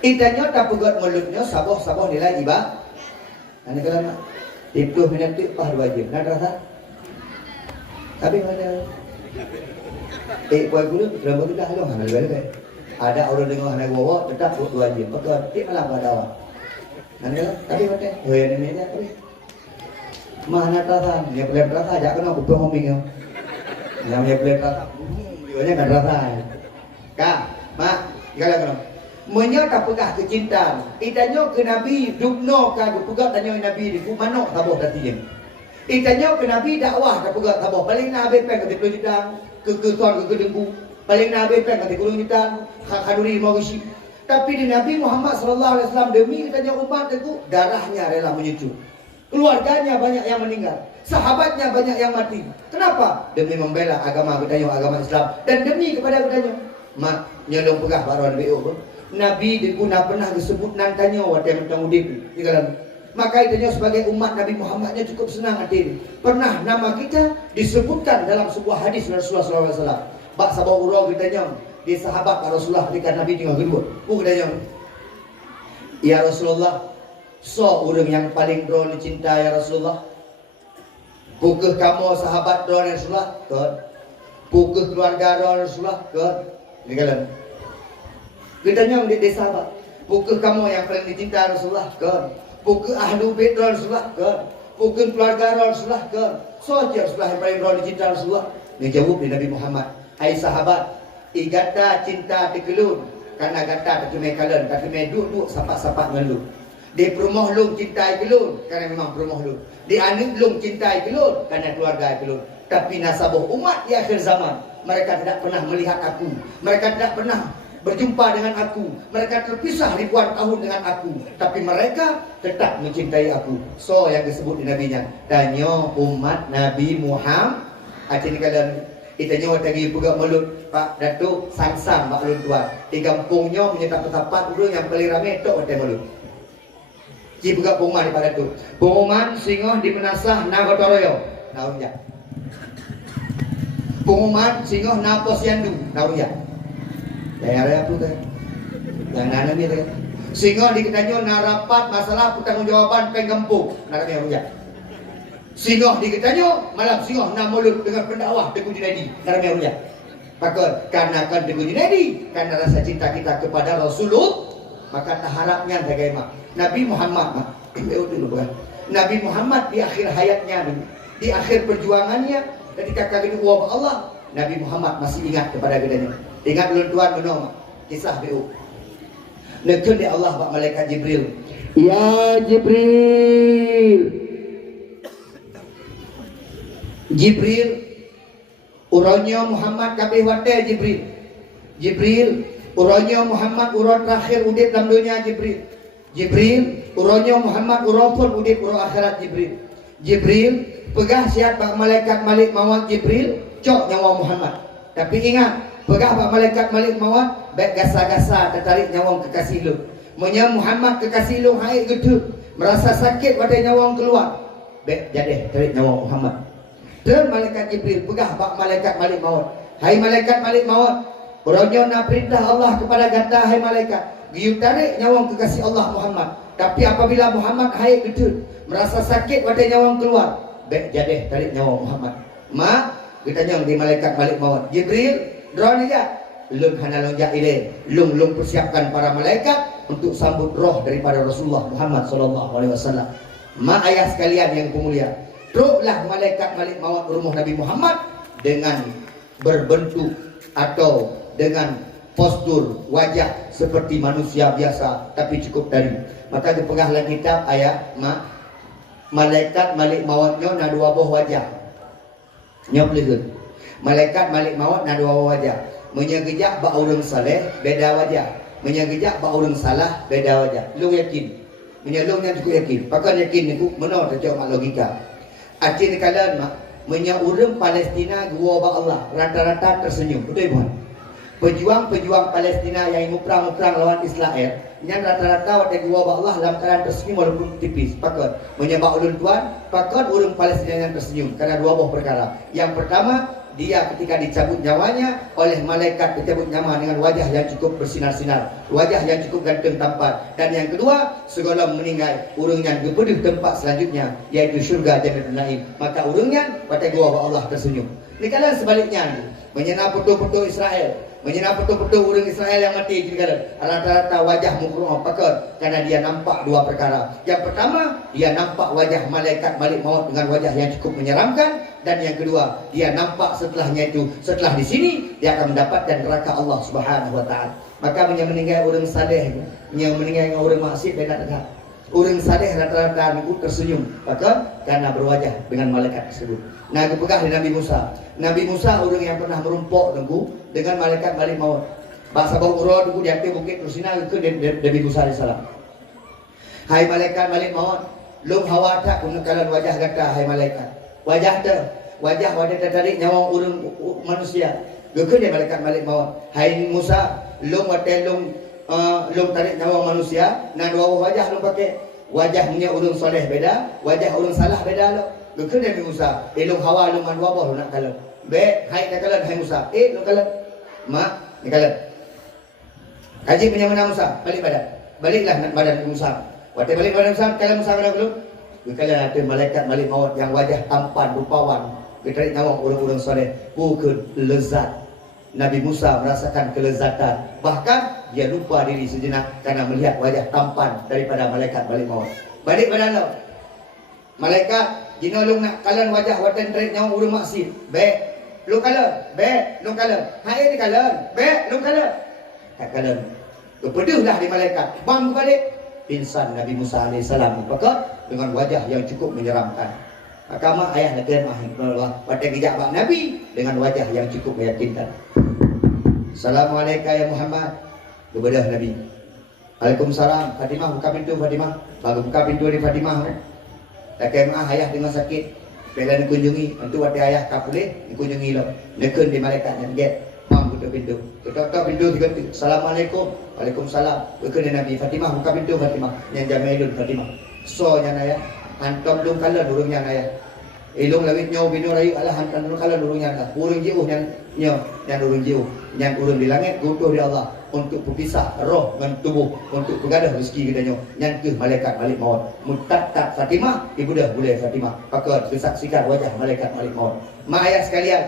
itanya tak pegat mulutnya saboh nilai ibadah. Anda kalau nak 30 minit tu pah wajib. Nak rasa? Tapi mana? Puan guru rambut dah long hang lebih. Ada orang dengar hang bawa tetap wajib. Maka tik malam pada awak. Anda tapi mana? Hoi ni meja tapi. Mana rasa? Dia boleh rasa ajak kena aku ngomong yo. Yang dia boleh rasa. Dia kan rasa. Kak, mak, kalau menyata pegah kecintaan itanya ke Nabi dubno ka pegah tanya Nabi di manok taboh tatinya itanya ke Nabi dakwah ka pegah taboh paling Nabi peng ke 10 juta ke tuan ke dengku paling Nabi peng ke 10 juta kanuri mau isi Tapi di Nabi Muhammad SAW demi katanya umat itu darahnya rela menyucur. Keluarganya banyak yang meninggal. Sahabatnya banyak yang mati. Kenapa? Demi membela agama katanya, agama Islam. Dan demi kepada katanya. Mak nyolong pegah baruan BO. Nabi dikuna pernah disebut nantanya waktu yang tentang udip. Maka itanya sebagai umat Nabi Muhammadnya cukup senang hati ini. Pernah nama kita disebutkan dalam sebuah hadis Rasulullah SAW. Bak sabah urang kitanya di sahabat Rasulullah ketika Nabi tinggal kedua. Katanya, ya Rasulullah, so orang yang paling drone cinta ya Rasulullah. Pukul kamu sahabat drone Rasulullah, kan? Pukul keluarga drone Rasulullah, kan? Ini kalian. Kitanya di sahabat. Pukul kamu yang paling dicinta Rasulullah, kan? Pukul ahlu bait Rasulullah, kan? Pukul keluarga Rasulullah, kan? So aja Rasulullah yang paling drone dicinta Rasulullah. Ini jawab di Nabi Muhammad. Hai sahabat, igata cinta tekelun karena gata terkemai kalian, terkemai duduk sapak-sapak ngelun. Di perumah lung cintai kelun karena memang perumah lung. Di anik lung cintai kelun karena keluarga kelun. Tapi nasabah umat di akhir zaman, mereka tidak pernah melihat aku, mereka tidak pernah berjumpa dengan aku, mereka terpisah ribuan tahun dengan aku, tapi mereka tetap mencintai aku. So yang disebut di nabinya, danyo umat Nabi Muhammad. Acin kalian itanya lagi pegak mulut Pak Datuk Sangsang Pak Lun Tuan di kampungnya menyetap tempat dulu yang paling ramai tok hotel mulut. Ji pegak pengumuman di Pak Datuk. Pengumuman singoh di Menasah na Gotoroyo. Naun ya. Pengumuman singoh na Posyandu. Naun ya. Daerah apa kan? Yang nana ni kan. Singoh di Ketanyo na rapat masalah pertanggungjawaban penggempung. Nana ya. Singoh di Ketanyo, malam singoh nak mulut dengan pendakwah Tengku Junaidi. Karena ya. Maka karena kan Tengku Junaidi, karena rasa cinta kita kepada Rasulullah, maka tak harapnya bagaimana. Nabi Muhammad, Nabi Muhammad di akhir hayatnya, di akhir perjuangannya, ketika kagak uang Allah, Nabi Muhammad masih ingat kepada gedanya. Ingat dulu Tuhan menong kisah BU. Nekun di Allah Pak Malaikat Jibril. Ya Jibril. Jibril uranya Muhammad kabeh wate Jibril. Jibril uranya Muhammad uron terakhir udip dalam dunia Jibril. Jibril uranya Muhammad uron pun udip uron akhirat Jibril. Jibril pegah siap Pak Malaikat Malik Maut Jibril cok nyawa Muhammad. Tapi ingat pegah Pak Malaikat Malik Maut baik gasa-gasa tertarik nyawang kekasih lu. Menya Muhammad kekasih lu hai gedhe merasa sakit pada nyawang keluar. Baik jadi tarik nyawa Muhammad. Dan malaikat Jibril pegah Pak Malaikat Malik Maut. Hai Malaikat Malik Maut, orangnya nak perintah Allah kepada gata hai malaikat. Giu tarik nyawang kekasih Allah Muhammad. Tapi apabila Muhammad hai gedhe merasa sakit pada nyawang keluar, baik jadi tarik nyawa Muhammad. Mak kita nyong di Malaikat Malik Maut. Jibril, drone aja. Lung hana lonjak ile. Lung persiapkan para malaikat untuk sambut roh daripada Rasulullah Muhammad sallallahu alaihi wasallam. Mak ayah sekalian yang pemulia, teruklah Malaikat Malik Maut rumah Nabi Muhammad dengan berbentuk atau dengan postur wajah seperti manusia biasa tapi cukup dari. Maka dipegahlah kitab ayat Malaikat Malik Mautnya na dua buah wajah. Nyopleun. Malaikat Malik Maut na dua buah wajah. Menyegejak ba urang saleh beda wajah. Menyegejak ba urang salah beda wajah. Lu yakin? Menyalung yang cukup yakin. Pakai yakin niku menor terjawab logika. Acin kalian mak menyaurang Palestina gua ba Allah rata-rata tersenyum. Betul bukan? Pejuang-pejuang Palestina yang mukrang-mukrang lawan Israel, yang rata-rata waktu gua ba Allah dalam keadaan tersenyum walaupun tipis. Pakai menyembah ulun Tuhan, pakai urang Palestina yang tersenyum karena dua buah perkara. Yang pertama, dia ketika dicabut nyawanya oleh malaikat dicabut nyawa dengan wajah yang cukup bersinar-sinar, wajah yang cukup ganteng tampan. Dan yang kedua, segala meninggal urungnya gepedih tempat selanjutnya yaitu syurga Jannatul Naim. Maka urungnya pada gua Allah tersenyum. Ini kalian sebaliknya menyenang petu-petu Israel, menyenang petu-petu urung Israel yang mati jadi kalian rata-rata wajah mukruh pakar karena dia nampak dua perkara. Yang pertama, dia nampak wajah Malaikat Malik Maut dengan wajah yang cukup menyeramkan. Dan yang kedua, dia nampak setelahnya itu, setelah di sini dia akan mendapatkan neraka Allah Subhanahu wa taala. Maka meninggal orang saleh, yang meninggal orang maksiat beda dekat. Orang saleh rata-rata niku tersenyum, maka karena berwajah dengan malaikat tersebut. Nah, kepegah di Nabi Musa. Nabi Musa orang yang pernah merumpok dengan malaikat Malik Maut. Bahasa bau urut ku di atas bukit Rusina ke Nabi Musa alaihissalam. Hai malaikat Malik maut, lum hawa tak guna kalan wajah gata hai malaikat. Wajah tarik nyawa urang manusia. Ke dia malaikat Malik maut. Hai Musa, lum tarik nyawa manusia, nan wajah lum pakai. Wajah punya urang soleh beda, wajah urang salah beda lo. Ke dia Musa, lum hawa lum man wabah nak kalan. Be, hai nak kalan hai Musa. Lum kalan. Mak, ni kalan. Kaji punya mana Musa, balik badan. Baliklah badan Musa. Waktu balik badan Musa, kalian Musa kena belum? Kalian ada malaikat Malik maut yang wajah tampan, rupawan. Ditarik nyawa orang-orang soleh. Bukan lezat. Nabi Musa merasakan kelezatan. Bahkan dia lupa diri sejenak karena melihat wajah tampan daripada malaikat Malik maut. Balik badan lo. Malaikat, jika lu nak kalian wajah watan tarik nyawa orang maksud. Baik. Lu kalian. Baik. Lu kalian. Hai ni kalian. Baik. Lu kalian. Kalian berpeduhlah di malaikat. Bang balik insan Nabi Musa alaihissalam maka dengan wajah yang cukup menyeramkan. Maka mak ayah nak Allah pada kijak bak Nabi dengan wajah yang cukup meyakinkan. Assalamualaikum ya Muhammad. Kebedah Nabi. Waalaikumsalam. Fatimah buka pintu Fatimah. Baru buka pintu di Fatimah. Tak mak ayah dengan sakit. Bila dikunjungi, tentu ada ayah tak boleh dikunjungi lo. Nekun di malaikat dan get. Buka pintu. Ketok pintu tiga pintu. Assalamualaikum. Waalaikumsalam. Berkena Nabi Fatimah buka pintu Fatimah. Yang Jamilun Fatimah. So nya naya. Hantam dum kala durungnya naya. Ilung lawit nyaw binu rayu ala hantam dum kala durungnya naya. Urung jauh yang urung jauh. Yang urung di langit butuh di Allah untuk berpisah roh dengan tubuh untuk bergadah rezeki kita nyo. Yang ke malaikat Malik maut. Mutatat Fatimah ibu dah boleh Fatimah. Maka disaksikan wajah malaikat Malik maut. Mak ayah sekalian,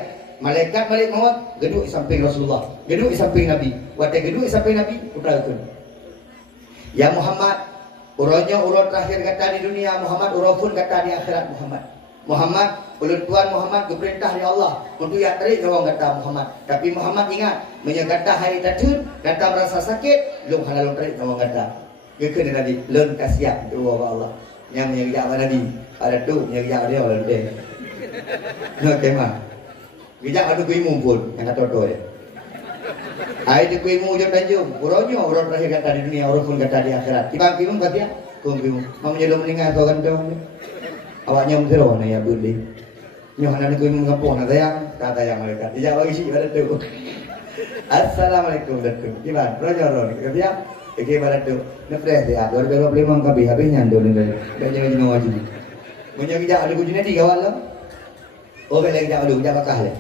malaikat Malik maut geduk di samping Rasulullah, geduk di samping Nabi. Waktu geduk di samping Nabi, putrakan. Ya Muhammad, urutnya urut terakhir kata di dunia Muhammad, urut pun kata di akhirat Muhammad. Muhammad, ulun tuan Muhammad keperintah dari Allah untuk yang tarik orang kata Muhammad. Tapi Muhammad ingat, menyegata hari tatun, kata merasa sakit, belum halal tarik orang kata. Kekena Nabi, lun kasiap doa Allah. Yang menyegak Nabi, ada tu menyegak dia orang dia. Nak kemah. Bijak ada kuimu pun yang kata tu ya. Ai di kuimu je tanjung. Urangnya orang terakhir kata di dunia, orang pun kata di akhirat. Tiba kuimu kata dia, kuimu. Mau menjelum meninggal tu kan tu. Awaknya mengero na ya budi. Nyoh nan kuimu ngapon ada yang kata yang mereka. Dia bagi si pada tu. Assalamualaikum datu. Gimana? Rojo kata dia. Oke pada tu. Nepres dia. 2025 kabeh habisnya ndolin dari. Jangan jangan wajib. Punya kijak ada kujinya 3 awak lah. Oh lagi kijak ada kijak bakah le.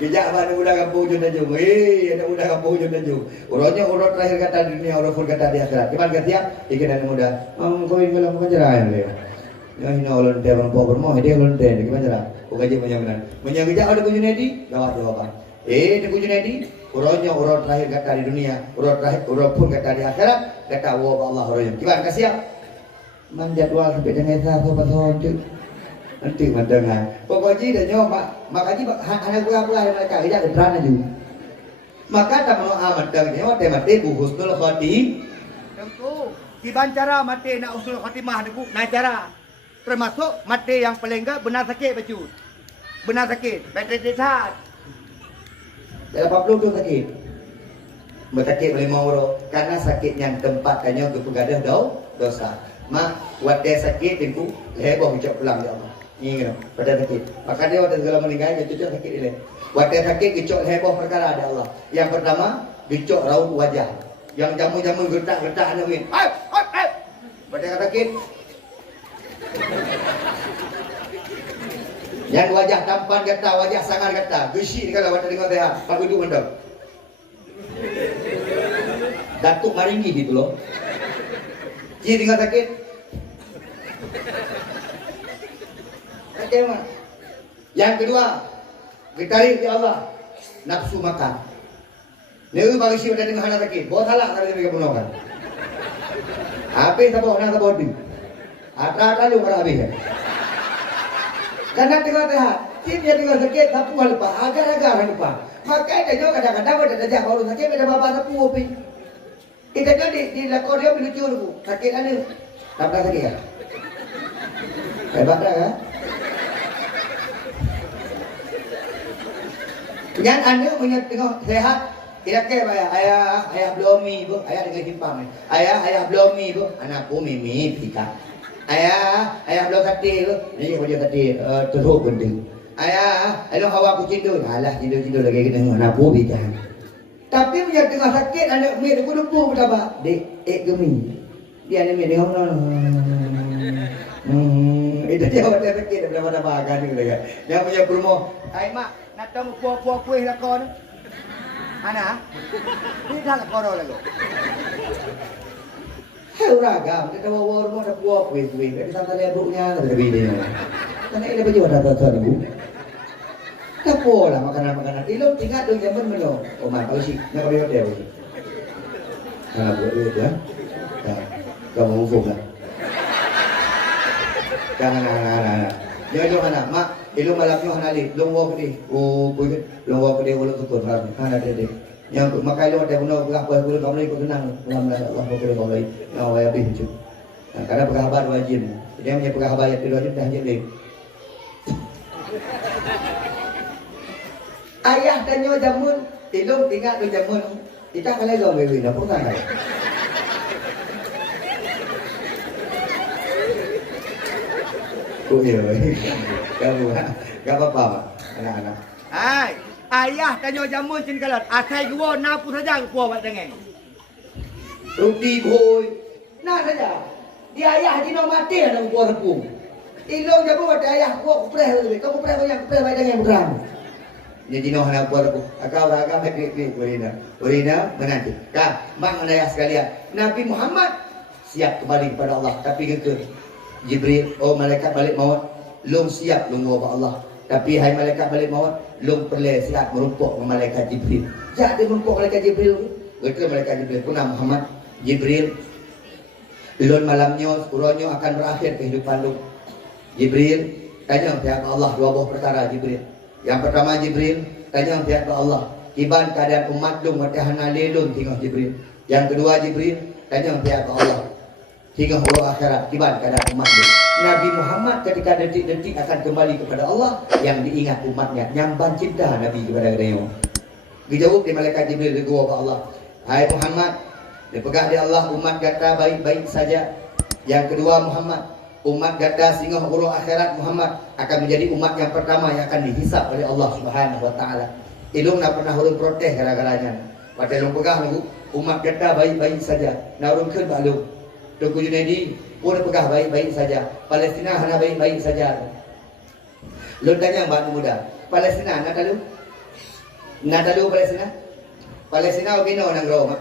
Kijak mana udah kampung jun tajung. Ada udah kampung jun tajung. Urutnya urut terakhir kata di dunia, urut pun kata di akhirat. Gimana kata dia? Ikan dan muda. Kau ini kalau bukan cerah le. Yang ini ulun terang po bermoh dia ulun ter. Gimana cerah? Bukan je menyangan. Menyangan kijak ada kujinya di. Jawab jawaban. Di kujinya di. Urutnya urut terakhir kata di dunia, urut pun kata di akhirat. Kata wa Allah urutnya. Gimana kasih ya? Menjadwal sampai dengan saya apa tu. Nanti mendengar. Pokoknya dah nyawa mak haji hanya gua mereka tidak berani juga. Maka tak mau amat dah nyawa temati husnul khotim. Tentu di bancara mati nak usul khatimah niku nak cara. Termasuk mati yang paling enggak benar sakit baju. Benar sakit, betul sehat. Dalam 80 tu sakit. Bertakit boleh mau karena sakit yang tempat kanya kepegadah dosa. Mak waktu sakit itu heboh ucap pulang ya Allah. Ini pada sakit. Maka dia waktu segala meninggal dia cucuk sakit dia. Waktu sakit cucuk heboh perkara ada Allah. Yang pertama cucuk raut wajah. Yang jamu-jamu gertak-gertak ada win. Hai. Pada sakit. Yang wajah tampan gertak, wajah sangar gertak. Gesi kalau waktu dengar dia, pak duduk mendap. Datuk maringi gitu loh. Jadi dengar sakit. Kecewa. Yang kedua, ditarik di Allah, nafsu makan. Nếu bagi siapa dengan hana sakit, bawa salah kalau dia mereka bunuhkan. Apa sabuk nak sabuk tu? Atra lu para habis. Karena tengok dah, dia tengok sakit, sapu lupa, agar-agar lupa. Maka dia juga kadang-kadang ada dah baru sakit, ada bapa sapu opi. Kita jadi di lakor dia lucu tu, sakit ada. Tak sakit ya? Hebat dah kan? Yang anda punya tengok sehat. Tidak ke ayah blomi bu, ayah dengan himpang. Ayah blomi bu, anak pun mimi pika. Ayah belum kati bu, ni dia kati teruk benda. Ayah hawa aku cindu, alah cindu lagi kena anak pun pika. Tapi punya tengah sakit anak mi aku lupa betapa. Dek gemi. Dia ni mi dia itu dia orang sakit daripada makan ni kan. Yang punya promo, ai mak nak tahu puah kuih lakon. Ana? Ini dah lakon lagi. Hei ragam, kita bawa rumah dah puah kuih. Jadi sampai lebuknya ada bini. Karena ini baju ada tuan ibu. Tak pola makanan. Ilmu tinggal dong zaman mana? Oh mak kalau sih nak kau hotel. Buat duit ya. Kamu ufuk lah. Jangan. Jangan anak mak. Ilmu malamnya hanali. Longwa kedi. Oh, boleh. Longwa kedi ulang tutur. Hana dede. Yang makai lo ada guna berapa bulan kamu ikut tenang. Alhamdulillah Allah boleh kau lagi. Yang awal habis tu. Karena perkhabar wajib. Dia punya perkhabar yang wajib dah jadi. Ayah dan nyo jamun. Ilmu tinggal do jamun. Kita kalau gak bewi dah pun kan. Oh iya, gak apa-apa anak-anak. Hai, ayah tanya jamun cin kalat. Asai gua napu saja gua buat dengan. Rudi boy, nah saja. Dia ayah di nomor mati ada gua tepung. Ilong jamu buat ayah gua kupreh lebih. Kamu kupreh yang kupreh baik dengan berang. Jadi noh anak gua tepung. Akau ragam klik Urina menanti. Kah, mak ayah sekalian. Nabi Muhammad siap kembali kepada Allah, tapi kekeh. Jibril, oh malaikat balik maut, long siap long wabah Allah. Tapi hai malaikat balik maut, long perlu siap merumpuk dengan malaikat Jibril. Jadi merumpuk malaikat Jibril, betul malaikat Jibril. Punah Muhammad, Jibril, long malamnya, urunnya akan berakhir kehidupan long. Jibril, tanya pihak Allah dua buah perkara Jibril. Yang pertama Jibril, tanya pihak Allah. Iban keadaan umat long matahana lelun tengok Jibril. Yang kedua Jibril, tanya pihak Allah. Hingga Allah akhirat kibat keadaan umatnya. Nabi Muhammad ketika detik-detik akan kembali kepada Allah, yang diingat umatnya, nyamban cinta Nabi kepada dia. Dijawab di malaikat Jibril di gua Allah. Hai Muhammad, dipegang di Allah umat kata baik-baik saja. Yang kedua Muhammad, umat kata singgah huru akhirat Muhammad akan menjadi umat yang pertama yang akan dihisap oleh Allah Subhanahu wa taala. Ilung nak pernah hurun protes gara-garanya. Pada ilung pegang umat kata baik-baik saja. Narun ke balung. Tuku Junaidi pun pegah baik-baik saja. Palestina hanya baik-baik saja. Lu tanya mbak muda, Palestina nak tahu? Nak tahu Palestina? Palestina okey no nang Roma.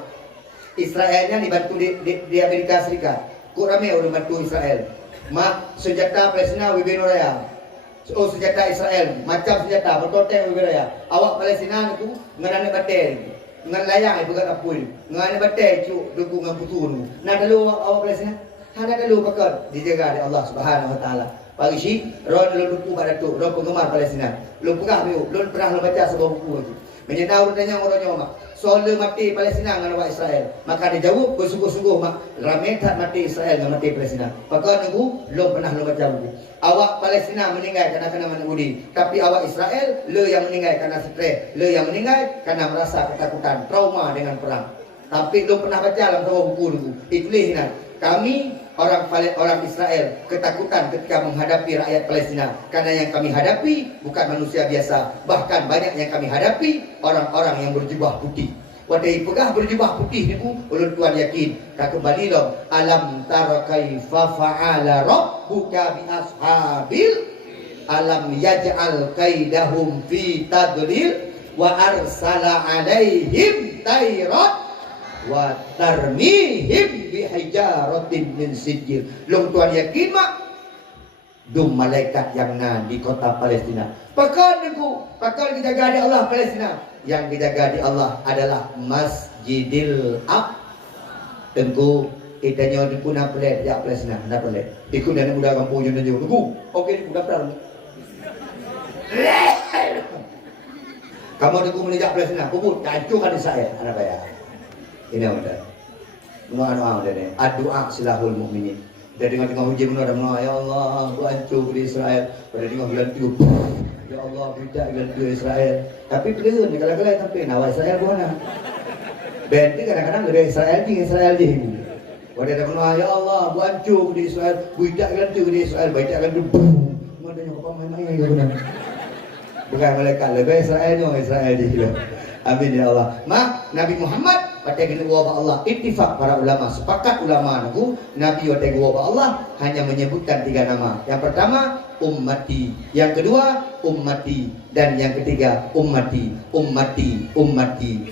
Israelnya dibantu di Amerika Serikat. Ku ramai orang bantu Israel. Mak senjata Palestina wibin raya. Oh senjata Israel macam senjata bertoteng wibin raya. Awak Palestina tu ngerana batel. Ngan layang ibu kat apul. Ngan batai cuk dukung dengan putu nu. Nak dalu awak Palestina? Hana dalu pakar dijaga oleh Allah Subhanahu wa taala. Pagi si ron lu duku pada tu, ron penggemar Palestina. Lu pegah tu, lu pernah lu baca sebuah buku tu. Menyedau tanya orangnya mak. Soal mati Palestina dengan awak Israel. Maka dia jawab bersungguh-sungguh mak. Ramai tak mati Israel dengan mati Palestina. Pakar nunggu lu pernah lu baca buku. Awak Palestina meninggal kerana kena menudi. Tapi awak Israel, le yang meninggal kerana stres. Le yang meninggal kerana merasa ketakutan, trauma dengan perang. Tapi lu pernah baca dalam sebuah buku dulu. Itulah ingat. Kami orang Israel ketakutan ketika menghadapi rakyat Palestina. Karena yang kami hadapi bukan manusia biasa. Bahkan banyak yang kami hadapi orang-orang yang berjubah putih. Wadai pegah berjubah putih ni ulun tuan yakin. Tak kembali dong. Alam tara kaifa fa'ala rabbuka bi ashabil. Alam yaj'al kaidahum fi tadlil. Wa arsala alaihim tayrat. Wa tarmihim bi hijaratin min sijil. Long tuan yakin mak. Dum malaikat yang di kota Palestina. Pakar dijaga di Allah Palestina. Yang dijaga di Allah adalah Masjidil Aqsa. Tentu itanya di punah pelet ya Palestina, nak pelet. Ikut dan muda kampung yang dia tunggu. Okey, muda pelan. Kamu tunggu menijak Palestina, kubur hancurkan Israel. Ada bayar. Ini ada. Doa ada ni. Doa silahul mukminin. Dia dengar hujan mana ada mana. Ya Allah, aku hancur di Israel. Pada dengar bulan 3. Ya Allah, budak gantu Israel. Tapi pelirun kalau-kalau sampai nawai Israel mana? Ben tu kadang-kadang ada Israel je. Pada ada kena ya Allah, hancur di Israel, budak gantu di Israel, budak gantu. Mana yang kau main-main ya benar. Bukan malaikat lebih Israel je. Amin ya Allah. Mak Nabi Muhammad pada gini Allah ittifaq para ulama sepakat ulama Nabi pada Allah hanya menyebutkan 3 nama. Yang pertama ummati, yang kedua ummati, dan yang ketiga ummati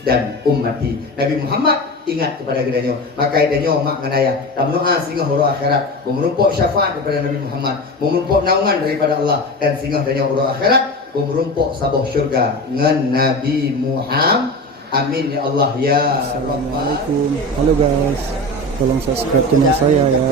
dan ummati. Nabi Muhammad ingat kepada gedanya, maka idanya mak nganaya tamnoa singgah huru akhirat, memerumpuk syafaat daripada Nabi Muhammad, memerumpuk naungan daripada Allah, dan singgah danya huru akhirat, memerumpuk sabuh syurga ngan Nabi Muhammad. Amin ya Allah ya Rabbal. Assalamualaikum. Halo guys, tolong subscribe channel saya ya.